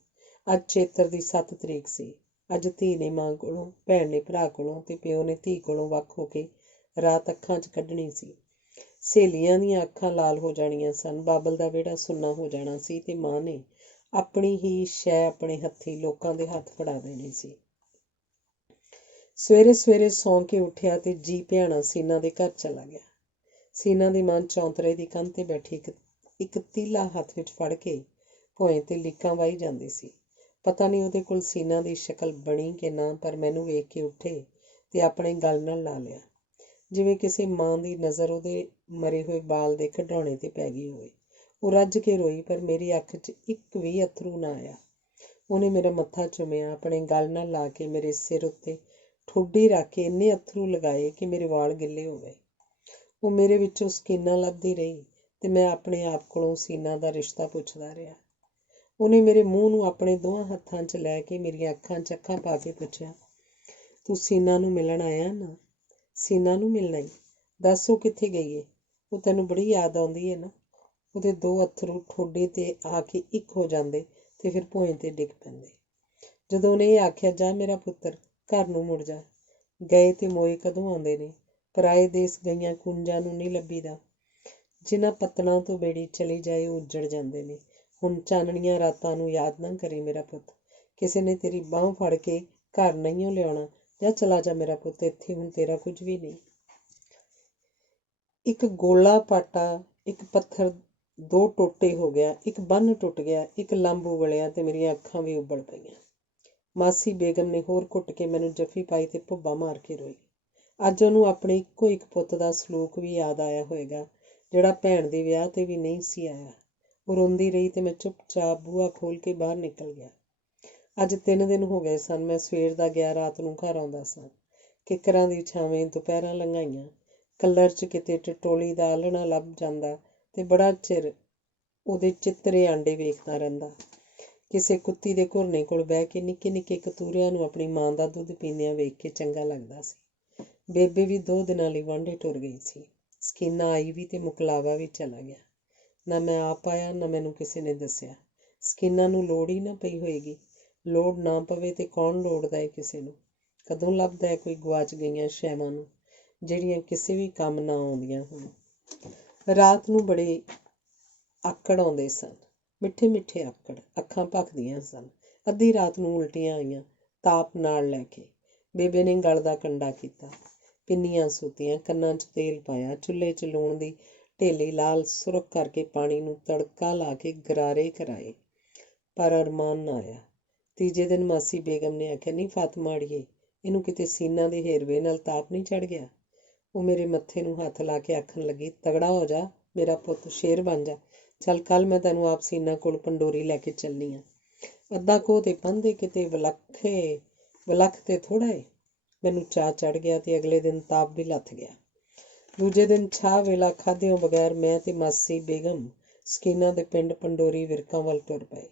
ਅੱਜ ਚੇਤਰ ਦੀ 7 ਤਰੀਕ ਸੀ। ਅੱਜ ਧੀ ਨੇ ਮਾਂ ਕੋਲੋਂ, ਭੈਣ ਨੇ ਭਰਾ ਕੋਲੋਂ ਤੇ ਪਿਓ ਨੇ ਧੀ ਕੋਲੋਂ ਵੱਖ ਹੋ ਕੇ ਰਾਤ ਅੱਖਾਂ 'ਚ ਕੱਢਣੀ ਸੀ। ਸਹੇਲੀਆਂ ਦੀਆਂ ਅੱਖਾਂ ਲਾਲ ਹੋ ਜਾਣੀਆਂ ਸਨ, ਬਾਬਲ ਦਾ ਵਿਹੜਾ ਸੁੰਨਾ ਹੋ ਜਾਣਾ ਸੀ ਤੇ ਮਾਂ ਨੇ ਆਪਣੀ ਹੀ ਸ਼ੈ ਆਪਣੇ ਹੱਥੀਂ ਲੋਕਾਂ ਦੇ ਹੱਥ ਫੜਾ ਦੇਣੀ ਸੀ। ਸਵੇਰੇ ਸੌਂ ਕੇ ਉੱਠਿਆ ਤੇ ਜੀ ਭਿਆਣਾ ਸੀਨਾ ਦੇ ਘਰ ਚਲਾ ਗਿਆ। ਸੀਨਾ ਦੀ ਮਾਂ ਚੌਂਤਰੇ ਦੀ ਕੰਧ ਤੇ ਬੈਠੀ ਇੱਕ ਤੀਲਾ ਹੱਥ ਵਿੱਚ ਫੜ ਕੇ ਭੋਏ ਤੇ ਲੀਕਾਂ ਵਾਹੀ ਜਾਂਦੀ ਸੀ। ਪਤਾ ਨਹੀਂ ਉਹਦੇ ਕੋਲ ਸੀਨਾ ਦੀ ਸ਼ਕਲ ਬਣੀ ਕਿ ਨਾ, ਪਰ ਮੈਨੂੰ ਵੇਖ ਕੇ ਉੱਠੇ ਤੇ ਆਪਣੇ ਗਲ ਨਾਲ ਲਾ ਲਿਆ, ਜਿਵੇਂ ਕਿਸੇ ਮਾਂ ਦੀ ਨਜ਼ਰ ਉਹਦੇ ਮਰੇ ਹੋਏ ਬਾਲ ਦੇ ਖਿਡੌਣੇ ਤੇ ਪੈ ਗਈ ਹੋਵੇ। ਉਹ ਰੱਜ ਕੇ ਰੋਈ, ਪਰ ਮੇਰੀ ਅੱਖ 'ਚ ਇੱਕ ਵੀ ਅੱਥਰੂ ਨਾ ਆਇਆ। ਉਹਨੇ ਮੇਰਾ ਮੱਥਾ ਚੁੰਮਿਆ, ਆਪਣੇ ਗਲ ਨਾਲ ਲਾ ਕੇ ਮੇਰੇ ਸਿਰ ਉੱਤੇ ਠੋਡੀ ਰੱਖ ਕੇ ਇੰਨੇ ਅੱਥਰੂ ਲਗਾਏ ਕਿ ਮੇਰੇ ਵਾਲ ਗਿੱਲੇ ਹੋ ਗਏ। ਉਹ ਮੇਰੇ ਵਿੱਚੋਂ ਸਕੀਨਾ ਲੱਭਦੀ ਰਹੀ ਤੇ ਮੈਂ ਆਪਣੇ ਆਪ ਕੋਲੋਂ ਸੀਨਾ ਦਾ ਰਿਸ਼ਤਾ ਪੁੱਛਦਾ ਰਿਹਾ। ਉਹਨੇ ਮੇਰੇ ਮੂੰਹ ਨੂੰ ਆਪਣੇ ਦੋਹਾਂ ਹੱਥਾਂ 'ਚ ਲੈ ਕੇ ਮੇਰੀਆਂ ਅੱਖਾਂ 'ਚ ਅੱਖਾਂ ਪਾ ਕੇ ਪੁੱਛਿਆ, ਤੂੰ ਸੀਨਾ ਨੂੰ ਮਿਲਣ ਆਇਆ ਨਾ? ਸੀਨਾ ਨੂੰ ਮਿਲਣਾ ਈ? ਦੱਸ ਉਹ ਕਿੱਥੇ ਗਈ ਏ? ਉਹ ਤੈਨੂੰ ਬੜੀ ਯਾਦ ਆਉਂਦੀ ਏ ਨਾ? ਉਹਦੇ 2 ਅੱਥਰੂ ਠੋਡੀ ਤੇ ਆ ਕੇ ਇੱਕ ਹੋ ਜਾਂਦੇ ਤੇ ਫਿਰ ਭੋਏ ਤੇ ਡਿੱਗ ਪੈਂਦੇ। ਜਦੋਂ ਉਹਨੇ ਇਹ ਆਖਿਆ, ਜਾ ਮੇਰਾ ਪੁੱਤਰ, ਘਰ ਨੂੰ ਮੁੜ ਜਾ। ਗਏ ਤੇ ਮੋਏ ਕਦੋਂ ਆਉਂਦੇ ਨੇ? ਪਰਾਏ ਦੇਸ ਗਈਆਂ ਕੁੰਜਾਂ ਨੂੰ ਨਹੀਂ ਲੱਭੀਦਾ। ਜਿਨ੍ਹਾਂ ਪੱਤਣਾਂ ਤੋਂ ਬੇੜੀ ਚਲੀ ਜਾਏ ਉਹ ਉੱਜੜ ਜਾਂਦੇ ਨੇ। ਹੁਣ ਚਾਨਣੀਆਂ ਰਾਤਾਂ ਨੂੰ ਯਾਦ ਨਾ ਕਰੀ ਮੇਰਾ ਪੁੱਤ। ਕਿਸੇ ਨੇ ਤੇਰੀ ਬਾਂਹ ਫੜ ਕੇ ਘਰ ਨਹੀਂ ਲਿਆਉਣਾ। ਜਾ ਚਲਾ ਜਾ ਮੇਰਾ ਪੁੱਤ, ਇੱਥੇ ਹੁਣ ਤੇਰਾ ਕੁਝ ਵੀ ਨਹੀਂ। ਇੱਕ ਗੋਲਾ ਪਾਟਾ, ਇੱਕ ਪੱਥਰ 2 ਟੋਟੇ ਹੋ ਗਿਆ, ਇੱਕ ਬੰਨ ਟੁੱਟ ਗਿਆ, ਇੱਕ ਲੰਬ ਉਬਲਿਆ ਤੇ ਮੇਰੀਆਂ ਅੱਖਾਂ ਵੀ ਉਬਲ ਪਈਆਂ। ਮਾਸੀ ਬੇਗਮ ਨੇ ਹੋਰ ਘੁੱਟ ਕੇ ਮੈਨੂੰ ਜੱਫੀ ਪਾਈ ਤੇ ਭੁੱਬਾ ਮਾਰ ਕੇ ਰੋਈ। ਅੱਜ ਉਹਨੂੰ ਆਪਣੇ ਇੱਕੋ ਇੱਕ ਪੁੱਤ ਦਾ ਸਲੂਕ ਵੀ ਯਾਦ ਆਇਆ ਹੋਏਗਾ, ਜਿਹੜਾ ਭੈਣ ਦੇ ਵਿਆਹ 'ਤੇ ਵੀ ਨਹੀਂ ਸੀ ਆਇਆ। ਉਹ ਰੋਂਦੀ ਰਹੀ ਤੇ ਮੈਂ ਚੁੱਪਚਾਪ ਬੂਹਾ ਖੋਲ੍ਹ ਕੇ ਬਾਹਰ ਨਿਕਲ ਗਿਆ। ਅੱਜ 3 ਦਿਨ ਹੋ ਗਏ ਸਨ ਮੈਂ ਸਵੇਰ ਦਾ ਗਿਆ, ਰਾਤ ਨੂੰ ਘਰ ਆਉਂਦਾ ਸਾਂ। ਕਿੱਕਰਾਂ ਦੀ ਛਾਵੇਂ ਦੁਪਹਿਰਾਂ ਲੰਘਾਈਆਂ। ਕੱਲਰ 'ਚ ਕਿਤੇ ਟਟੋਲੀ ਦਾ ਆਲ੍ਹਣਾ ਲੱਭ ਜਾਂਦਾ ਤੇ ਬੜਾ ਚਿਰ ਉਹਦੇ ਚਿੱਤਰੇ ਆਂਡੇ ਵੇਖਦਾ ਰਹਿੰਦਾ। ਕਿਸੇ ਕੁੱਤੀ ਦੇ ਘੁਰਨੇ ਕੋਲ ਬਹਿ ਕੇ ਨਿੱਕੇ ਨਿੱਕੇ ਕਤੂਰਿਆਂ ਨੂੰ ਆਪਣੀ ਮਾਂ ਦਾ ਦੁੱਧ ਪੀਂਦਿਆਂ ਵੇਖ ਕੇ ਚੰਗਾ ਲੱਗਦਾ ਸੀ। ਬੇਬੇ ਵੀ 2 ਦਿਨਾਂ ਲਈ ਵਾਂਢੇ ਟੁਰ ਗਈ ਸੀ। ਸਕੀਨਾ ਆਈ ਵੀ ਤੇ ਮੁਕਲਾਵਾ ਵੀ ਚਲਾ ਗਿਆ। ਨਾ ਮੈਂ ਆਪ ਆਇਆ, ਨਾ ਮੈਨੂੰ ਕਿਸੇ ਨੇ ਦੱਸਿਆ। ਸਕੀਨਾ ਨੂੰ ਲੋੜ ਹੀ ਨਾ ਪਈ ਹੋਏਗੀ। ਲੋੜ ਨਾ ਪਵੇ ਤੇ ਕੌਣ ਲੋੜਦਾ ਏ ਕਿਸੇ ਨੂੰ। ਕਦੋਂ ਲੱਭਦਾ ਹੈ ਕੋਈ ਗੁਆਚ ਗਈਆਂ ਸ਼ੈਵਾਂ ਨੂੰ, ਜਿਹੜੀਆਂ ਕਿਸੇ ਵੀ ਕੰਮ ਨਾ ਆਉਂਦੀਆਂ ਹੋਣ। ਰਾਤ ਨੂੰ ਬੜੇ ਆਕੜ ਆਉਂਦੇ ਸਨ, ਮਿੱਠੇ ਮਿੱਠੇ ਆਕੜ। ਅੱਖਾਂ ਭਖਦੀਆਂ ਸਨ। ਅੱਧੀ ਰਾਤ ਨੂੰ ਉਲਟੀਆਂ ਆਈਆਂ, ਤਾਪ ਨਾਲ ਲੈ ਕੇ। ਬੇਬੇ ਨੇ ਗਲ ਦਾ ਕੰਡਾ ਕੀਤਾ, ਪਿੰਨੀਆਂ ਸੂਤੀਆਂ, ਕੰਨਾਂ 'ਚ ਤੇਲ ਪਾਇਆ, ਚੁੱਲ੍ਹੇ 'ਚ ਲੂਣ ਦੀ ਢੇਲੀ ਲਾਲ ਸੁਰਖ ਕਰਕੇ ਪਾਣੀ ਨੂੰ ਤੜਕਾ ਲਾ ਕੇ ਗਰਾਰੇ ਕਰਾਏ, ਪਰ ਅਰਮਾਨ ਨਾ ਆਇਆ। ਤੀਜੇ ਦਿਨ ਮਾਸੀ ਬੇਗਮ ਨੇ ਆਖਿਆ, ਨਹੀਂ ਫਾਤਮਾ ਅੜੀਏ, ਇਹਨੂੰ ਕਿਤੇ ਸੀਨਾ ਦੇ ਹੇਰਵੇ ਨਾਲ ਤਾਪ ਨਹੀਂ ਚੜ੍ਹ ਗਿਆ। ਉਹ ਮੇਰੇ ਮੱਥੇ ਨੂੰ ਹੱਥ ਲਾ ਕੇ ਆਖਣ ਲੱਗੀ, ਤਗੜਾ ਹੋ ਜਾ ਮੇਰਾ ਪੁੱਤ, ਸ਼ੇਰ ਬਣ ਜਾ। ਚੱਲ ਕੱਲ੍ਹ ਮੈਂ ਤੈਨੂੰ ਆਪ ਸੀਨਾ ਕੋਲ ਪੰਡੋਰੀ ਲੈ ਕੇ ਚੱਲਣੀ ਆ। ਅੱਧਾ ਕੋਹ ਤੇ ਪਾਂਦੇ ਕਿਤੇ ਵਲੱਖ ਤੇ ਥੋੜ੍ਹਾ ਏ। ਮੈਨੂੰ ਚਾਅ ਚੜ੍ਹ ਗਿਆ ਤੇ ਅਗਲੇ ਦਿਨ ਤਾਪ ਵੀ ਲੱਥ ਗਿਆ। ਦੂਜੇ ਦਿਨ ਚਾਹ ਵੇਲਾ ਖਾਧਿਆਂ ਬਗੈਰ ਮੈਂ ਤੇ ਮਾਸੀ ਬੇਗਮ ਸਕੀਨਾ ਦੇ ਪਿੰਡ ਪੰਡੋਰੀ ਵਿਰਕਾਂ ਵੱਲ ਟੁਰ ਪਏ।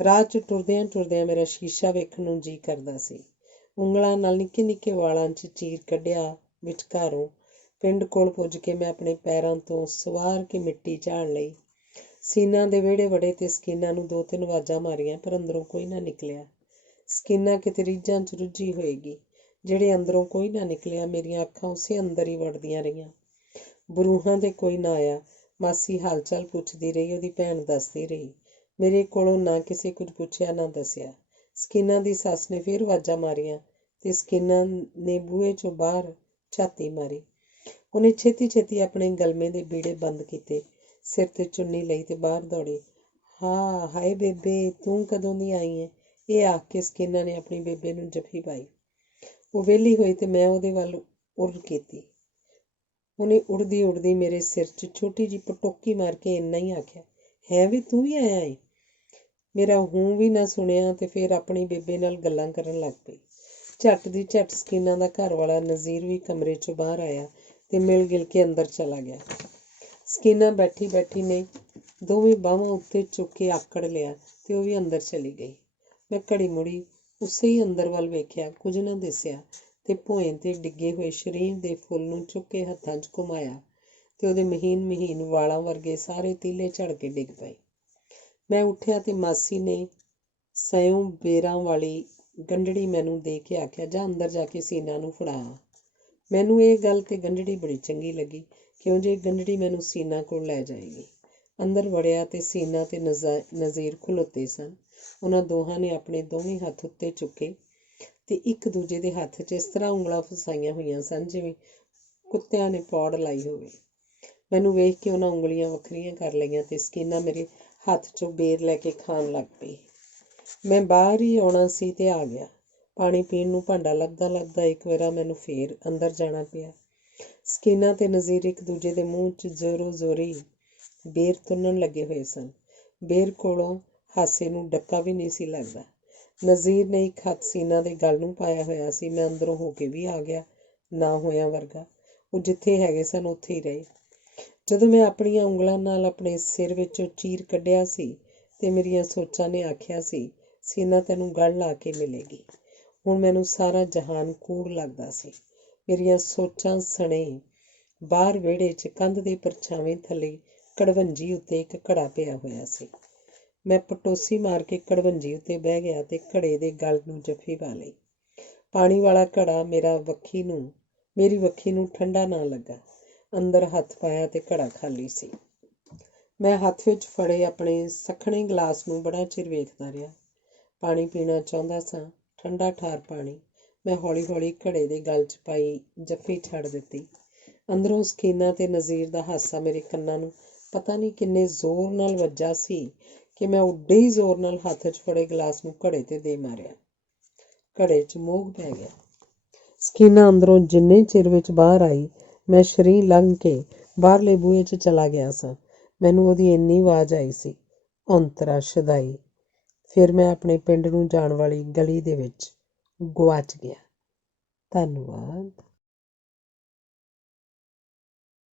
ਰਾਹ 'ਚ ਟੁਰਦਿਆਂ ਟੁਰਦਿਆਂ ਮੇਰਾ ਸ਼ੀਸ਼ਾ ਵੇਖਣ ਨੂੰ ਜੀਅ ਕਰਦਾ ਸੀ। ਉਂਗਲਾਂ ਨਾਲ ਨਿੱਕੇ ਨਿੱਕੇ ਵਾਲਾਂ 'ਚ ਚੀਰ ਕੱਢਿਆ ਵਿਚਕਾਰੋਂ ਪਿੰਡ ਕੋਲ ਪੁੱਜ ਕੇ ਮੈਂ ਆਪਣੇ ਪੈਰਾਂ ਤੋਂ ਸਵਾਰ ਕੇ ਮਿੱਟੀ ਝਾੜ ਲਈ। ਸੀਨਾ ਦੇ ਵਿਹੜੇ ਵੜੇ ਤੇ ਸਕੀਨਾ ਨੂੰ 2-3 ਆਵਾਜ਼ਾਂ ਮਾਰੀਆਂ, ਪਰ ਅੰਦਰੋਂ ਕੋਈ ਨਾ ਨਿਕਲਿਆ। ਸਕੀਨਾ ਕਿਤੇ ਰੀਝਾਂ 'ਚ ਰੁੱਝੀ ਹੋਏਗੀ। ਜਿਹੜੇ ਅੰਦਰੋਂ ਕੋਈ ਨਾ ਨਿਕਲਿਆ, ਮੇਰੀਆਂ ਅੱਖਾਂ ਉਸੇ ਅੰਦਰ ਹੀ ਵੜਦੀਆਂ ਰਹੀਆਂ। ਬਰੂਹਾਂ ਤੇ ਕੋਈ ਨਾ ਆਇਆ। ਮਾਸੀ ਹਾਲ ਚਾਲ ਪੁੱਛਦੀ ਰਹੀ, ਉਹਦੀ ਭੈਣ ਦੱਸਦੀ ਰਹੀ। ਮੇਰੇ ਕੋਲੋਂ ਨਾ ਕਿਸੇ ਕੁਝ ਪੁੱਛਿਆ ਨਾ ਦੱਸਿਆ। ਸਕੀਨਾ ਦੀ ਸੱਸ ਨੇ ਫਿਰ ਆਵਾਜ਼ਾਂ ਮਾਰੀਆਂ ਤੇ ਸਕੀਨਾ ਨੇ ਬੂਹੇ 'ਚੋਂ ਬਾਹਰ ਝਾਤੀ ਮਾਰੀ। ਉਹਨੇ ਛੇਤੀ ਛੇਤੀ ਆਪਣੇ ਗਲਮੇ ਦੇ ਬੀੜੇ ਬੰਦ ਕੀਤੇ, ਸਿਰ 'ਤੇ ਚੁੰਨੀ ਲਈ ਤੇ ਬਾਹਰ ਦੌੜੀ। ਹਾਏ ਬੇਬੇ, ਤੂੰ ਕਦੋਂ ਦੀ ਆਈ ਹੈ? ਇਹ ਆਖ ਕੇ ਸਕੀਨਾ ਨੇ ਆਪਣੀ ਬੇਬੇ ਨੂੰ ਜੱਫੀ ਪਾਈ। ਉਹ ਵਿਹਲੀ ਹੋਈ ਤੇ ਮੈਂ ਉਹਦੇ ਵੱਲ ਉਰ ਕੀਤੀ। ਉਹਨੇ ਉੜਦੀ ਉੜਦੀ ਮੇਰੇ ਸਿਰ 'ਚ ਛੋਟੀ ਜਿਹੀ ਪਟੋਕੀ ਮਾਰ ਕੇ ਇੰਨਾ ਹੀ ਆਖਿਆ, ਹੈ ਵੀ ਤੂੰ ਵੀ ਆਇਆ ਏ? ਮੇਰਾ ਹੂੰ ਵੀ ਨਾ ਸੁਣਿਆ ਤੇ ਫਿਰ ਆਪਣੀ ਬੇਬੇ ਨਾਲ ਗੱਲਾਂ ਕਰਨ ਲੱਗ ਪਈ। ਝੱਟ ਦੀ ਝੱਟ ਸਕੀਨਾ ਦਾ ਘਰ ਵਾਲਾ ਨਜ਼ੀਰ ਵੀ ਕਮਰੇ 'ਚੋਂ ਬਾਹਰ ਆਇਆ ਤੇ ਮਿਲ ਗਿਲ ਕੇ ਅੰਦਰ ਚਲਾ ਗਿਆ। ਸਕੀਨਾ ਬੈਠੀ ਬੈਠੀ ਨੇ ਦੋਵੇਂ ਬਾਹਾਂ ਉੱਤੇ ਚੁੱਕ ਕੇ ਆਕੜ ਲਿਆ ਤੇ ਉਹ ਵੀ ਅੰਦਰ ਚਲੀ ਗਈ। ਮੈਂ ਘੜੀ ਮੁੜੀ ਉਸੇ ਹੀ ਅੰਦਰ ਵੱਲ ਵੇਖਿਆ, ਕੁਝ ਨਾ ਦਿਸਿਆ ਤੇ ਭੋਏ 'ਤੇ ਡਿੱਗੇ ਹੋਏ ਸ਼ਰੀਰ ਦੇ ਫੁੱਲ ਨੂੰ ਚੁੱਕ ਕੇ ਹੱਥਾਂ 'ਚ ਘੁਮਾਇਆ ਤੇ ਉਹਦੇ ਮਹੀਨ ਵਾਲਾਂ ਵਰਗੇ ਸਾਰੇ ਤੀਲੇ ਝੜ ਕੇ ਡਿੱਗ ਪਏ। ਮੈਂ ਉੱਠਿਆ ਤੇ ਮਾਸੀ ਨੇ ਸਿਉਂ ਬੇਰਾਂ ਵਾਲੀ ਗੰਢੜੀ ਮੈਨੂੰ ਦੇ ਕੇ ਆਖਿਆ, ਜਾ ਅੰਦਰ ਜਾ ਕੇ ਸੀਨਾ ਨੂੰ ਫੜਾ। ਮੈਨੂੰ ਇਹ ਗੱਲ ਤੇ ਗੰਢੜੀ ਬੜੀ ਚੰਗੀ ਲੱਗੀ, ਕਿਉਂ ਜੇ ਗੰਢੜੀ ਮੈਨੂੰ ਸੀਨਾ ਕੋਲ ਲੈ ਜਾਏਗੀ। ਅੰਦਰ ਵੜਿਆ ਤੇ ਸੀਨਾ ਤੇ ਨਜ਼ੀਰ ਖਲੋਤੇ ਸਨ। ਉਹਨਾਂ ਦੋਹਾਂ ਨੇ ਆਪਣੇ ਦੋਵੇਂ ਹੱਥ ਉੱਤੇ ਚੁੱਕੇ ਤੇ ਇੱਕ ਦੂਜੇ ਦੇ ਹੱਥ 'ਚ ਇਸ ਤਰ੍ਹਾਂ ਉਂਗਲਾਂ ਫਸਾਈਆਂ ਹੋਈਆਂ ਸਨ ਜਿਵੇਂ ਕੁੱਤਿਆਂ ਨੇ ਪੌੜ ਲਾਈ ਹੋਵੇ। ਮੈਨੂੰ ਵੇਖ ਕੇ ਉਹਨਾਂ ਉਂਗਲੀਆਂ ਵੱਖਰੀਆਂ ਕਰ ਲਈਆਂ ਤੇ ਸਕੀਨਾ ਮੇਰੇ ਹੱਥ 'ਚੋਂ ਬੇਰ ਲੈ ਕੇ ਖਾਣ ਲੱਗ ਪਈ। ਮੈਂ ਬਾਹਰ ਹੀ ਆਉਣਾ ਸੀ ਤੇ ਆ ਗਿਆ। ਪਾਣੀ ਪੀਣ ਨੂੰ ਭਾਂਡਾ ਲੱਭਦਾ ਲੱਭਦਾ ਇੱਕ ਵਾਰ ਮੈਨੂੰ ਫੇਰ ਅੰਦਰ ਜਾਣਾ ਪਿਆ। ਸਕੀਨਾ ਤੇ ਨਜ਼ੀਰ ਇੱਕ ਦੂਜੇ ਦੇ ਮੂੰਹ 'ਚ ਜ਼ੋਰੋ ਜ਼ੋਰੀ ਬੇਰ ਤੁੰਨਣ ਲੱਗੇ ਹੋਏ ਸਨ। ਬੇਰ ਕੋਲੋਂ ਹਾਸੇ ਨੂੰ ਡੱਕਾ ਵੀ ਨਹੀਂ ਸੀ ਲੱਗਦਾ। ਨਜ਼ੀਰ ਨੇ ਇੱਕ ਹੱਥ ਸੀਨਾ ਦੇ ਗਲ ਨੂੰ ਪਾਇਆ ਹੋਇਆ ਸੀ। ਮੈਂ ਅੰਦਰੋਂ ਹੋ ਕੇ ਵੀ ਆ ਗਿਆ, ਨਾ ਹੋਇਆ ਵਰਗਾ। ਉਹ ਜਿੱਥੇ ਹੈਗੇ ਸਨ ਉੱਥੇ ਹੀ ਰਹੇ। ਜਦੋਂ ਮੈਂ ਆਪਣੀਆਂ ਉਂਗਲਾਂ ਨਾਲ ਆਪਣੇ ਸਿਰ ਵਿੱਚੋਂ ਚੀਰ ਕੱਢਿਆ ਸੀ ਤੇ ਮੇਰੀਆਂ ਸੋਚਾਂ ਨੇ ਆਖਿਆ ਸੀ, ਸੀਨਾ ਤੈਨੂੰ ਗਲ ਲਾ ਕੇ ਮਿਲੇਗੀ। ਹੁਣ ਮੈਨੂੰ ਸਾਰਾ ਜਹਾਨ ਕੂੜ ਲੱਗਦਾ ਸੀ। ਮੇਰੀਆਂ ਸੋਚਾਂ ਸਣੇ ਬਾਹਰ ਵਿਹੜੇ 'ਚ ਕੰਧ ਦੇ ਪਰਛਾਵੇਂ ਥੱਲੇ ਕੜਵੰਜੀ ਉੱਤੇ ਇੱਕ ਘੜਾ ਪਿਆ ਹੋਇਆ ਸੀ। ਮੈਂ ਪਟੋਸੀ ਮਾਰ ਕੇ ਕੜਵੰਜੀ ਉੱਤੇ ਬਹਿ ਗਿਆ ਤੇ ਘੜੇ ਦੇ ਗਲ ਨੂੰ ਜੱਫੀ ਪਾ ਲਈ। ਪਾਣੀ ਵਾਲਾ ਘੜਾ ਮੇਰੀ ਵੱਖੀ ਨੂੰ ਠੰਡਾ ਨਾ ਲੱਗਾ। ਅੰਦਰ ਹੱਥ ਪਾਇਆ ਤੇ ਘੜਾ ਖਾਲੀ ਸੀ। ਮੈਂ ਹੱਥ ਵਿੱਚ ਫੜੇ ਆਪਣੇ ਸੱਖਣੇ ਗਲਾਸ ਨੂੰ ਬੜਾ ਚਿਰ ਵੇਖਦਾ ਰਿਹਾ। ਪਾਣੀ ਪੀਣਾ ਚਾਹੁੰਦਾ ਸਾਂ, ਠੰਡਾ ਠਾਰ ਪਾਣੀ। ਮੈਂ ਹੌਲੀ ਹੌਲੀ ਘੜੇ ਦੇ ਗਲ 'ਚ ਪਾਈ ਜੱਫੀ ਛੱਡ ਦਿੱਤੀ। ਅੰਦਰੋਂ ਸਕੀਨਾ ਤੇ ਨਜ਼ੀਰ ਦਾ ਹਾਸਾ ਮੇਰੇ ਕੰਨਾਂ ਨੂੰ ਪਤਾ ਨਹੀਂ ਕਿੰਨੇ ਜ਼ੋਰ ਨਾਲ ਵੱਜਾ ਸੀ ਕਿ ਮੈਂ ਉੱਡੇ ਹੀ ਜ਼ੋਰ ਨਾਲ ਹੱਥ 'ਚ ਫੜੇ ਗਲਾਸ ਨੂੰ ਘੜੇ 'ਤੇ ਦੇ ਮਾਰਿਆ। ਘੜੇ 'ਚ ਮੋਹ ਪੈ ਗਿਆ। ਸਕੀਨਾ ਅੰਦਰੋਂ ਜਿੰਨੇ ਚਿਰ ਵਿੱਚ ਬਾਹਰ ਆਈ, ਮੈਂ ਸ਼ਰੀਂ ਲੰਘ ਕੇ ਬਾਹਰਲੇ ਬੂਹੇ 'ਚ ਚਲਾ ਗਿਆ ਸਾਂ। ਮੈਨੂੰ ਉਹਦੀ ਇੰਨੀ ਆਵਾਜ਼ ਆਈ ਸੀ, ਔਂਤਰਾ ਸ਼ਦਾਈ। ਫਿਰ ਮੈਂ ਆਪਣੇ ਪਿੰਡ ਨੂੰ ਜਾਣ ਵਾਲੀ ਗਲੀ ਦੇ ਵਿੱਚ ਗੁਆਚ ਗਿਆ। ਧੰਨਵਾਦ।